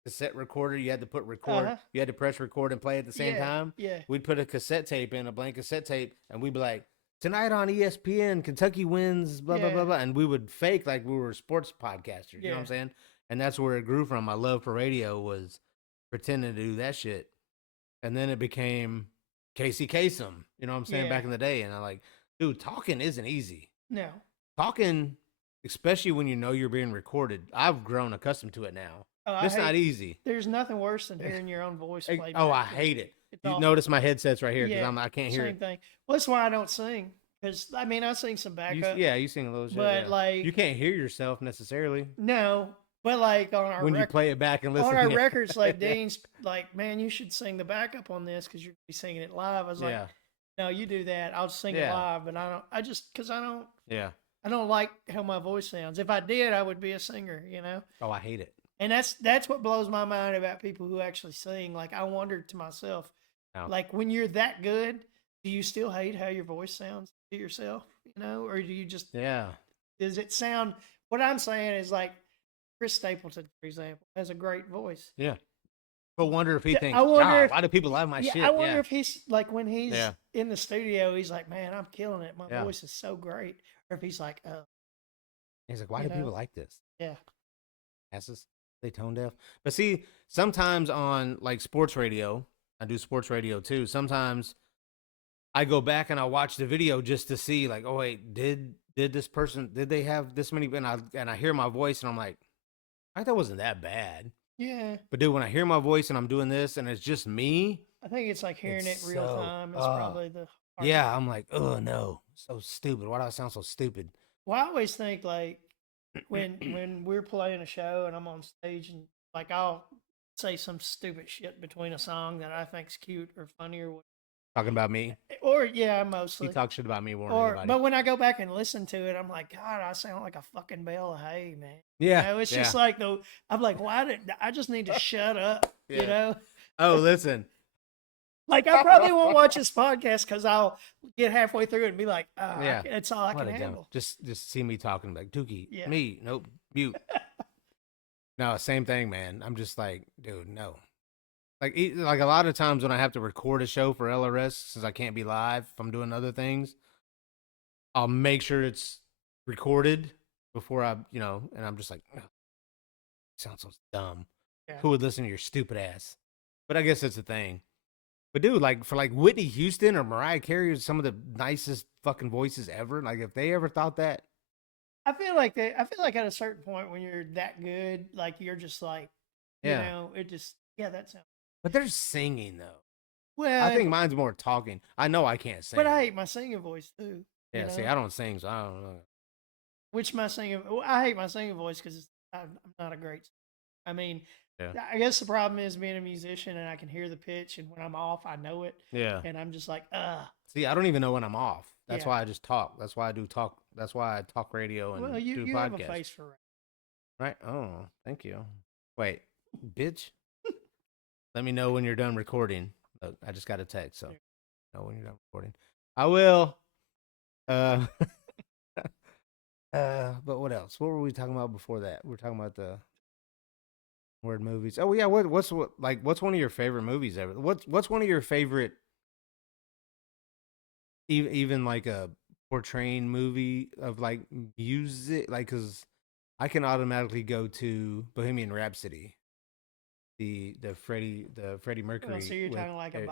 cassette recorder? You had to put record. You had to press record and play at the same time. Yeah. We'd put a cassette tape in, a blank cassette tape, and we'd be like, tonight on ESPN, Kentucky wins, blah, blah, blah, Yeah. blah. And we would fake like we were sports podcasters. You know what I'm Yeah. saying? And that's where it grew from. My love for radio was pretending to do that shit. And then it became Casey Kasem. You know what I'm saying? Yeah. Back in the day. And I'm like, dude, talking isn't easy. No. Talking, especially when you know you're being recorded, I've grown accustomed to it now. Oh, It's not easy. There's nothing worse than hearing your own voice played. Oh, I back. hate it. It's You awful. notice my headset's right here because Yeah, I can't hear Same it. thing. Well, that's why I don't sing. Because, I mean, I sing some backup. You sing a little shit. But, yeah. like... You can't hear yourself necessarily. No. But, like, on our... When you play it back and listen on our to it. records, like, Dean's like, man, you should sing the backup on this because you're going to be singing it live. I was like, no, you do that. I'll sing it live. But I don't like how my voice sounds. If I did, I would be a singer, you know? Oh, I hate it. And that's what blows my mind about people who actually sing. Like, I wondered to myself, like, when you're that good, do you still hate how your voice sounds to yourself, you know? Or do you just... Does it sound... What I'm saying is, like, Chris Stapleton, for example, has a great voice. Yeah. But wonder if he thinks, why do people love my shit? I wonder if he's, like, when he's Yeah. in the studio, he's like, man, I'm killing it. My voice is so great. Or if he's like, oh. He's like, why do people like this? Yeah. Asses. They tone deaf. But see, sometimes on like sports radio, I do sports radio too. Sometimes I go back and I watch the video just to see, like, oh wait, did this person, did they have this many? And I hear my voice and I'm like, I thought it wasn't that bad. Yeah. But dude, when I hear my voice and I'm doing this and it's just me, I think it's like hearing it real time. It's probably the hardest. Yeah, I'm like, oh no, so stupid. Why do I sound so stupid? Well, I always think like when we're playing a show and I'm on stage and like I'll say some stupid shit between a song that I think's cute or funny or whatever. Talking about me? Or mostly. He talks shit about me more than anybody. But when I go back and listen to it, I'm like, God, I sound like a fucking bale of hay, man. Yeah. You know, it's just like I'm like, I just need to shut up, you know? Oh, listen. Like, I probably won't watch this podcast because I'll get halfway through it and be like, it's all I can handle. Just see me talking like, Dookie, me, nope, mute. No, same thing, man. I'm just like, dude, no. Like a lot of times when I have to record a show for LRS, since I can't be live, if I'm doing other things, I'll make sure it's recorded before and I'm just like, oh, sounds so dumb. Yeah. Who would listen to your stupid ass? But I guess that's the thing. But dude, like for like Whitney Houston or Mariah Carey, some of the nicest fucking voices ever. Like if they ever thought that, I feel like at a certain point when you're that good, like you're just like, you know, it just that sounds. But they're singing though. Well, I think mine's more talking. I know I can't sing, but I hate my singing voice too. Yeah, you know? See, I don't sing, so I don't know. I hate my singing voice because I'm not a great. I mean. Yeah. I guess the problem is being a musician and I can hear the pitch, and when I'm off, I know it. Yeah. And I'm just like, See, I don't even know when I'm off. That's why I just talk. That's why I do talk. That's why I talk radio and do podcasts. You have a face for it. Right? Oh, thank you. Wait, bitch. Let me know when you're done recording. Look, I just got a text, so know when you're done recording. I will. But what else? What were we talking about before that? We were talking about the word movies. Oh yeah, what's one of your favorite movies ever? What's one of your favorite, even like a portraying movie of like music? Like, cause I can automatically go to Bohemian Rhapsody, the Freddie Mercury. Oh, so you're talking like a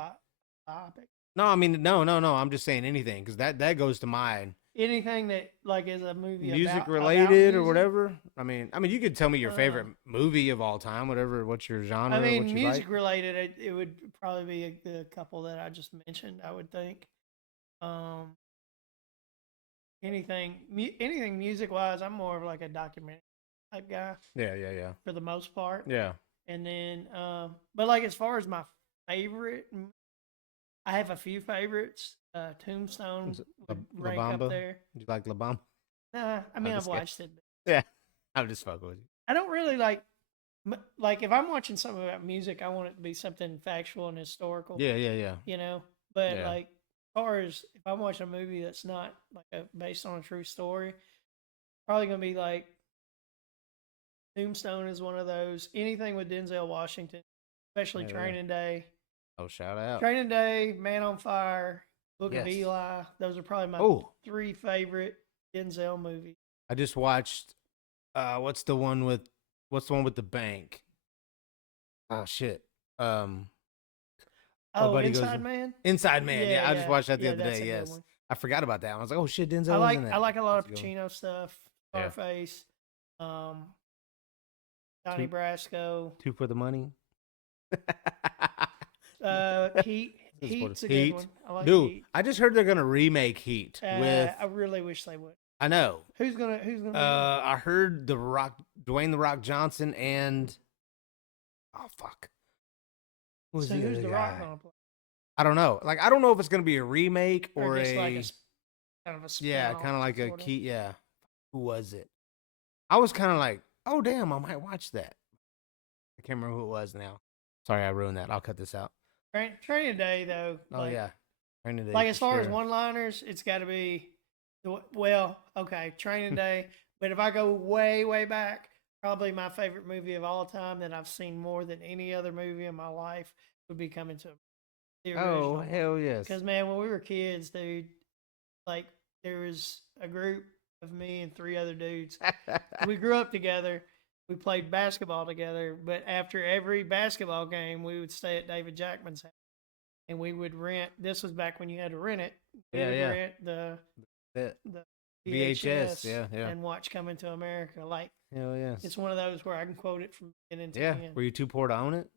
biopic? No, I mean no. I'm just saying anything because that goes to mine. Anything that like is a movie music related or whatever. I mean, you could tell me your favorite movie of all time, whatever. What's your genre? I mean, what you music like? Related. It would probably be the couple that I just mentioned. I would think. Anything music wise, I'm more of like a documentary type guy. Yeah. For the most part. Yeah. And then, but like as far as my favorite, I have a few favorites. Tombstone would rank up there. Do you like La Bamba? Nah, I mean I've watched it. Yeah, I'm just fucking with you. I don't really like if I'm watching something about music, I want it to be something factual and historical. Yeah. You know, but like as far as if I'm watching a movie that's not like based on a true story, probably gonna be like Tombstone is one of those. Anything with Denzel Washington, especially Training Day. Oh, shout out. Training Day, Man on Fire. Book of Yes. Eli. Those are probably my Oh, 3 favorite Denzel movies. I just watched. What's the one with? What's the one with the bank? Oh shit. Um, my Oh, buddy goes Inside Man. Inside Man. Yeah, Yeah, I just yeah, watched that the yeah. other That's day. a good Yes, one. I forgot about that one. I was like, oh shit, I Denzel was in like I that. like a lot That's of a good one. Pacino stuff. Yeah. Scarface. Um, Donnie Two, Brasco. two for the money. Heat. This is for the Heat's a good Heat. one. I like Dude, Heat. I just heard they're gonna remake Heat with. I really wish they would. I know. Who's gonna be in it? I heard the Rock, Dwayne the Rock Johnson, and oh fuck, who's So the who's other the Rock guy? gonna play? I don't know. Like, I don't know if it's gonna be a remake Or or just like a kind of a yeah, spin-off, kind of like a sorta? key. Yeah, who was it? I was kind of like, oh damn, I might watch that. I can't remember who it was now. Sorry, I ruined that. I'll cut this out. Training Day though. Oh like, yeah, Training Day Like for as far as sure. one-liners, it's got to be well, okay, Training Day. But if I go way back, probably my favorite movie of all time that I've seen more than any other movie in my life would be Coming to the Oh original. hell yes. Because man, when we were kids, dude, like there was a group of me and 3 other dudes. We grew up together. We played basketball together, but after every basketball game, we would stay at David Jackman's house, and we would rent. This was back when you had to rent it. We Yeah, would yeah. rent the That VHS, yeah, yeah. and watch Coming to America. Like Hell yes. it's one of those where I can quote it from beginning to Yeah. end. Were you too poor to own it?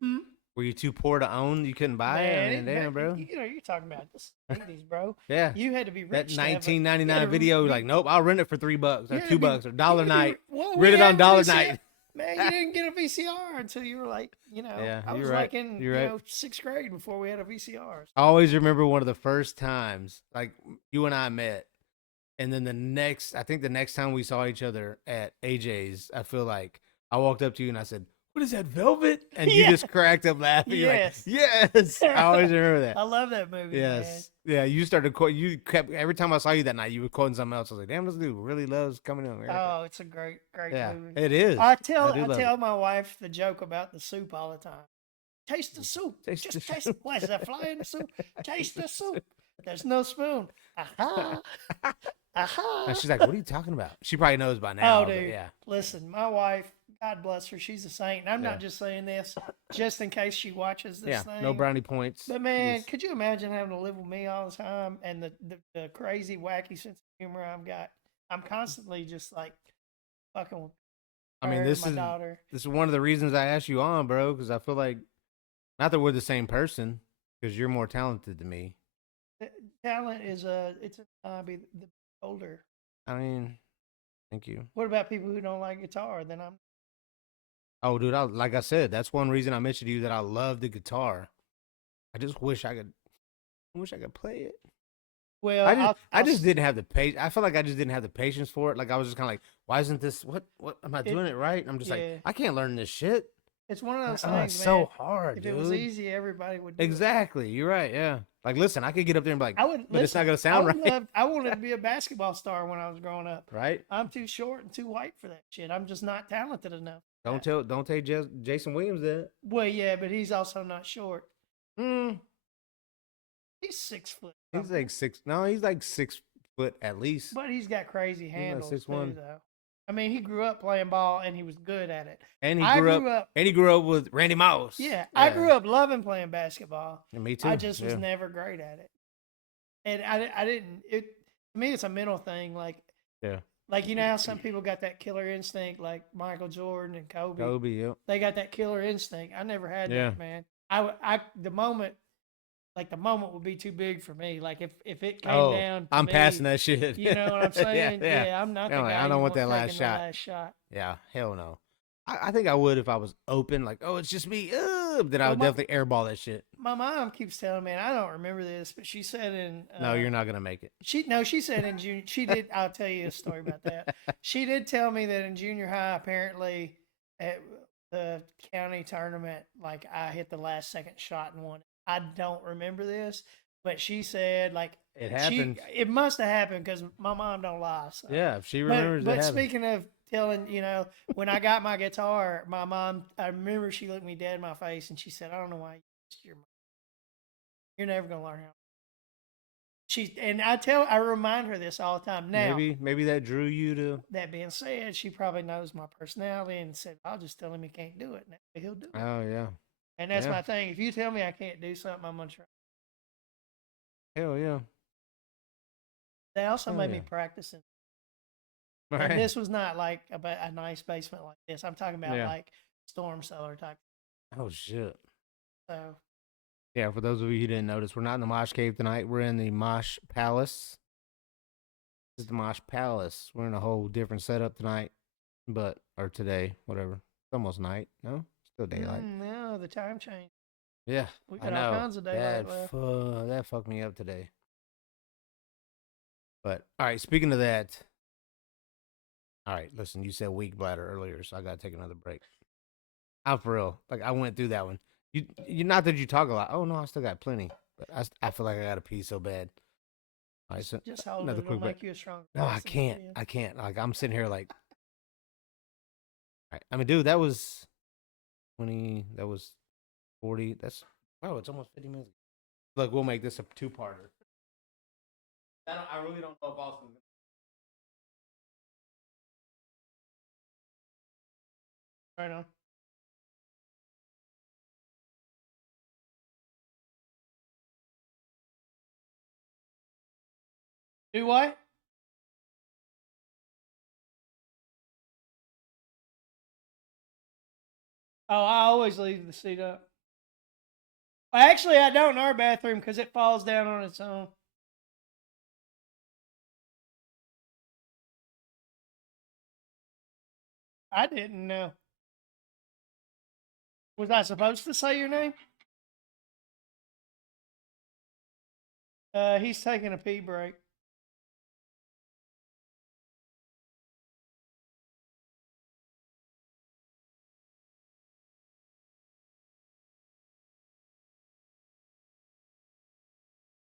Hmm? Were you too poor to own? You couldn't buy it? I mean, damn, bro. You know, you're talking about this 80s, bro. Yeah. You had to be That rich. to have a- 1999 you had to video, be- like, nope, I'll rent it for $3 or you had to $2 be- or dollar you had to be- night. well, Rent we it on had dollar VCR. night. Man, you didn't get a VCR until you were like, Yeah, I was you're right. like in You're right. 6th grade before we had a VCR. I always remember one of the first times, like, you and I met. And then I think the next time we saw each other at AJ's, I feel like I walked up to you and I said, what is that, Velvet? And you Yeah. just cracked up laughing. Yes. You're like, yes. I always remember that. I love that movie. Yes. Yeah, you started quote. You kept every time I saw you that night, you were quoting something else. I was like, "Damn, this dude really loves Coming to Man. America." Oh, it's a great yeah, movie. it is. I do tell love my wife the joke about the soup all the time. Taste the soup. Taste Just the taste. soup. What is that fly in the soup? Taste the soup. There's no spoon. Aha. Aha. And she's like, "What are you talking about?" She probably knows by now. Oh, but dude. yeah. Listen, my wife, God bless her, she's a saint. And I'm Yeah. not just saying this just in case she watches this Yeah. thing. No brownie points. But man, Just- could you imagine having to live with me all the time and the crazy, wacky sense of humor I've got? I'm constantly just like fucking with I mean, her, this my is daughter. this is one of the reasons I asked you on, bro, because I feel like not that we're the same person, because you're more talented than me. Talent is it's a hobby. The older. I mean, thank you. What about people who don't like guitar? Then I'm. Oh, dude, like I said, that's one reason I mentioned to you that I love the guitar. I just wish I could play it. Well, I just didn't have the patience. I feel like I just didn't have the patience for it. Like I was just kind of like, why isn't this? What am I doing it right? And I'm just yeah. like, I can't learn this shit. It's one of those Oh, things, it's man. so hard, If dude. it was easy, everybody would do it. Exactly. You're right. Yeah. Like, listen, I could get up there and be like, I would, but it's not gonna sound right, I wanted to be a basketball star when I was growing up. right? I'm too short and too white for that shit. I'm just not talented enough. Don't tell Jason Williams that. Well, yeah, but he's also not short. Mm, He's 6 foot. he's something. like 6. No, he's like 6 foot at least. But he's got crazy like handles 6'1". too, though. I mean, he grew up playing ball and he was good at it. And he I grew up. And he grew up with Randy Moss. Yeah, I grew up loving playing basketball. And me too. I just was yeah. never great at it, and I didn't. It to me, it's a mental thing. Like Yeah. Like, you know how some people got that killer instinct, like Michael Jordan and Kobe. Kobe, yep. They got that killer instinct. I never had Yeah. that, man. The moment would be too big for me. Like if it came down, to I'm me, passing that shit. You know what I'm saying? yeah. I'm not the I'm like, guy. I don't you want that taking last the shot. last shot. Yeah, hell no. I think I would if I was open, like, oh, it's just me. Then I would Well, definitely airball that shit. My mom keeps telling me, and I don't remember this, but she said in No, you're not gonna make it. She said in June. She did. I'll tell you a story about that. She did tell me that in junior high, apparently at the county tournament, like I hit the last second shot and won. I don't remember this, but she said like It happened. It must have happened because my mom don't lie. So. Yeah, if she remembers But it happened. speaking of telling, when I got my guitar, my mom, I remember she looked me dead in my face and she said, "I don't know why you missed your money. You're never gonna learn how." I remind her this all the time. Now, Maybe that drew you to. that being said, she probably knows my personality and said, I'll just tell him he can't do it. And that way he'll do it. Oh yeah, And that's yeah. my thing. If you tell me I can't do something, I'm going to try. Hell yeah. They also Hell made me yeah. practice. And Right. this was not like a nice basement like this. I'm talking about Yeah. like storm cellar type. Oh shit. So, Yeah, for those of you who didn't notice, we're not in the Mosh Cave tonight. We're in the Mosh Palace. This is the Mosh Palace. We're in a whole different setup tonight, or today, whatever. It's almost night. No, still daylight. no, the time change. Yeah, We I got all know. kinds of daylight left. That fucked me up today. But all right, speaking of that, all right, listen, you said weak bladder earlier, so I gotta take another break. I'm for real. Like I went through that one. You not that you talk a lot. Oh no, I still got plenty, but I feel like I gotta pee so bad. All right, so Just hold another it. It'll quick break. make you a stronger No, I person. can't. I can't. Like I'm sitting here like, all right. I mean, dude, that was 20. That was 40. That's it's almost 50 minutes. Look, we'll make this a two-parter. I really don't know if Austin. Right on. Do what? Oh, I always leave the seat up. Actually, I don't in our bathroom because it falls down on its own. I didn't know. Was I supposed to say your name? He's taking a pee break.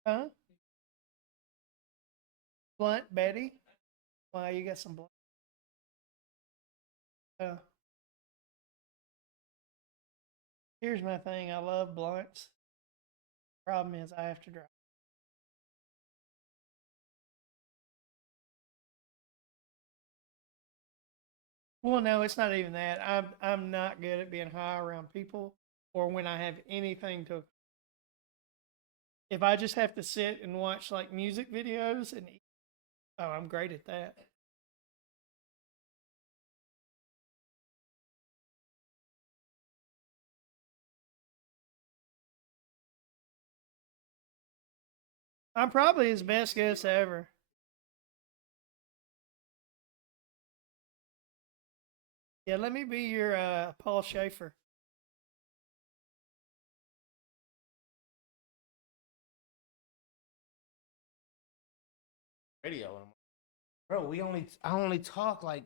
Huh? Blunt Betty? Why, you got some blunt? Uh, Here's my thing. I love blunts. Problem is, I have to drive. Well, no, it's not even that. I'm not good at being high around people or when I have anything to. If I just have to sit and watch like music videos and eat, oh, I'm great at that. I'm probably his best guess ever. Yeah, let me be your Paul Schaefer. Radio, bro. I only talk like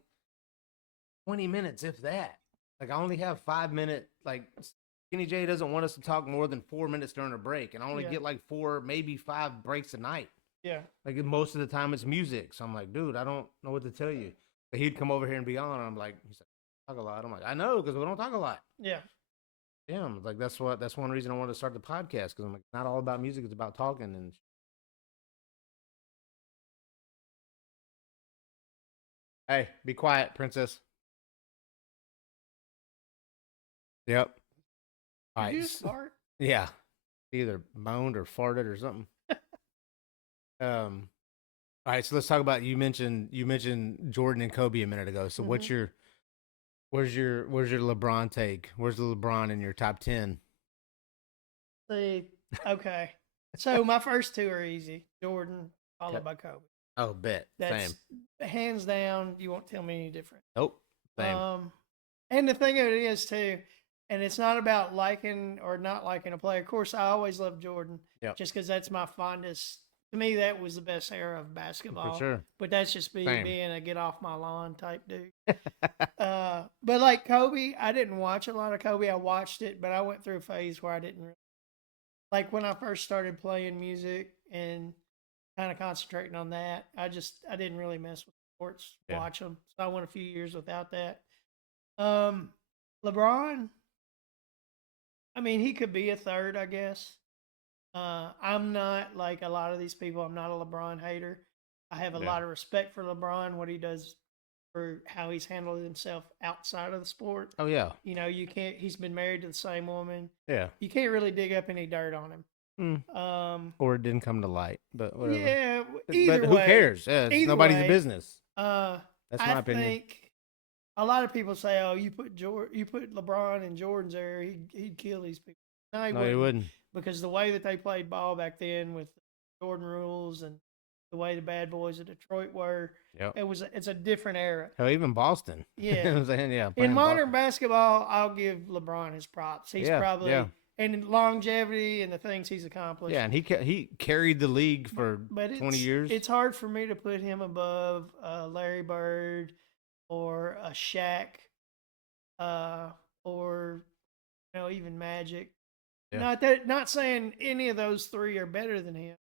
20 minutes, if that. Like I only have 5 minute. Like Skinny J doesn't want us to talk more than 4 minutes during a break, and I only Yeah. get like 4, maybe 5 breaks a night. Yeah. Like most of the time it's music, so I'm like, dude, I don't know what to tell you. But he'd come over here and be on, and I'm like, he's like, talk a lot. I'm like, I know, because we don't talk a lot. Yeah. Damn, like that's one reason I wanted to start the podcast, because I'm like, not all about music, it's about talking. And hey, be quiet, princess. Yep. All Did right. you just fart? Yeah. Either moaned or farted or something. All right, so let's talk about you mentioned Jordan and Kobe a minute ago. So what's Mhm. your where's your LeBron take? Where's the LeBron in your top 10? See, okay. So my first two are easy. Jordan, followed Okay. by Kobe. Oh, bet. That's Same. hands down. You won't tell me any different. Nope. Same. And the thing of it is too, and it's not about liking or not liking a player. Of course, I always loved Jordan, Yep. just because that's my fondest. To me, that was the best era of basketball. For sure. But that's just me Same. being a get off my lawn type dude. But like Kobe, I didn't watch a lot of Kobe. I watched it, but I went through a phase where I didn't really, like when I first started playing music and kind of concentrating on that. I didn't really mess with sports, Yeah. watch them. So I went a few years without that. Um, LeBron, I mean, he could be a third, I guess. I'm not like a lot of these people. I'm not a LeBron hater. I have a Yeah. lot of respect for LeBron, what he does for how he's handled himself outside of the sport. Oh yeah. You know, you can't. He's been married to the same woman. Yeah. You can't really dig up any dirt on him. Or it didn't come to light, but whatever. Yeah. But Either who way, cares? Yeah, it's either nobody's way, business. Uh, That's I my opinion. think a lot of people say, "Oh, you put LeBron in Jordan's era, he'd kill these people." No, he No, wouldn't, he wouldn't. because the way that they played ball back then with the Jordan rules and the way the bad boys of Detroit were, Yep. it's a different era. Hell, even Boston. You know what Yeah. I'm saying? Yeah. In playing modern Boston. basketball, I'll give LeBron his props. He's Yeah, probably yeah. and in longevity and the things he's accomplished. Yeah, and he carried the league for But 20 years. It's hard for me to put him above Larry Bird or a Shaq, or even Magic. Yeah. Not saying any of those three are better than him,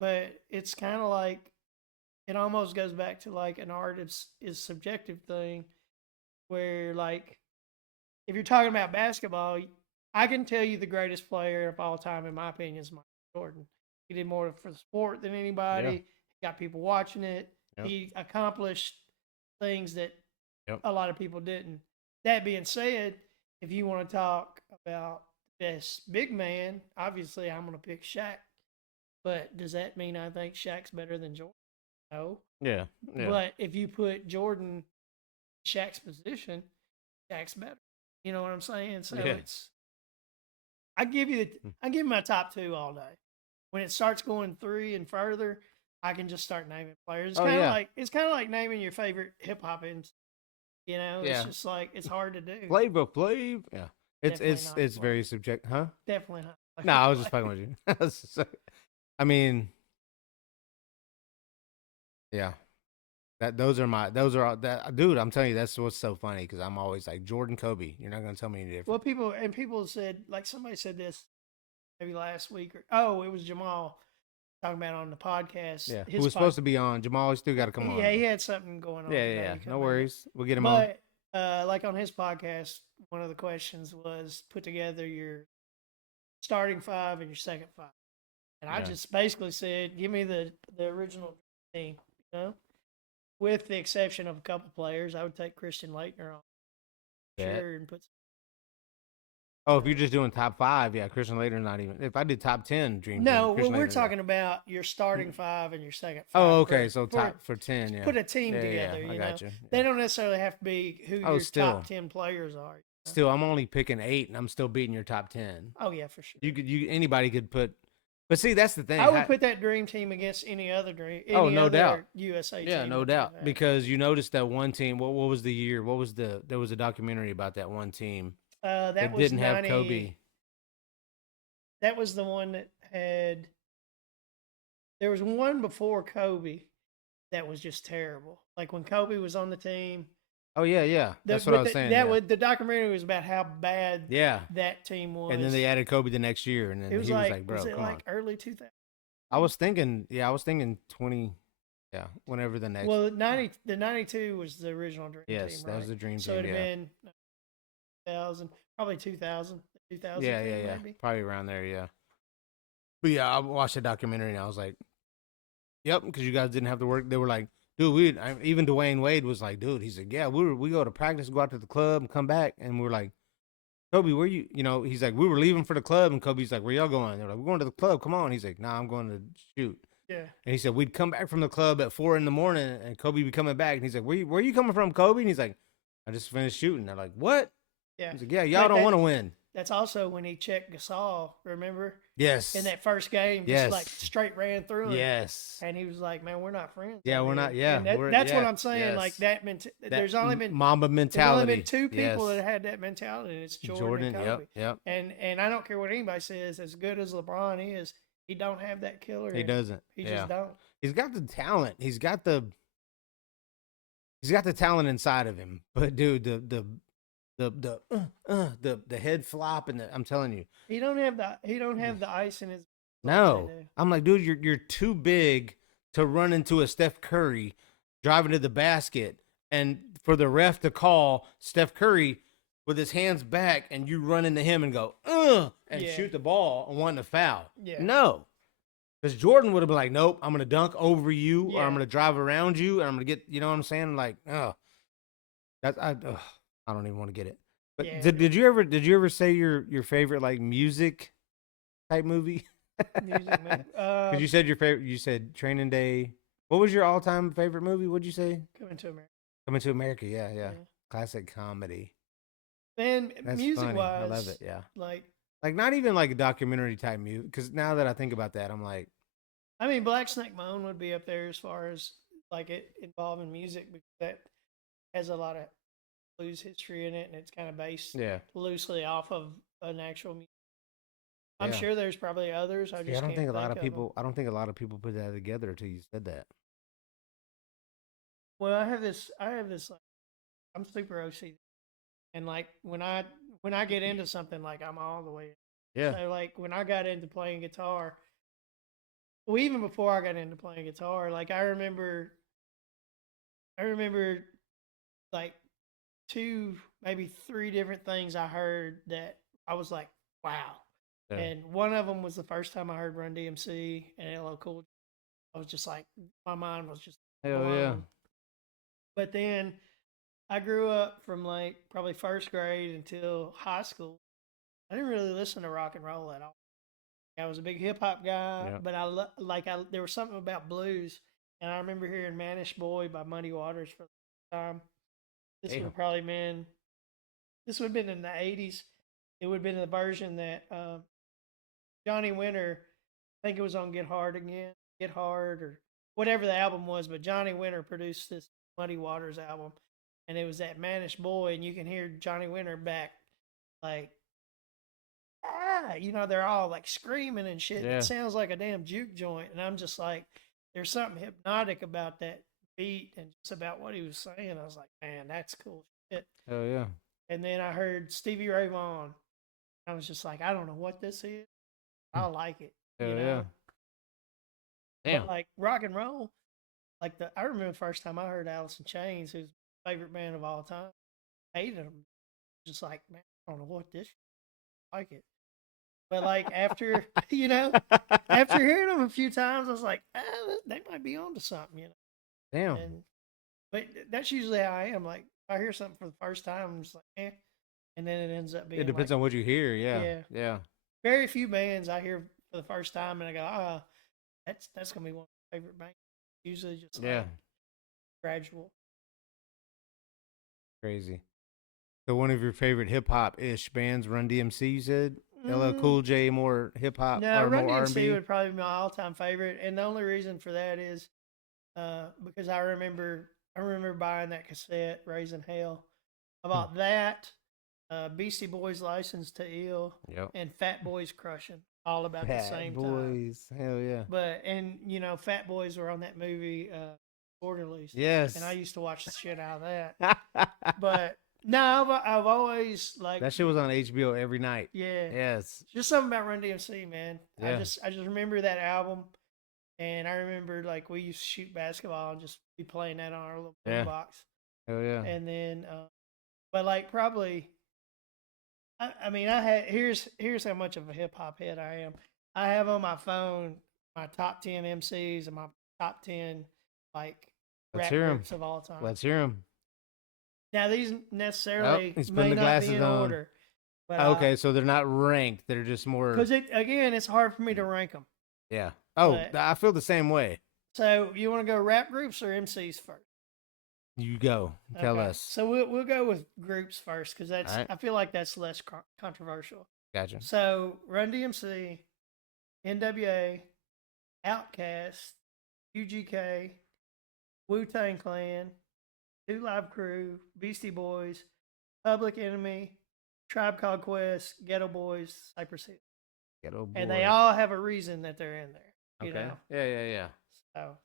but it's kind of like it almost goes back to like an art is subjective thing, where like if you're talking about basketball, I can tell you the greatest player of all time, in my opinion, is Michael Jordan. He did more for the sport than anybody. Yeah. He got people watching it. Yep. He accomplished things that Yep. a lot of people didn't. That being said, if you want to talk about best big man, obviously I'm going to pick Shaq. But does that mean I think Shaq's better than Jordan? No. Yeah. Yeah. But if you put Jordan in Shaq's position, Shaq's better. You know what I'm saying? So Yeah. it's I give you my top two all day. When it starts going three and further, I can just start naming players. It's Oh, kind of yeah. like naming your favorite hip hop MC. You know, Yeah. it's just like it's hard to do. Flavor Flav. Yeah. Definitely It's not it's Flav. very subjective, huh? Definitely not. No, I was just fucking with you. I mean, yeah. Those are all that dude. I'm telling you, that's what's so funny because I'm always like Jordan, Kobe. You're not gonna tell me any different. Well, people said, like somebody said this maybe last week, or it was Jamal talking about on the podcast. Yeah, who was supposed to be on? Jamal, he still got to come on. Yeah, he had something going on. Yeah, today yeah, to no come in. worries. We'll get him on. But like on his podcast, one of the questions was put together your starting five and your second five, and I Yeah. just basically said, give me the original team, with the exception of a couple players. I would take Christian Laettner on, Yeah. sure, and put. Oh, if you're just doing top five, yeah, Christian Laettner not even. If I did top 10, dream. No, Christian we're Laettner, talking about your starting five and your second five. Oh, okay, for- so for- top for 10, yeah. Put a team Yeah, yeah, together. yeah, I you got know, you. they Yeah. don't necessarily have to be who Oh, your still. top 10 players are. Still, I'm only picking 8, and I'm still beating your top 10. Oh yeah, for sure. Anybody could put, but see, that's the thing. I would put that dream team against any other dream. Oh, no other doubt. USA team. Yeah, no that doubt. you've had. Because you noticed that one team. What was the year? What was there was a documentary about that one team that was didn't 90, have Kobe. That was the one that had. There was one before Kobe that was just terrible. Like when Kobe was on the team. Oh yeah. That's what I was saying. Yeah. The documentary was about how bad Yeah. that team was. And then they added Kobe the next year, and then It was he was like, like, "Bro, was it come like on." early 2000? I was thinking 20. Yeah, whenever the next. Well, the 92 was the original dream team. Yes, that was the dream So team. it'd have Yeah. been 2000, probably 2000. 2000 Yeah, team, yeah. maybe. Probably around there. Yeah. But yeah, I watched the documentary and I was like, "Yep," because you guys didn't have to work. They were like, "Dude, even Dwayne Wade was like, dude." He's like, "Yeah, we go to practice, go out to the club, and come back." And we're like, "Kobe, where you?" He's like, "We were leaving for the club," and Kobe's like, "Where y'all going?" They're like, "We're going to the club. Come on." He's like, "Nah, I'm going to shoot." Yeah. And he said, "We'd come back from the club at 4 a.m, and Kobe be coming back." And he's like, where you coming from, Kobe?" And he's like, "I just finished shooting." They're like, "What?" Yeah. He's like, "Yeah, y'all Like don't that- want to win." That's also when he checked Gasol, remember? Yes. In that first game, just Yes. like straight ran through him. Yes. And he was like, "Man, we're not friends." Yeah, out we're here." not- yeah, And we're- that's what yeah, I'm saying. yes. Like that there's only been Mamba there's mentality. only been two people Yes. that had that mentality, and it's Jordan and Kobe. Yep. And I don't care what anybody says. As good as LeBron is, he don't have that killer. He in him. doesn't. He yeah. just don't. He's got the talent. He's got the talent inside of him. But dude, the head flop and I'm telling you, He don't have the ice in his. no. They do. I'm like, dude, you're too big to run into a Steph Curry driving to the basket and for the ref to call Steph Curry with his hands back, and you run into him and go, and Yeah. shoot the ball and want to foul. Yeah. No. Because Jordan would have been like, nope, I'm going to dunk over you, or I'm Yeah. going to drive around you, and I'm going to get, you know what I'm saying? Like, I don't even want to get it. But Yeah. did you ever say your favorite like music type movie? Music, man. Because you said your favorite. You said Training Day. What was your all time favorite movie? What'd you say? Coming to America. Coming to America. Yeah, yeah. Yeah. Classic comedy. And That's music funny. wise, I love it. Yeah. like Not even like a documentary type music. Because now that I think about that, I'm like, I mean, Black Snake Moan would be up there as far as like it involving music because that has a lot of blues history in it, and it's kind of based yeah. loosely off of an actual music. I'm Yeah. sure there's probably others. I just I don't can't think a lot think of people. them. I don't think a lot of people put that together until you said that. Well, I have this. Like, I'm super OCD, and like when I get into something, like I'm all the way. Yeah. So like when I got into playing guitar, well, even before I got into playing guitar, like I remember like two, maybe three different things I heard that I was like, wow. Yeah. And one of them was the first time I heard Run DMC and LL Cool J. I was just like, my mind was just Hell blown. yeah. But then I grew up from like probably first grade until high school. I didn't really listen to rock and roll at all. I was a big hip hop guy, Yeah. but there was something about blues, and I remember hearing "Manish Boy" by Muddy Waters for the first time. This would Damn. have probably been. This would have been in the '80s. It would have been the version that Johnny Winter, I think it was on Get Hard Again, Get Hard, or whatever the album was, but Johnny Winter produced this Muddy Waters album, and it was that Manish Boy, and you can hear Johnny Winter back, like, they're all like screaming and shit. Yeah. It sounds like a damn juke joint, and I'm just like, there's something hypnotic about that beat and just about what he was saying. I was like, man, that's cool shit. Hell yeah. And then I heard Stevie Ray Vaughan. I was just like, I don't know what this is. I like it. Hell you know? yeah. Damn. But like rock and roll, I remember the first time I heard Alice in Chains, who's my favorite band of all time. I hated them. Just like, man, I don't know what this is. I like it. But like after after hearing them a few times, I was like, they might be onto something, Damn. But that's usually how I am. Like if I hear something for the first time, I'm just like, and then it ends up being. It depends like, on what you hear. Yeah. Yeah. Yeah. very few bands I hear for the first time, and I go, that's gonna be one of my favorite bands. Usually just like gradual. Crazy. So one of your favorite hip hop ish bands, Run DMC, you said? LL Cool J, more hip hop No, or Run more DMC R&B? would probably be my all-time favorite, and the only reason for that is because I remember buying that cassette, Raising Hell. About that, Beastie Boys' License to Ill, Yep. and Fat Boys Crushing, all about the same time. Boys. Hell yeah. But Fat Boys were on that movie Borderlies. Yes. And I used to watch the shit out of that. But no, I've always like that shit was on HBO every night. Yeah. Yes. Just something about Run DMC, man. Yeah. I just remember that album, and I remember like we used to shoot basketball and just be playing that on our little boombox. Hell yeah. And then, but like probably, I mean, here's how much of a hip hop head I am. I have on my phone my top 10 MCs and my top 10 like Let's rap hear 'em. groups of all time. Let's hear them. Now these necessarily he's may putting the not glasses be in on. order. But Okay, so they're not ranked. They're just more. because it's hard for me to rank them. Yeah. Oh, but- I feel the same way. So you want to go rap groups or MCs first? You go. Tell Okay. us. So we'll go with groups first because that's All right. I feel like that's less controversial. Gotcha. So Run DMC, NWA, Outkast, UGK, Wu-Tang Clan, Two Live Crew, Beastie Boys, Public Enemy, Tribe Called Quest, Ghetto Boys, Cypress Hill. Ghetto And Boy. they all have a reason that they're in there. You Okay. know? Yeah. So,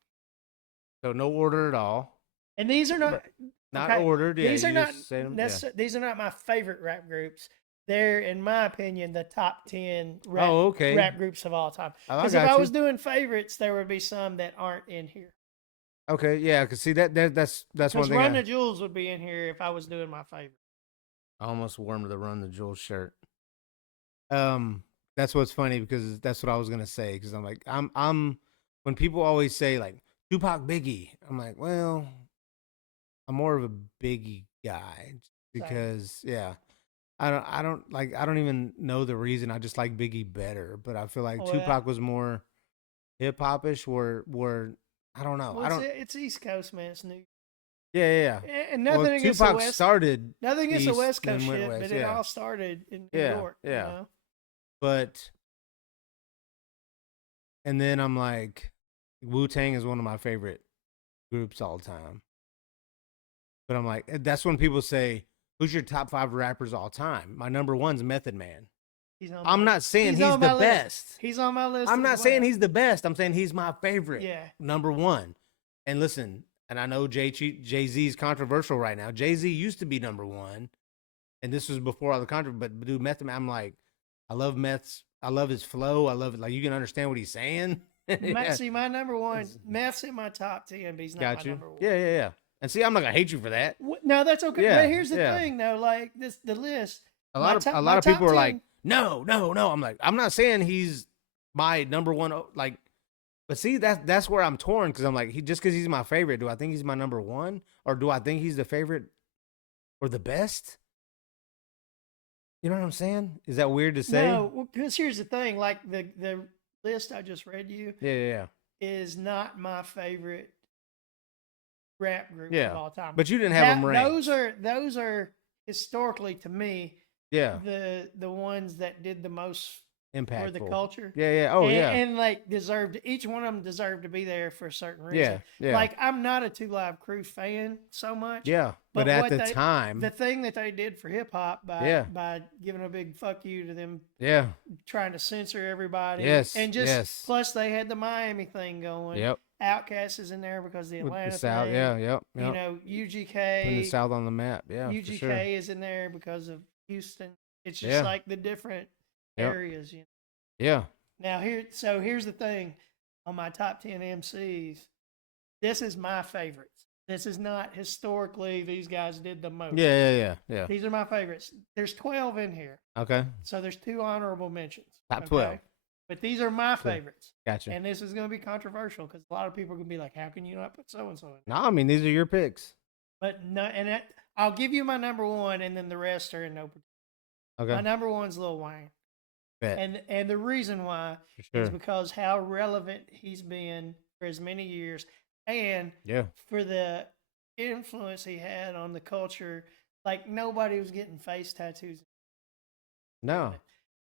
So no order at all. and these are not Not okay, ordered. Yeah. these are you not just say them, yeah. these are not my favorite rap groups. They're, in my opinion, the top 10 okay. rap groups of all time. Oh, I Because if got I you. was doing favorites, there would be some that aren't in here. Okay. Yeah. Cause see that's one Because thing. Run the Jewels would be in here if I was doing my favorite. I almost wore him to the Run the Jewels shirt. That's what's funny because that's what I was gonna say. Because I'm like, I'm when people always say like Tupac, Biggie, I'm like, well, I'm more of a Biggie guy Same. because yeah, I don't even know the reason. I just like Biggie better, but I feel like Well, Tupac was more hip hopish. Where I don't know. well, I don't. it's East Coast, man. It's New. Yeah. And Well, nothing against the Tupac West. started Nothing against the east, West Coast then went shit, west. but it Yeah, all started in New yeah, York. yeah. You know. But and then I'm like, Wu Tang is one of my favorite groups all time. But I'm like, that's when people say, "Who's your top 5 rappers all time?" My number one's Method Man. He's on I'm my, not saying he's on the my list. best. He's on my list. I'm as not saying well. he's the best. I'm saying he's my favorite. Yeah. Number one. And listen, and I know Jay Z's controversial right now. Jay Z used to be number one, and this was before all the controversy. But dude, Method Man, I'm like, I love Meth's. I love his flow. I love it. Like you can understand what he's saying. Yeah. See, my number one, Meth's in my top 10, but he's not Got my you. number one. Yeah. And see, I'm not gonna hate you for that. No, that's okay. Yeah, But here's the yeah. thing, though. Like the list. A lot of people are like, no. I'm like, I'm not saying he's my number one. Like, but see, that's where I'm torn because I'm like, just because he's my favorite, do I think he's my number one, or do I think he's the favorite or the best? You know what I'm saying? Is that weird to say? No, because here's the thing. Like the list I just read you Yeah. is not my favorite rap group Yeah. of all time. But you didn't have them ranked. Those are historically to me Yeah. the ones that did the most Impactful for the culture. Yeah. Oh, yeah. And like deserved, each one of them deserved to be there for a certain reason. Yeah. Like I'm not a Two Live Crew fan so much. Yeah. But at what the time, the thing that they did for hip hop by giving a big fuck you to them, yeah. trying to censor everybody. Yes. And just plus they had the Miami thing going. Yep. Outkast is in there because of the Atlanta With the South, thing. yeah. Yep. You know, UGK. Putting the South on the map. Yeah. UGK for sure. is in there because of Houston. It's just like the different areas, you know. Yeah. Now here's the thing on my top 10 MCs. This is my favorites. This is not historically these guys did the most. Yeah. These are my favorites. There's 12 in here. Okay. So there's 2 honorable mentions. Top 12. But these are my favorites. Gotcha. And this is going to be controversial because a lot of people are going to be like, how can you not put so-and-so in? No, I mean, these are your picks. But no, and I'll give you my number one and then the rest are in no particular. Okay. My number one's Lil Wayne. Bet. And the reason why is because how relevant he's been for as many years and for the influence he had on the culture. Like nobody was getting face tattoos. No.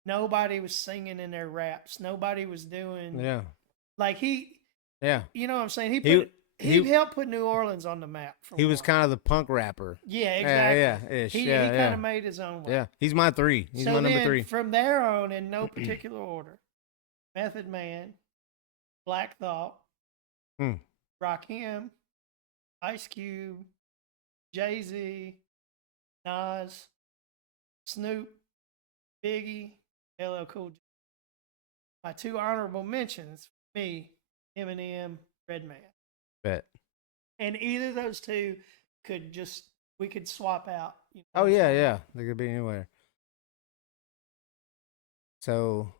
Nobody was singing in their raps. Nobody was doing like you know what I'm saying? He helped put New Orleans on the map. He was kind of the punk rapper. Yeah, exactly. Yeah. He kind of made his own way. Yeah, he's my 3. He's my number 3. From there on, in no particular order, Method Man, Black Thought, Rakim, Ice Cube, Jay-Z, Nas, Snoop, Biggie, LL Cool J. My 2 honorable mentions, me, Eminem, Redman. Bet. And either of those 2 we could swap out. You know, oh yeah. They could be anywhere. So,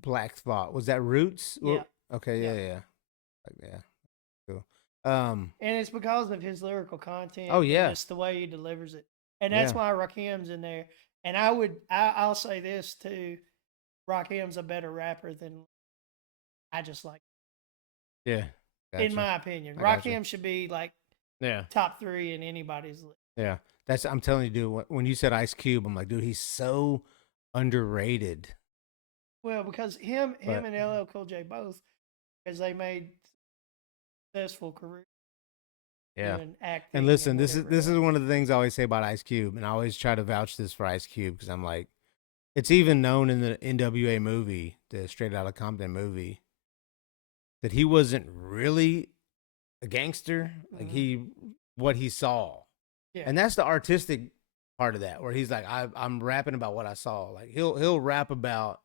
Black Thought, was that Roots? Yeah. Okay. Yeah. Cool. And it's because of his lyrical content. Oh yeah. It's the way he delivers it, and that's why Rakim's in there. And I'll say this too, Rakim's a better rapper than I just like. Yeah. Gotcha. In my opinion, Rakim should be like top 3 in anybody's list. Yeah, I'm telling you, dude. When you said Ice Cube, I'm like, dude, he's so underrated. Well, because him and LL Cool J both, because they made successful careers. Doing acting. And listen, this is one of the things I always say about Ice Cube, and I always try to vouch this for Ice Cube because I'm like, it's even known in the NWA movie, the Straight Outta Compton movie, that he wasn't really a gangster, like what he saw. Yeah. And that's the artistic part of that, where he's like, I'm rapping about what I saw. Like he'll rap about.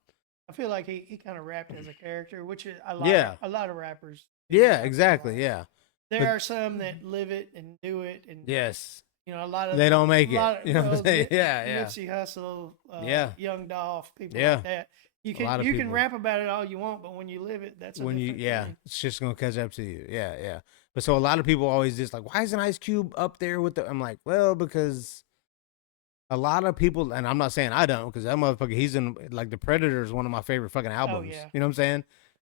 I feel like he kind of rapped as a character, which is a lot of rappers. Yeah, exactly. Yeah. There are some that live it and do it. And yes. You know, a lot of They don't make a it. lot of You know what I'm saying? Yeah, yeah, Nipsey Hussle, yeah, Young Dolph, people yeah. like that. A lot of You can people. rap about it all you want, but when you live it, that's a When you, different yeah, thing. it's just gonna catch up to you. Yeah, yeah. But so a lot of people always just like, why isn't Ice Cube up there with the? I'm like, well, because a lot of people, and I'm not saying I don't, because that motherfucker, he's in like The Predator is one of my favorite fucking Oh albums. yeah. You know what I'm saying?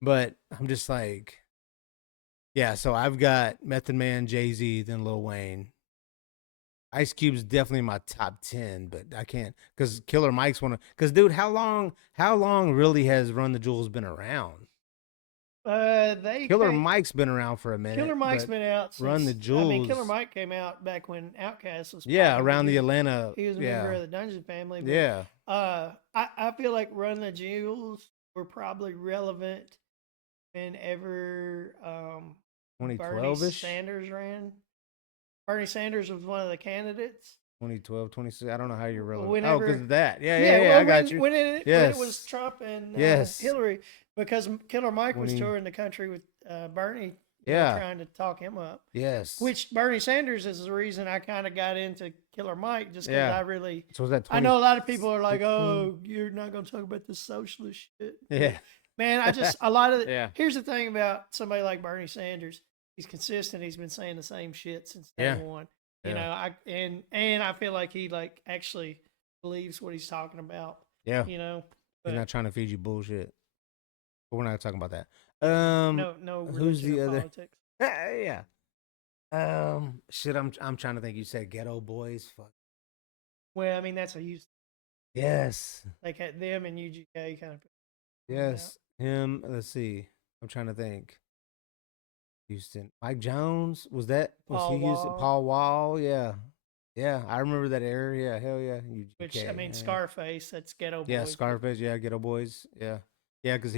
But I'm just like, yeah. So I've got Method Man, Jay-Z, then Lil Wayne. Ice Cube's definitely my top 10, but I can't because Killer Mike's one of. Because dude, how long really has Run the Jewels been around? They Killer came. Mike's been around for a Killer minute, Mike's but been out Run the since. I mean, Killer Jewels, Mike came out back when Outkast was yeah, popping around the because Atlanta, he was a member yeah, of the Dungeon family. But yeah, I feel like Run the Jewels were probably relevant whenever Bernie 2012 ish, Sanders ran. Bernie Sanders was one of the candidates. 2012, 26. I don't know how you're relevant. Oh, because Whenever, of that. Yeah, yeah, yeah, yeah. well, I got you. when it was Yes, Trump and yes. Hillary, because Killer Mike was 20. touring the country with Bernie, you know, Yeah. trying to talk him up. Yes. Which Bernie Sanders is the reason I kind of got into Killer Mike, just because Yeah. I really. So was that I know a lot of people are like, 2016? "Oh, you're not going to talk about the socialist shit." Yeah. Man, I just a lot of. Yeah. Here's the thing about somebody like Bernie Sanders. He's consistent. He's been saying the same shit since day Yeah. one. You Yeah. know, and I feel like he like actually believes what he's talking about. Yeah. You know, He's but not trying to feed you bullshit. But we're not talking about that. yeah, no Who's religion the or other? politics. Yeah. Shit. I'm trying to think. You said Ghetto Boys. Fuck. Well, I mean that's a use Yes. like them and UGK kind of. Yes. Him. Let's see. I'm trying to think. Houston. Mike Jones. Was Paul he Houston? Wall, Paul Wall. Yeah. Yeah. I remember that era. Yeah. Hell yeah. which I UGK. mean Yeah. Scarface, that's Ghetto Yeah. Boys. Scarface. Yeah. Ghetto Boys. Yeah. Yeah. Because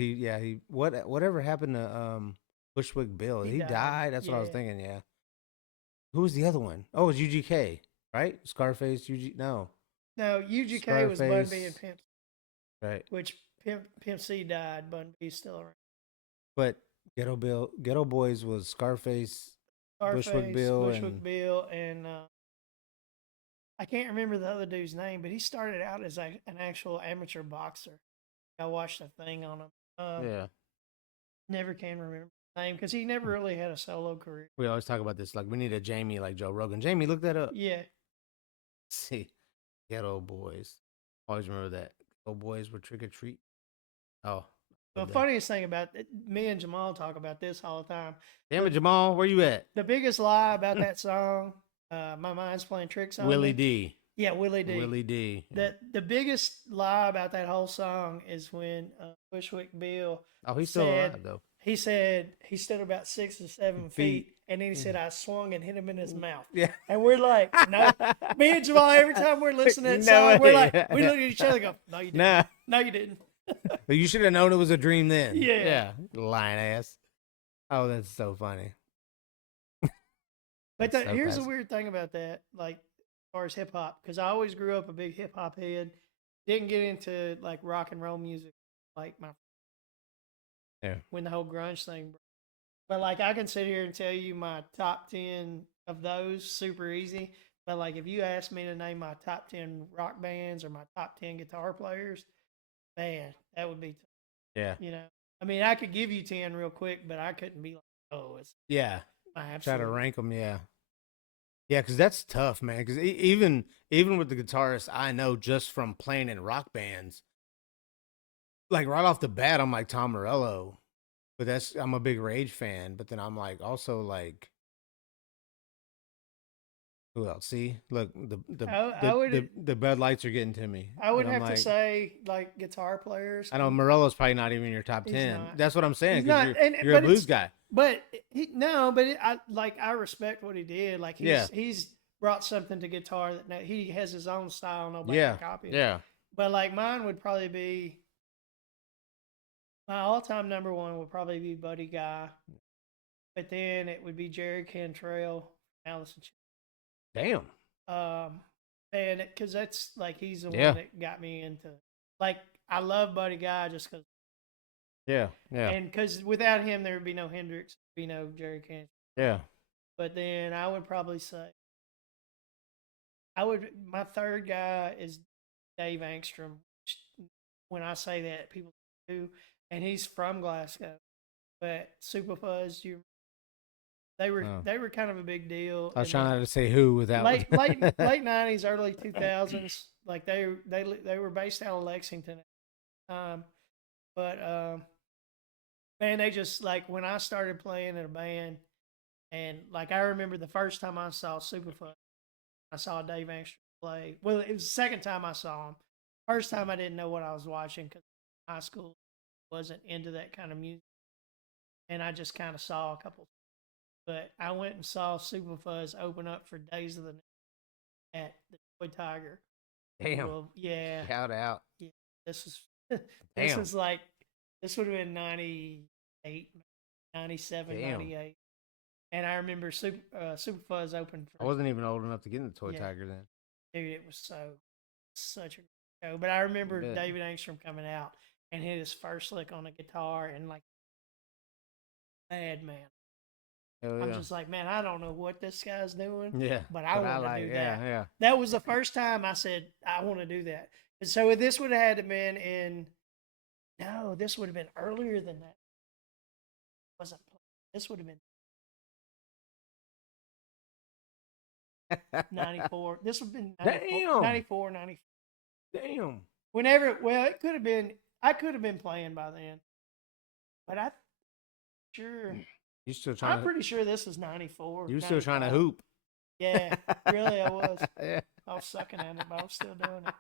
whatever happened to Bushwick Bill? He He died. died. That's what I was Yeah. thinking. Yeah. Who was the other one? Oh, it was UGK, right? Scarface, No, No, UGK was Bun B and Scarface. Pimp, Right. which Pimp C died. Bun B's still around. But Ghetto Boys was Scarface, Bushwick Scarface, Bill, Bushwick and Bill, and I can't remember the other dude's name, but he started out as an actual amateur boxer. I watched a thing on him. yeah. Never can remember the name because he never really had a solo career. We always talk about this. Like we need a Jamie like Joe Rogan. Jamie, look that up. Yeah. See, Ghetto Boys. Always remember that. Ghetto Boys were trick or treat. Oh, The funniest thing about it, me and Jamal talk about this all the time. damn it, Jamal, where you at? The biggest lie about that song, My Mind's Playing Tricks on Willie Me. D. Yeah, Willie D. Willie D. Yeah. The biggest lie about that whole song is when Bushwick Bill. Oh, he's still alive though. He said he stood about 6 or 7 feet, and then he said I swung and hit him in his mouth. Yeah. And we're like, no. Me and Jamal, every time we're listening to that No song, we're way. like, we look at each other and go, no, you didn't. Nah. No, you didn't. But you should have known it was a dream then. Yeah. Yeah. Lying ass. Oh, that's so funny. But That's so here's the classic. weird thing about that, like as far as hip hop, because I always grew up a big hip hop head. Didn't get into like rock and roll music like when the whole grunge thing broke. But like I can sit here and tell you my top 10 of those super easy. But like if you ask me to name my top 10 rock bands or my top 10 guitar players, man, that would be Yeah. you know. I mean, I could give you 10 real quick, but I couldn't be like, oh, it's Yeah. my Try absolute. to rank them. Yeah. Yeah, because that's tough, man. Because even with the guitarists I know just from playing in rock bands, like right off the bat, I'm like Tom Morello, but I'm a big Rage fan. But then I'm like also like who else? See, look the Bud Lights are getting to me. I would And I'm have to like, say like guitar players. I know Morello's probably not even in your top He's 10. not. That's what I'm saying. He's 'Cause not, you're a but blues guy. But I respect what he did. Like he's brought something to guitar that he has his own style. Nobody can copy him. Yeah. But like mine would probably be my all-time number one would probably be Buddy Guy, but then it would be Jerry Cantrell, Alice in Damn. Chains. And because that's like he's the Yeah. one that got me into like I love Buddy Guy just because. Yeah. Yeah. And because without him, there would be no Hendrix, be no Jerry Cantrell. Yeah. But then I would probably say My third guy is Dave Angstrom. When I say that, people do, and he's from Glasgow. But Superfuzz, Oh. they were kind of a big deal I was in the trying to say who without late '90s, early 2000s. Like they were based out of Lexington at the time, but man, they just like when I started playing in a band, and like I remember the first time I saw Superfuzz, I saw Dave Angstrom play. Well, it was the second time I saw him. First time I didn't know what I was watching because high school wasn't into that kind of music, and I just kind of saw a couple. But I went and saw Superfuzz open up for Days of the at the Toy Tiger. Damn. Well, yeah, Shout out. yeah. This was this Damn. was like this would have been 98, 97, Damn. 98. And I remember Superfuzz opened I for wasn't even old enough to get into Toy Yeah. Tiger then. dude. It was such a great show. But I remember bet. David Angstrom coming out and hit his first lick on a guitar and like bad man. Hell I'm yeah. just like, man, I don't know what this guy's doing. Yeah. But I want to do that. Yeah. That was the first time I said I want to do that. And so this would have had to been this would have been earlier than that. Wasn't this would have been 94. This would have been 94, Damn. 94, 95. Damn. Whenever, well, it could have been. I could have been playing by then, but sure. You still trying? I'm pretty sure this is 94. You still trying to 95. hoop? Yeah, really, I was. Yeah. I was sucking at it, but I was still doing it.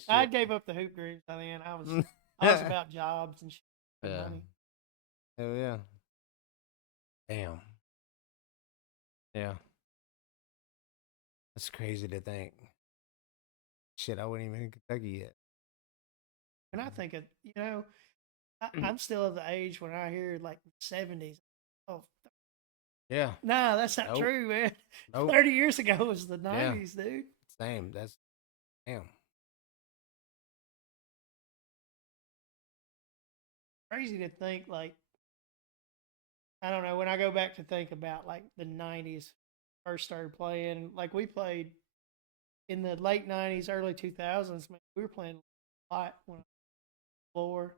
Shit. I gave up the hoop dreams by then. I was about jobs and shit. And Yeah. money. Hell yeah. Damn. Yeah. That's crazy to think. Shit, I wasn't even in Kentucky yet. And I think of, I'm still of the age when I hear like 70s. Oh, Yeah. nah, that's not Nope. true, man. Nope. 30 years ago was the 90s, dude. Same. That's damn. Crazy to think, like, I don't know, when I go back to think about like the 90s, first started playing, like we played in the late 90s, early 2000s, man, we were playing a lot when I was floor.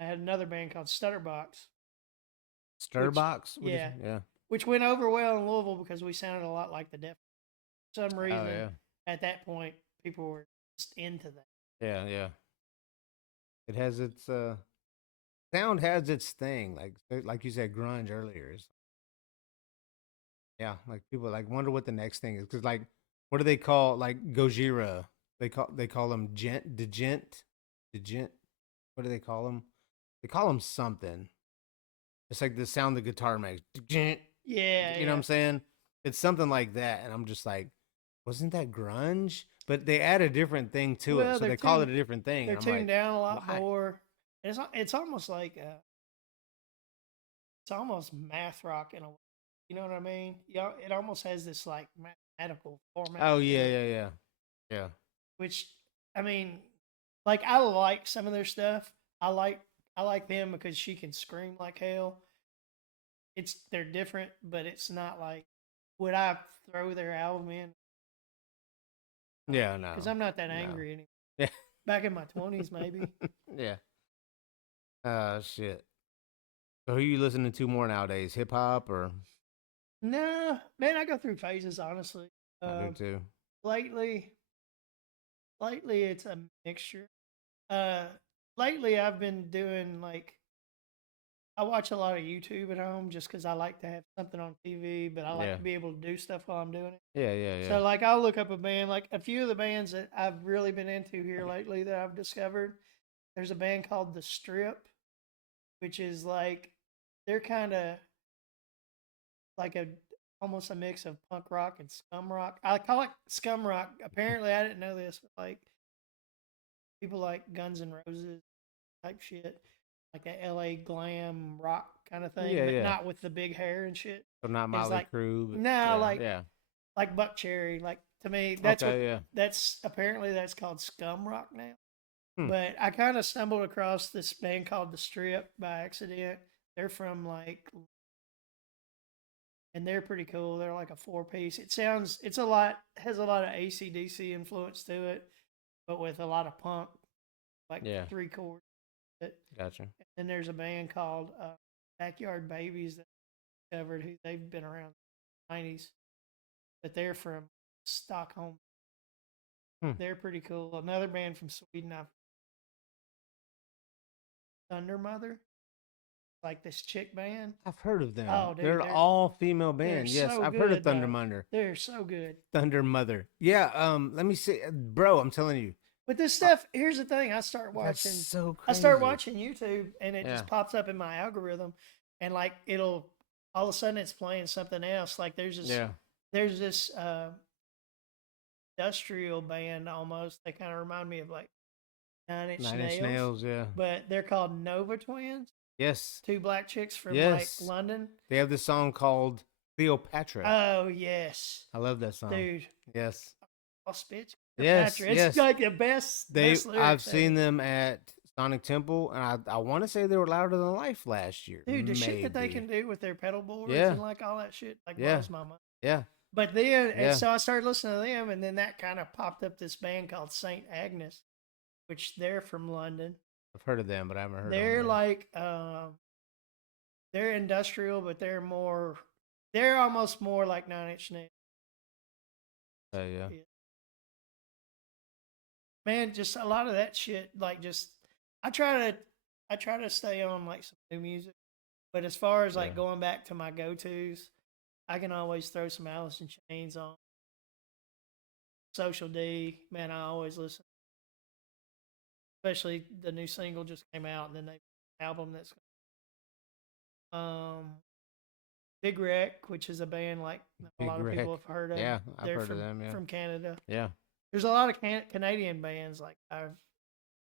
I had another band called Stutterbox, Stirbox? yeah. Yeah. which went over well in Louisville because we sounded a lot like the Def. For some reason, Oh yeah. at that point, people were just into that. Yeah, yeah. It has its sound has its thing. Like you said, grunge earlier. Yeah, like people like wonder what the next thing is. Cause like what do they call like Gojira? They call them degent. What do they call them? They call them something. It's like the sound the guitar makes. Degent. Yeah, You know what I'm saying? It's something like that, and I'm just like, wasn't that grunge? But they add a different thing to Well, it, so they're they call it tuned- a different thing. They're and I'm tuned like, down a lot why? more. It's almost like it's almost math rock in a way. You know what I mean? It almost has this like mathematical format. Oh to yeah, it, yeah. Which I mean, like I like some of their stuff. I like them because she can scream like hell. They're different, but it's not like would I throw their album in? Yeah, no. Because I'm not that No. angry anymore. Yeah. Back in my 20s, maybe. Yeah. Shit. So who you listening to more nowadays? Hip hop or No, man, I go through phases, honestly. I do too. Lately, it's a mixture. Lately I've been doing like I watch a lot of YouTube at home just because I like to have something on TV, but I like Yeah. to be able to do stuff while I'm doing it. Yeah. So like I'll look up a band, like a few of the bands that I've really been into here lately that I've discovered. There's a band called The Strip, which is like they're kind of like almost a mix of punk rock and scum rock. I call it scum rock. Apparently, I didn't know this, but like people like Guns N' Roses type shit, like a LA glam rock kind of thing, Yeah, but yeah. not with the big hair and shit. So not It's Molly like- Crew. But, No, yeah, like- yeah. Like Buck Cherry. Like to me, that's Okay, what that's apparently that's called scum rock now. Hmm. But I kind of stumbled across this band called The Strip by accident. They're from like and they're pretty cool. They're like a 4-piece. It's has a lot of AC/DC influence to it, but with a lot of punk, like Yeah. 3 chords. But Gotcha. then there's a band called Backyard Babies that I discovered who they've been around in the 90s, but they're from Stockholm. Hmm. They're pretty cool. Another band from Sweden, Thunder Mother, like this chick band. I've heard of them. Oh, dude, they're they're all female band. Yes, so I've heard of good, Thunder though. Mother. They're so good. Thunder Mother. Yeah. Let me see, bro. I'm telling you, But this stuff, here's the thing: I start that's watching. so I crazy. start watching YouTube, and it Yeah. just pops up in my algorithm, and like it'll all of a sudden it's playing something else. Like there's this industrial band almost. They kind of remind me of like Nine Inch Nine Inch Nails, Nails. Yeah. but they're called Nova Twins. Yes. 2 black chicks from Yes. like London. They have this song called Cleopatra. Oh yes, I love that song. dude. Yes. I'll spit. Yes. It's Yes. like the best. I've lyrics seen ever. them at Sonic Temple, and I want to say they were louder than life last year. Dude, the shit that they Maybe. can do with their pedal boards Yeah. and like all that shit, like Yeah. blows my mind. Yeah. But then, Yeah. and so I started listening to them, and then that kind of popped up this band called Saint Agnes, which they're from London. I've heard of them, but I haven't heard. They're of them. like, they're industrial, but they're almost more like Nine Inch Nails. Yeah. Man, just a lot of that shit. Like, just I try to stay on like some new music, but as far as like Yeah. going back to my go-tos, I can always throw some Alice in Chains on. Social D, man, I always listen. Especially the new single just came out, and then they album that's Big Wreck, which is a band like a Big lot of Wreck. people have heard of. Yeah, I've They're heard from, of them. Yeah. from Canada. Yeah. There's a lot of Canadian bands like I've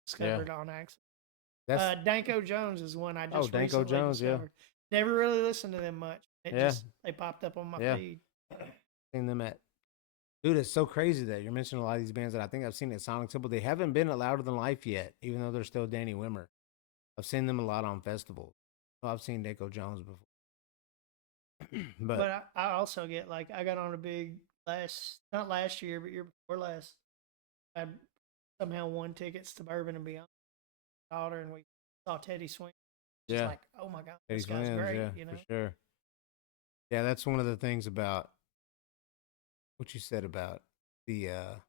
discovered on accident. That's Danko Jones is one I just Danko recently Jones, yeah. discovered. Never really listened to them much. Yeah. They popped up on my Yeah. feed. seen them at. Dude, it's so crazy that you're mentioning a lot of these bands that I think I've seen at Sonic Temple. They haven't been at Louder Than Life yet, even though they're still Danny Wimmer. I've seen them a lot on festivals. Well, I've seen Danko Jones before. But I also get like I got on a big not last year, but year before last. I somehow won tickets to Bourbon and Beyond. My daughter, and we saw Teddy Swing. Just Yeah. like, oh my god, Eddie this guy's Swims, great. yeah, You know, for sure. Yeah, that's one of the things about what you said about the a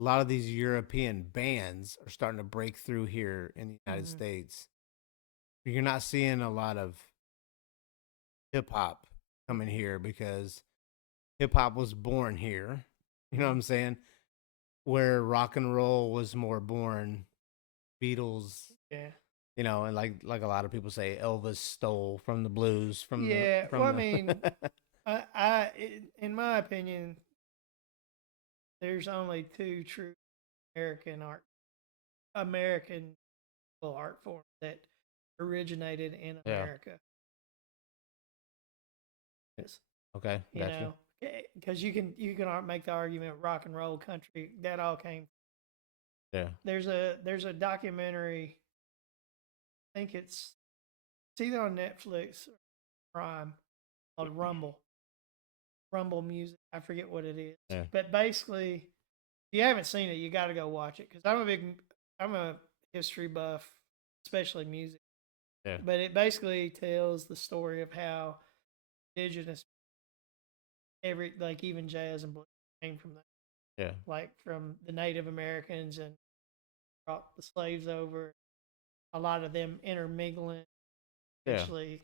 lot of these European bands are starting to break through here in the United Mhm. States. You're not seeing a lot of hip hop coming here because hip hop was born here. You know what I'm saying? Where rock and roll was more born Beatles, yeah. you know, and like a lot of people say Elvis stole from the blues from Yeah, the from well, I the mean, in my opinion, there's only 2 true American art forms that originated in Yeah. America. Yes. Okay, You gotcha. know, because you can make the argument rock and roll country that all came. Yeah. There's a documentary. I think it's either on Netflix or Prime called Rumble Music. I forget what it is. Yeah. But basically, if you haven't seen it, you got to go watch it because I'm a history buff, especially music. Yeah. But it basically tells the story of how indigenous, even jazz and blues came from that. Yeah. Like from the Native Americans and brought the slaves over. A lot of them intermingling, Yeah. actually.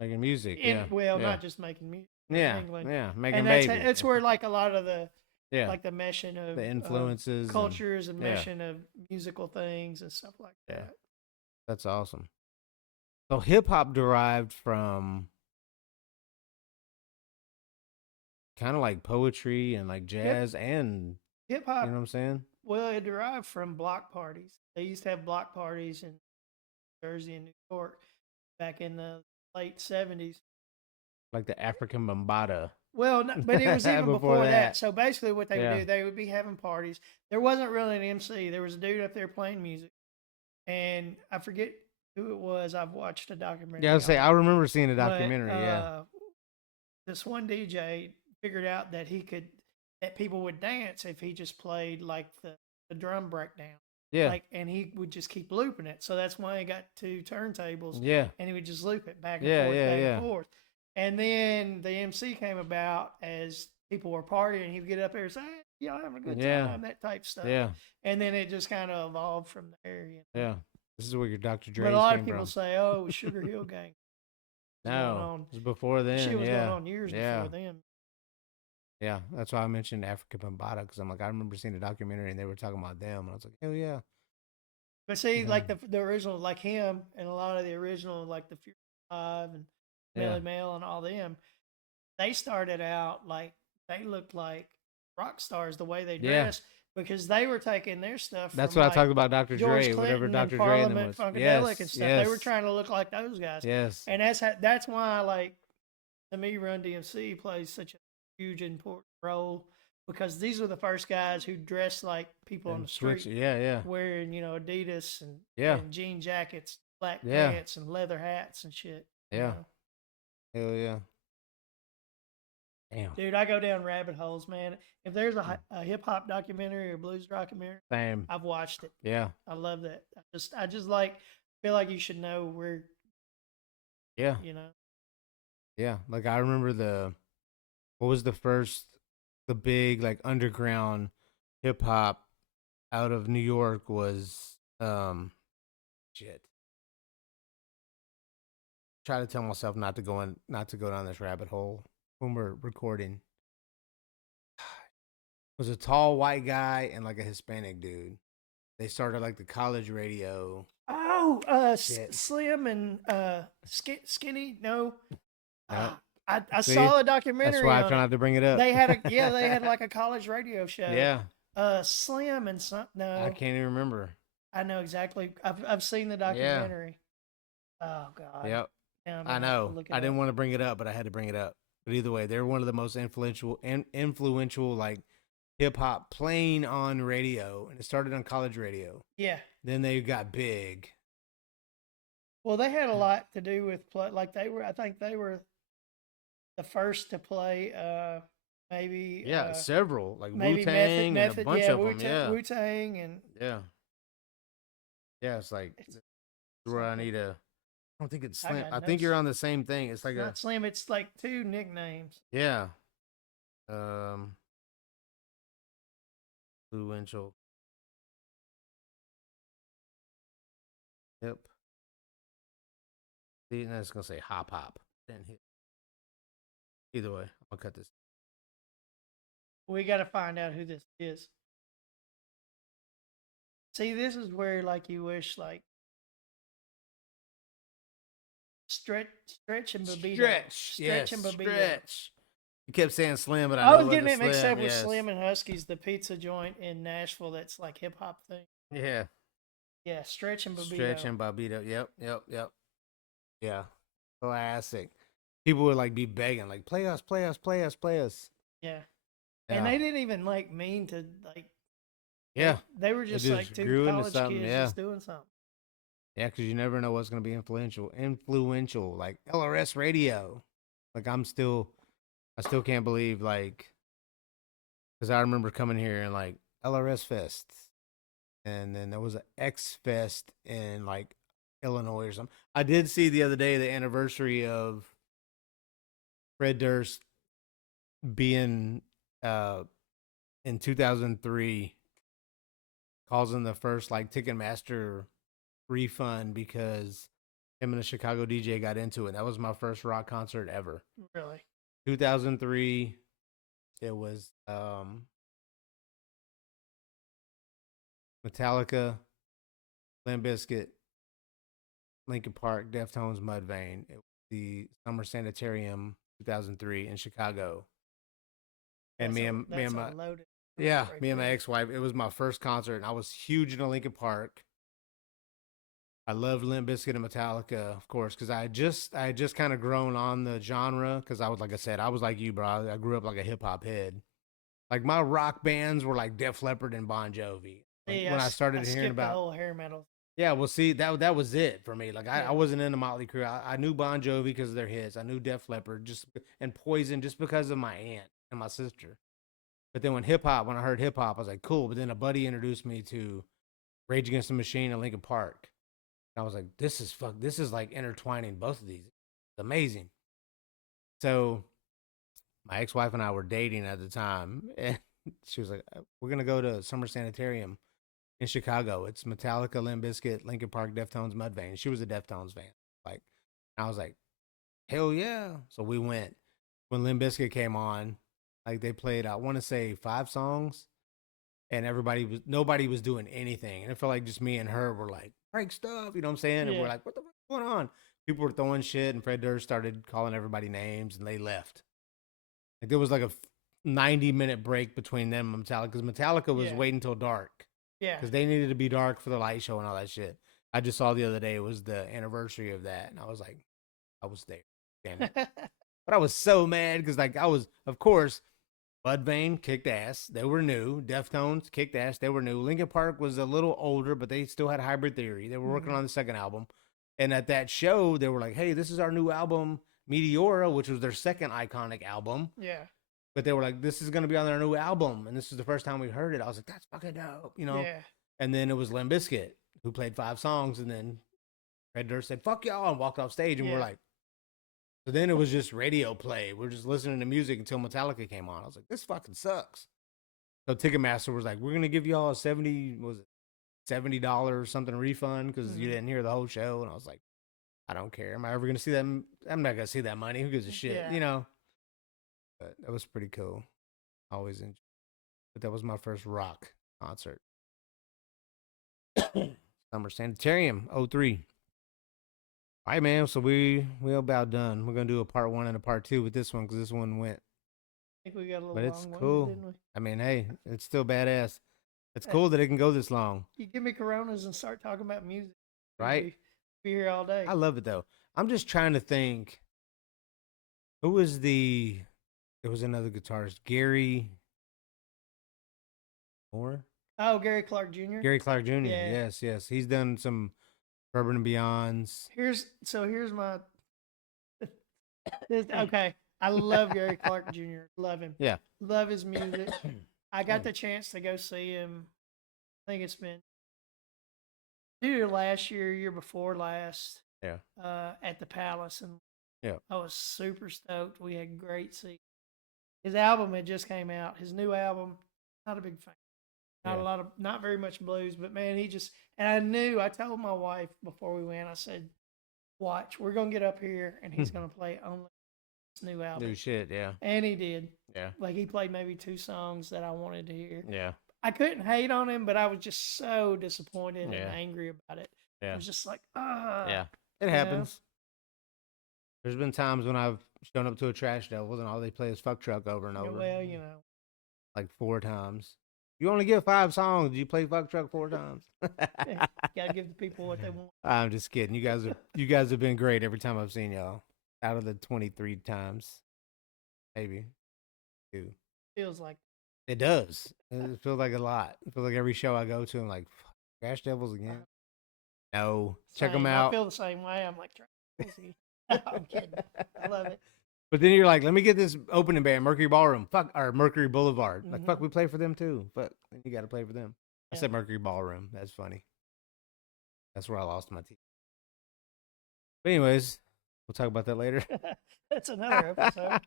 Making music. Yeah. Not just making music. Yeah. England. Yeah. Making And babies. that's where like a lot of the yeah. like the meshing of the influences. and- cultures and yeah. meshing of musical things and stuff like Yeah. that. That's awesome. So hip hop derived from kind of like poetry and like jazz and Hip you hop, know what I'm saying? well, it derived from block parties. They used to have block parties in Jersey and New York back in the late 70s. Like the African Bambaataa. Well, but it was even Before before that. that. So basically, what they Yeah. would do, they would be having parties. There wasn't really an MC. There was a dude up there playing music, and I forget who it was. I've watched a documentary. Yeah, I would say on I it. remember seeing a But, documentary. Yeah. this one DJ figured out that that people would dance if he just played like the drum breakdown. Yeah. Like, and he would just keep looping it. So that's why he got 2 turntables. Yeah. And he would just loop it back and Yeah, forth, yeah, back yeah. and forth. And then the MC came about as people were partying. He would get up there and say, "Hey, y'all having a good Yeah. time," that type stuff. Yeah. And then it just kind of evolved from there. You know? Yeah. This is where your Dr. Dre But a lot came of people from. say, "Oh, it was Sugar Hill Gang." No, it was before then. Shit was yeah. going on years yeah. before them. Yeah, that's why I mentioned Africa Bambaataa, because I'm like, I remember seeing a documentary and they were talking about them, and I was like, hell yeah. But see, Yeah. like the original, like him and a lot of the original, like the Fury 5 and Melly Yeah. Mel and all them, they started out like they looked like rock stars the way they Yeah. dressed because they were taking their stuff. That's from, what like, I talked about Dr. George Dre, whatever Clinton Dr. and Dre and them Parliament was. Funkadelic Yes, and stuff. yes, They were trying to look like those guys. yes. And that's why, like, to me, Run DMC plays such a huge important role because these were the first guys who dressed like people on And the street, switch, yeah. wearing Adidas and, Yeah. and jean jackets, black Yeah. pants, and leather hats and shit. you Yeah. know? Hell yeah. Damn. Dude, I go down rabbit holes, man. If there's a hip hop documentary or blues documentary, Same. I've watched it. Yeah. I love that. I just like feel like you should know where, Yeah. Yeah. Like I remember what was the big like underground hip hop out of New York was shit. Try to tell myself not to go down this rabbit hole when we're recording. It was a tall white guy and like a Hispanic dude. They started like the college radio. Oh, Shit. Slim and Skinny. No, Yep. I See? saw a documentary. That's why I on try it. not to bring it up. They had like a college radio show. Yeah. Slim and some. No, I can't even remember. I know exactly. I've seen the documentary. Oh God. Yep. Now I'm I gonna have to know. look it I didn't up. want to bring it up, but I had to bring it up. But either way, they're one of the most influential like hip hop playing on radio, and it started on college radio. Yeah. Then they got big. Well, they had a lot to do with like I think they were the first to play. Maybe. Yeah, several like Wu Maybe Tang and a bunch of them. Yeah, Wu Tang and. yeah. It's like where I need a. I don't think it's Slim. got I think notes. you're on the same thing. It's like Not Slim. It's like 2 nicknames. yeah. Influential. Yep. See, and it's gonna say hop. Then hit. Either way, I'll cut this. We got to find out who this is. See, this is where like you wish like stretch and Babito. Stretch and Babito. Stretch. You kept saying Slim, but I was know getting it it mixed Slim. up with Yes. Slim and Husky's, the pizza joint in Nashville. That's like hip hop thing. Yeah. Yeah, Stretch and Babito. Stretch and Bobito. Yep. Yeah. Classic. People would like be begging, like, play us. Yeah. And they didn't even like mean to like. Yeah. They were just just like 2 grew into college something, kids yeah. just doing something. Yeah, because you never know what's going to be influential, like LRS radio. Like I still can't believe, like, because I remember coming here and like LRS Fest, and then there was an X Fest in like Illinois or something. I did see the other day the anniversary of Fred Durst being in 2003 causing the first like Ticketmaster refund because him and a Chicago DJ got into it. That was my first rock concert ever. Really? 2003. It was Metallica, Limp Bizkit, Linkin Park, Deftones, Mudvayne. It was the Summer Sanitarium 2003 in Chicago. And me and my me and my ex-wife. It was my first concert, and I was huge into Linkin Park. I loved Limp Bizkit and Metallica, of course, because I had just kind of grown on the genre. Because I was, like I said, I was like you, bro. I grew up like a hip hop head. Like my rock bands were like Def Leppard and Bon Jovi. Like, when I started hearing the about whole hair metal. Yeah, well, see, that was it for me. Like, I Yeah. wasn't into Motley Crue. I knew Bon Jovi because of their hits. I knew Def Leppard and Poison just because of my aunt and my sister. But then when I heard hip hop, I was like, cool. But then a buddy introduced me to Rage Against the Machine and Linkin Park. And I was like, this is like intertwining both of these. It's amazing. So my ex-wife and I were dating at the time, and she was like, we're gonna go to Summer Sanitarium in Chicago. It's Metallica, Limp Bizkit, Linkin Park, Deftones, Mudvayne. She was a Deftones fan. Like, I was like, hell yeah. So we went. When Limp Bizkit came on, like they played, I want to say 5 songs, and nobody was doing anything. And it felt like just me and her were like, break stuff, you know what I'm saying? And we're Yeah. like, what the fuck's going on? People were throwing shit, and Fred Durst started calling everybody names, and they left. Like there was like a 90-minute break between them and Metallica, because Metallica was Yeah. waiting until dark. Yeah. Because they needed to be dark for the light show and all that shit. I just saw the other day, it was the anniversary of that, and I was like, I was there. Damn it. But I was so mad because, like, of course, Mudvayne kicked ass. They were new. Deftones kicked ass. They were new. Linkin Park was a little older, but they still had Hybrid Theory. They were working on the second album. And at that show, they were like, hey, this is our new album, Meteora, which was their second iconic album. Yeah. But they were like, this is going to be on their new album. And this is the first time we heard it. I was like, that's fucking dope, you know? Yeah. And then it was Limp Bizkit, who played 5 songs. And then Fred Durst said, fuck y'all, and walked off stage. And we're like, so then it was just radio play. We're just listening to music until Metallica came on. I was like, this fucking sucks. So Ticketmaster was like, we're going to give y'all a $70 or something refund because you didn't hear the whole show. And I was like, I don't care. Am I ever going to see that? I'm not going to see that money. Who gives a shit, you know? But that was pretty cool. Always enjoyed. But that was my first rock concert. Summer Sanitarium, 03. All right, man. So we about done. We're gonna do a part 1 and a part 2 with this one because this one went. I think we got a little But it's long cool. one, didn't we? I mean, hey, it's still badass. It's cool that it can go this long. You give me Coronas and start talking about music, right? Be here all day. I love it though. I'm just trying to think. Who was the? There was another guitarist, Gary Moore. Oh, Gary Clark Jr. Gary Clark Jr. Yeah. Yes. He's done some Urban and Beyonds. Here's my. Okay, I love Gary Clark Jr. Love him. Yeah. Love his music. I got the chance to go see him. I think it's been either last year before last. Yeah. At the Palace, and yeah, I was super stoked. We had great seats. His album had just came out. His new album, not a big fan. Not very much blues, but man, I told my wife before we went, I said, watch, we're going to get up here and he's going to play only his new album. New shit, yeah. And he did. Yeah. Like he played maybe 2 songs that I wanted to hear. Yeah. I couldn't hate on him, but I was just so disappointed and angry about it. Yeah. I was just like, yeah. It happens. There's been times when I've shown up to a Trash Devils and all they play is Fuck Truck over and over. Well, like 4 times. You only get 5 songs. You play Fuck Truck 4 times. Gotta give the people what they want. I'm just kidding. You guys have been great every time I've seen y'all. Out of the 23 times, maybe 2. Feels like it does. It feels like a lot. It feels like every show I go to, I'm like, Trash Devils again. No, check them out. I feel the same way. I'm like, I'm kidding. I love it. But then you're like, let me get this opening band, Mercury Ballroom. Fuck, or Mercury Boulevard. Like, fuck, we play for them too. Fuck, then you got to play for them. I said Mercury Ballroom. That's funny. That's where I lost my teeth. But anyways, we'll talk about that later. That's another episode.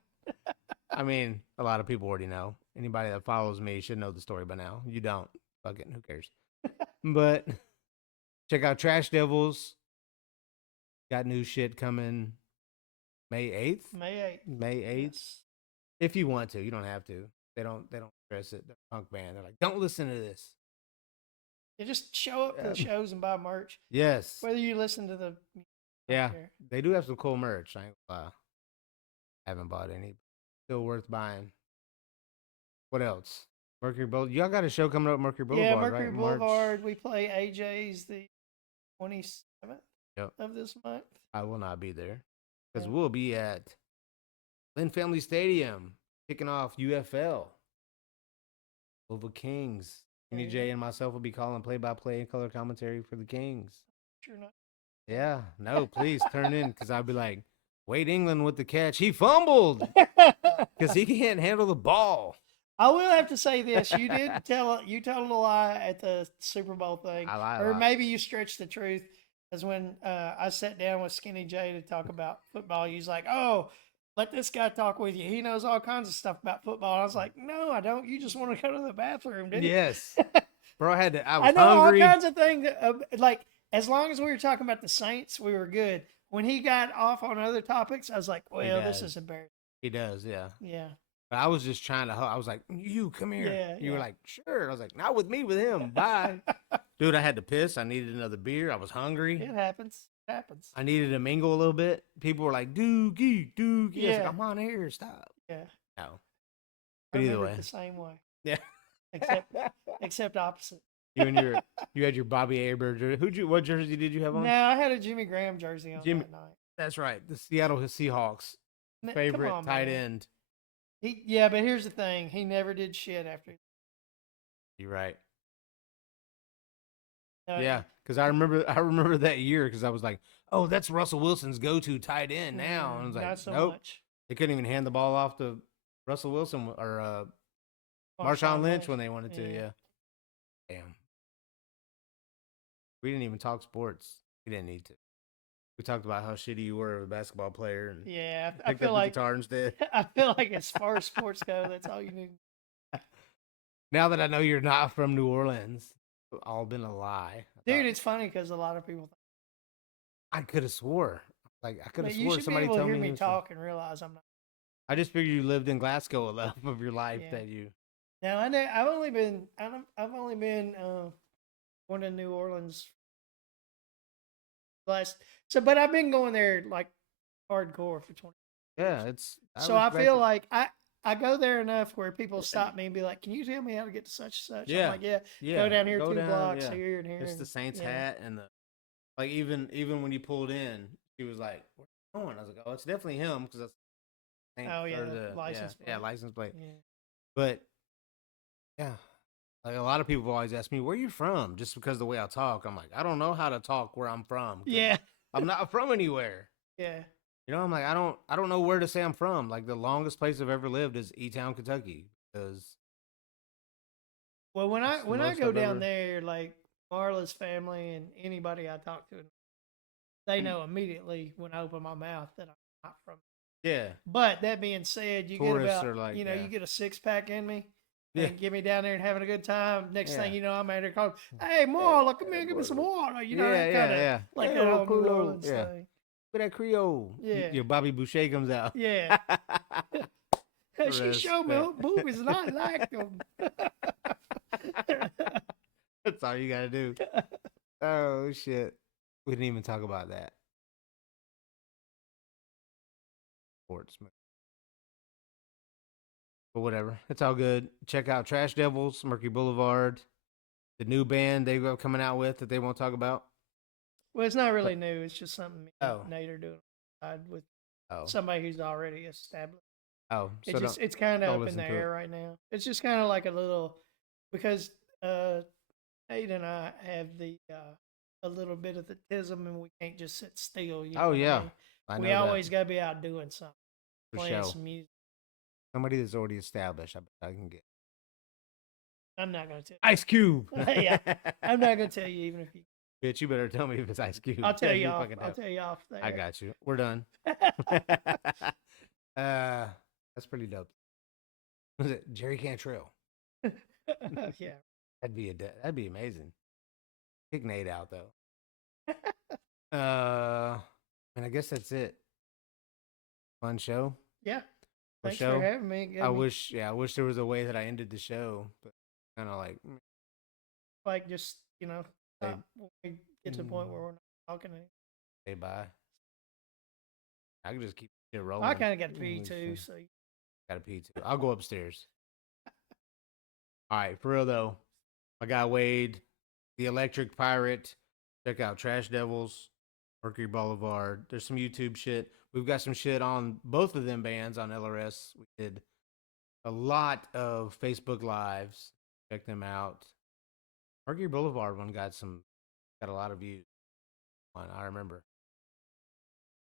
I mean, a lot of people already know. Anybody that follows me should know the story by now. You don't. Fuck it. Who cares? But check out Trash Devils. Got new shit coming May 8th? May 8th. Yes. If you want to. You don't have to. They don't stress it. They're a punk band. They're like, don't listen to this. You just show up to the shows and buy merch. Yes. Whether you listen to the they do have some cool merch. I haven't bought any. Still worth buying. What else? Mercury Boulevard. Y'all got a show coming up at Mercury Boulevard, yeah, Mercury right? Boulevard. We play AJ's the 27th of this month. I will not be there because we'll be at Lynn Family Stadium kicking off UFL. Over Kings Kenny J and myself will be calling play-by-play and color commentary for the Kings. Sure not. Yeah, no, please turn in because I'll be like, Wade England with the catch. He fumbled because he can't handle the ball. I will have to say this: you told a lie at the Super Bowl thing, I lie a or lot. maybe you stretched the truth. Because when I sat down with Skinny J to talk about football, he's like, "Oh, let this guy talk with you. He knows all kinds of stuff about football." I was like, "No, I don't. You just want to go to the bathroom, dude." Yes, bro. I I was know hungry. all kinds of things. Like as long as we were talking about the Saints, we were good. When he got off on other topics, I was like, "Well, this does. is embarrassing." He does, yeah. Yeah. But I was just trying to. I was like, "You come here." Yeah, You were yeah. like, "Sure." I was like, "Not with me, with him." Bye, dude. I had to piss. I needed another beer. I was hungry. It happens. It happens. I needed to mingle a little bit. People were like, Dookie, Dookie. I was Yeah. like, I'm on here. Stop. Yeah. No. I But either remember it way. the same way, Yeah. except opposite. You had your Bobby Aber jersey. What jersey did you have on? No, I had a Jimmy Graham jersey on Jimmy- that night. That's right. The Seattle Seahawks Come favorite on, tight man. end. Yeah, but here's the thing: he never did shit after. You're right. No, Yeah, because I remember that year because I was like, oh, that's Russell Wilson's go-to tight end now. And I was like, not so nope. much. They couldn't even hand the ball off to Russell Wilson or Marshawn Lynch when they wanted to. Yeah. Damn. We didn't even talk sports. We didn't need to. We talked about how shitty you were of a basketball player and Yeah, I picked feel up the like guitar instead. I feel like as far as sports go, that's all you need. Now that I know you're not from New Orleans, it's all been a lie. Dude, it's funny because a lot of people. I could have swore. Like I could have You swore should be somebody able to told hear me. me he was from- talk and realize I'm not. I just figured you lived in Glasgow enough of your life Yeah. that you. No, I know. I've only been going to New Orleans but I've been going there like hardcore for 20. Yeah, it's. So I respect feel it. like I go there enough where people stop me and be like, "Can you tell me how to get to such and such?" Yeah. I'm like, "Yeah, Yeah, go down here go 2 down, blocks yeah. here and here." It's the Saints yeah. hat and the like. Even when you pulled in, she was like, "Where's he going?" I was like, "Oh, it's definitely him because that's." Saints Oh, yeah, or the license yeah, plate. license plate. Yeah. But yeah, like a lot of people always ask me, "Where you from?" Just because of the way I talk. I'm like, I don't know how to talk where I'm from. 'cause Yeah. I'm not from anywhere. Yeah. You know, I'm like, I don't know where to say I'm from. Like the longest place I've ever lived is E-Town, Kentucky, because Well, when That's the I most go I've down ever- there, like Marla's family and anybody I talk to, they know immediately when I open my mouth that I'm not from. yeah, But that being said, you get Tourists about are like, you yeah. get a 6-pack in me. Yeah. And get me down there and having a good time. Next Yeah. thing you know, I'm out there calling, "Hey, Marla, come here, give me some water." You know, Yeah, that kind of yeah. like Hey, that old old New Creole. Orleans Yeah. thing. Look at that Creole. Yeah. Your Bobby Boucher comes out. Yeah. She showed me her Respect. boobies and I like them. That's all you gotta do. Oh shit. We didn't even talk about that. Sports. But whatever. It's all good. Check out Trash Devils, Mercury Boulevard, the new band they got coming out with that they won't talk about. Well, it's not really new. It's just something me and Oh. Nate are doing with Oh. somebody who's already established. Oh. It's just it's kind don't of up in listen the to it. air right now. It's just kind of like a little because Nate and I have the a little bit of the tism and we can't just sit still. You know Oh what I yeah. mean? I know We that. always got to be out doing something, For playing sure. some music. Somebody that's already established. I bet I can get I'm not gonna tell. Ice Cube. Yeah, I'm not gonna tell you even if you. Bitch, you better tell me if it's Ice Cube. I'll tell That'd you be off. fucking I'll dope. tell you off there. I got you. We're done. That's pretty dope. Was it Jerry Cantrell? Yeah. That'd be amazing. Kick Nate out though. And I guess that's it. Fun show. Yeah. For Thanks show. for having me. I wish there was a way that I ended the show, but kind of like like just stop Say- when we get to the point where we're not talking. say bye. I can just keep it rolling. I kind of got to pee Holy too, shit. so Gotta pee too. I'll go upstairs. All right, for real though. My guy Wade, the Electric Pirate. Check out Trash Devils, Mercury Boulevard. There's some YouTube shit. We've got some shit on both of them bands on LRS. We did a lot of Facebook Lives. Check them out. Mercury Boulevard one got a lot of views. One I remember.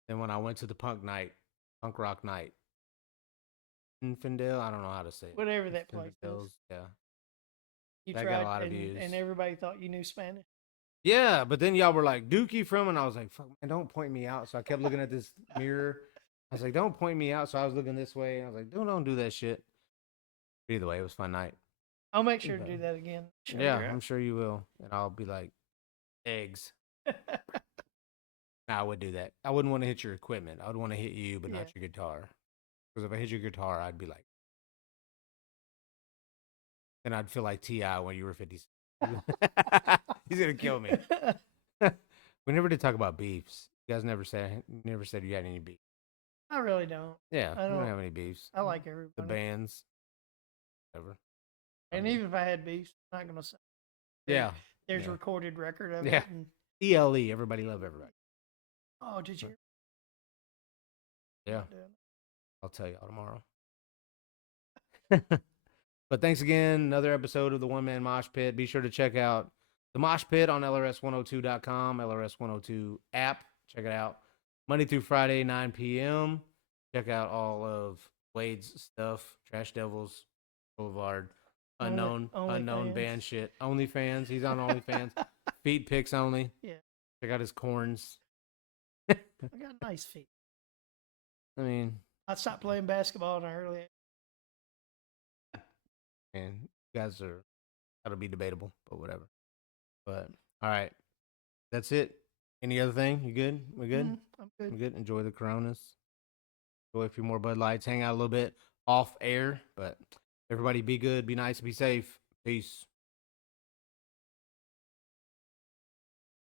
Then when I went to the punk rock night, Infidel, I don't know how to say it. Whatever that place is. Infidels, yeah. You That got tried, a lot of and, views. and everybody thought you knew Spanish. Yeah, but then y'all were like, Dookie from, and I was like, fuck, man, don't point me out. So I kept looking at this mirror. I was like, don't point me out. So I was looking this way. And I was like, don't do that shit. But either way, it was a fun night. I'll make sure to do that again. Sure, Yeah, I'm sure you will. And I'll be like, eggs. Nah, I would do that. I wouldn't want to hit your equipment. I would want to hit you, but not your guitar. Because if I hit your guitar, I'd be like, then I'd feel like T.I. when you were 50. He's going to kill me. We never did talk about beefs. You guys never said you had any beef. I really don't. Yeah, I we don't don't have any beefs. I like everybody. The bands, whatever. And even if I had beefs, I'm not gonna say. Yeah, There's a recorded record of Yeah. it. And, ELE, everybody love everybody. oh, did you? Yeah, Yeah. I'll tell y'all tomorrow. But thanks again. Another episode of the One Man Mosh Pit. Be sure to check out the Mosh Pit on LRS102.com, LRS102 app. Check it out. Monday through Friday, 9 p.m. Check out all of Wade's stuff. Trash Devils, Boulevard, unknown OnlyFans. band shit. OnlyFans. He's on OnlyFans. Feet pics only. Yeah. Check out his corns. I got nice feet. I mean, I stopped playing basketball in an early age. man, you guys are that'll be debatable, but whatever. But all right, that's it. Any other thing? You good? We good? I'm good. We good. Enjoy the Coronas. Enjoy a few more Bud Lights. Hang out a little bit off air, but everybody be good, be nice, be safe. Peace.